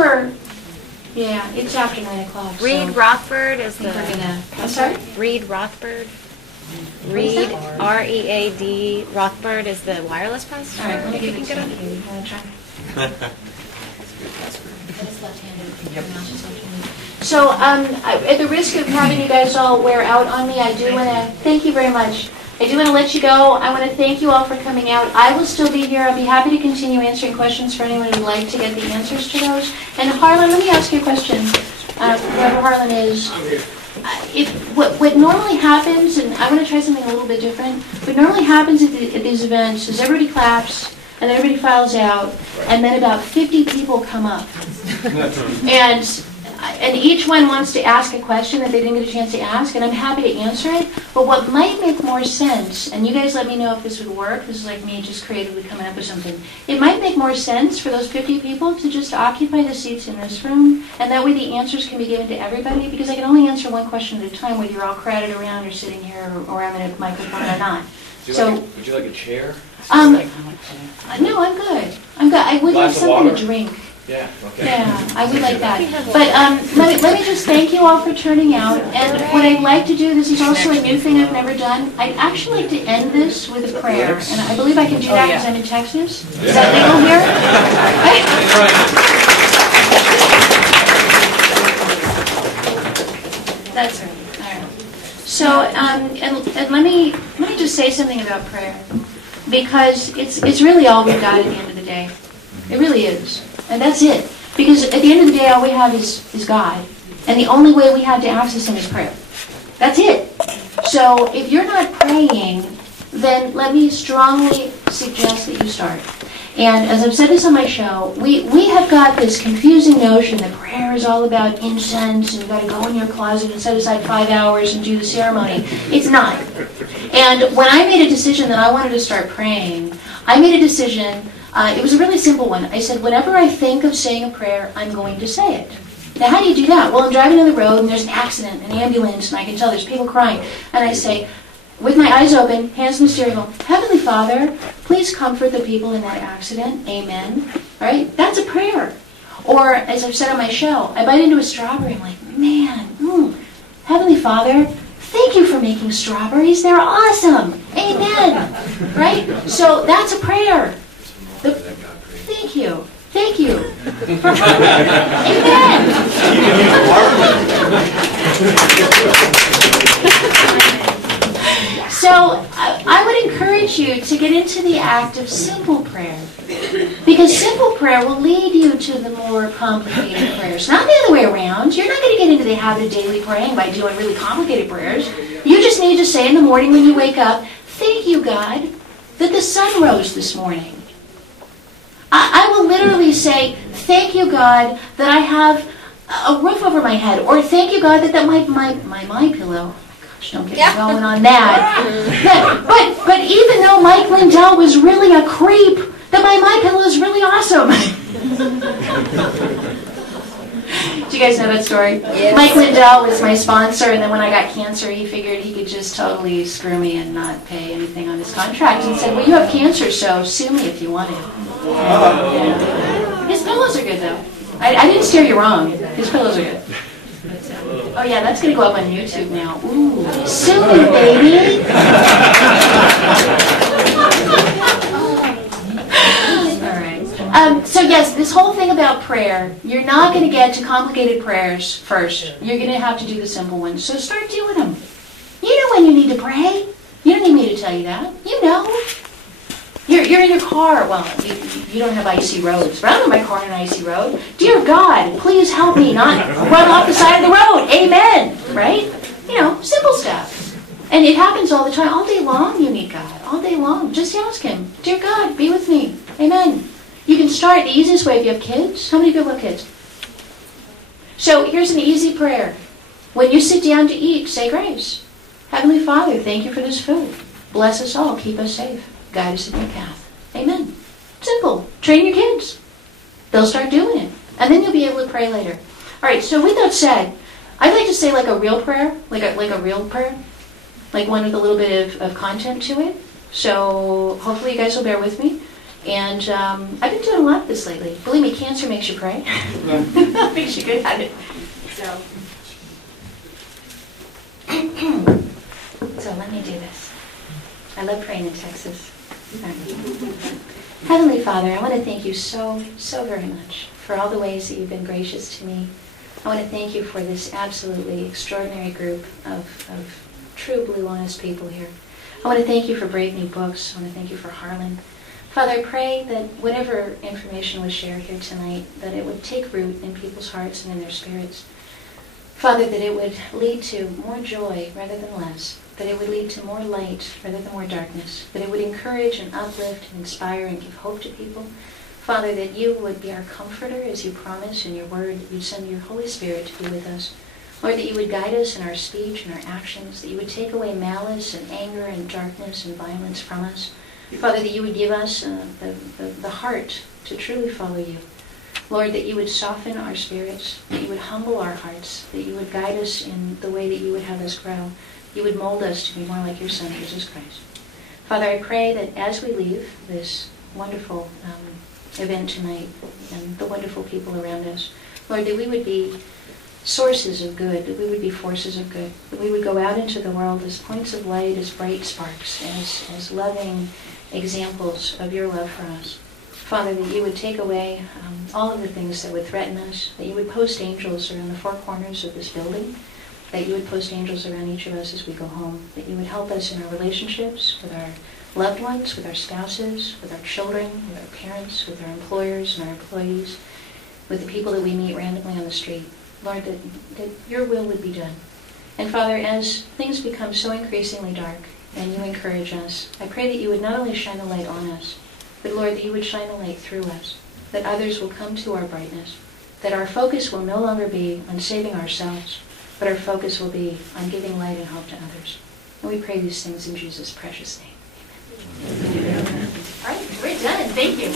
yeah, it's after 9 o'clock. Reed Rothbard is the. I'm sorry? Reed Rothbard. Reed, R-E-A-D, Rothbard is the wireless pastor. All right, let me if you give can it get to you. Want to try? So, at the risk of having you guys all wear out on me, I do want to thank you very much. I do want to let you go. I want to thank you all for coming out. I will still be here. I'll be happy to continue answering questions for anyone who'd like to get the answers to those. And Harlan, let me ask you a question. Whoever Harlan is, what normally happens, and I want to try something a little bit different, what normally happens at these events is everybody claps, and then everybody files out, and then about 50 people come up. And each one wants to ask a question that they didn't get a chance to ask, and I'm happy to answer it. But what might make more sense, and you guys let me know if this would work, this is like me just creatively coming up with something. It might make more sense for those 50 people to just occupy the seats in this room, and that way the answers can be given to everybody, because I can only answer one question at a time, whether you're all crowded around or sitting here or I'm in a microphone or not. Would you like a chair? No, I'm good. I would like something to drink. Yeah, okay. Yeah, I would like that. But let me just thank you all for turning out. And what I'd like to do, this is also a new thing I've never done. I'd actually like to end this with a prayer. And I believe I can do that because I'm in Texas. Is that legal here? That's right. All right. So, and let me just say something about prayer, because it's really all we've got at the end of the day. It really is. And that's it. Because at the end of the day, all we have is God. And the only way we have to access Him is prayer. That's it. So if you're not praying, then let me strongly suggest that you start. And as I've said this on my show, we have got this confusing notion that prayer is all about incense and you've got to go in your closet and set aside 5 hours and do the ceremony. It's not. And when I made a decision that I wanted to start praying, I made a decision, it was a really simple one. I said, whenever I think of saying a prayer, I'm going to say it. Now, how do you do that? Well, I'm driving down the road and there's an accident, an ambulance, and I can tell there's people crying. And I say, with my eyes open, hands on the steering wheel, Heavenly Father, please comfort the people in that accident. Amen. Right? That's a prayer. Or, as I've said on my show, I bite into a strawberry. I'm like, man, Heavenly Father, thank you for making strawberries. They're awesome. Amen. Right? So that's a prayer. Thank you. Thank you. Amen. So I would encourage you to get into the act of simple prayer. Because simple prayer will lead you to the more complicated prayers. Not the other way around. You're not going to get into the habit of daily praying by doing really complicated prayers. You just need to say in the morning when you wake up, thank you, God, that the sun rose this morning. I will literally say, thank you, God, that I have a roof over my head. Or thank you, God, that my pillow. Don't get me going on that. But even though Mike Lindell was really a creep, that my pillow is really awesome. Do you guys know that story? Yes. Mike Lindell was my sponsor, and then when I got cancer, he figured he could just totally screw me and not pay anything on his contract. He said, well, you have cancer, so sue me if you want to. Yeah. His pillows are good, though. I didn't steer you wrong. His pillows are good. Oh yeah, that's going to go up on YouTube now. Ooh, sue me, baby! Alright. So yes, this whole thing about prayer, you're not going to get to complicated prayers first. You're going to have to do the simple ones. So start doing them. You know when you need to pray. You don't need me to tell you that. You know. You're in your car. Well, you don't have icy roads. But I'm in my car on an icy road. Dear God, please help me not run off the side of the road. Amen. Right? You know, simple stuff. And it happens all the time. All day long you need God. All day long. Just ask Him. Dear God, be with me. Amen. You can start the easiest way if you have kids. How many people have kids? So here's an easy prayer. When you sit down to eat, say grace. Heavenly Father, thank you for this food. Bless us all. Keep us safe. Guide us in your path. Amen. Simple. Train your kids. They'll start doing it. And then you'll be able to pray later. All right, so with that said, I'd like to say like a real prayer, like a real prayer, like one with a little bit of content to it. So hopefully you guys will bear with me. And I've been doing a lot of this lately. Believe me, cancer makes you pray. Makes you good at it. So let me do this. I love praying in Texas. Heavenly Father, I want to thank you so very much for all the ways that you've been gracious to me. I want to thank you for this absolutely extraordinary group of true blue honest people here. I want to thank you for Brave New Books. I want to thank you for Harlan. Father, I pray that whatever information was shared here tonight, that it would take root in people's hearts and in their spirits. Father, that it would lead to more joy rather than less. That it would lead to more light rather than more darkness. That it would encourage and uplift and inspire and give hope to people. Father, that you would be our comforter as you promise in your word, that you'd send your Holy Spirit to be with us. Lord, that you would guide us in our speech and our actions, that you would take away malice and anger and darkness and violence from us. Father, that you would give us the heart to truly follow you. Lord, that you would soften our spirits, that you would humble our hearts, that you would guide us in the way that you would have us grow. You would mold us to be more like your Son, Jesus Christ. Father, I pray that as we leave this wonderful event tonight and the wonderful people around us, Lord, that we would be sources of good, that we would be forces of good, that we would go out into the world as points of light, as bright sparks, as loving examples of your love for us. Father, that you would take away all of the things that would threaten us, that you would post angels around the four corners of this building, that you would post angels around each of us as we go home, that you would help us in our relationships with our loved ones, with our spouses, with our children, with our parents, with our employers and our employees, with the people that we meet randomly on the street. Lord, that your will would be done. And Father, as things become so increasingly dark, and you encourage us. I pray that you would not only shine the light on us, but Lord, that you would shine the light through us, that others will come to our brightness, that our focus will no longer be on saving ourselves, but our focus will be on giving light and hope to others. And we pray these things in Jesus' precious name. Amen. All right, we're done. Thank you.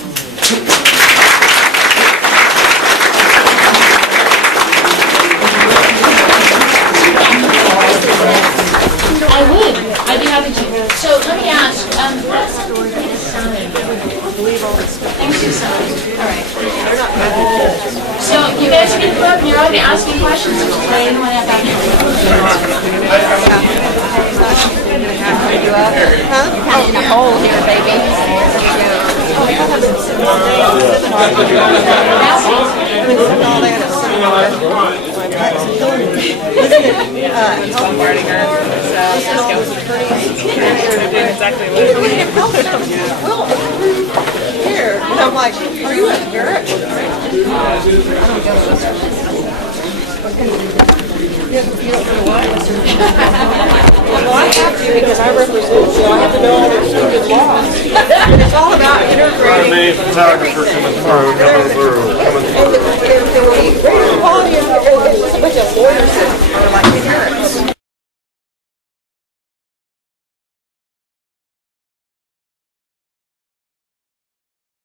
I would. I'd be happy to. So let me ask, what's the sign? Thanks to sign. All right. So you guys can come up and you're all going to ask me questions. Does anyone have that? Kind of in a hole here, baby. Here, and I'm like, are you at the garage? You don't know why? Well, I have to because I represent, so I have to know all their stupid laws. It's all about integrating everything. And the quality of it, it's a bunch of lawyers that are like,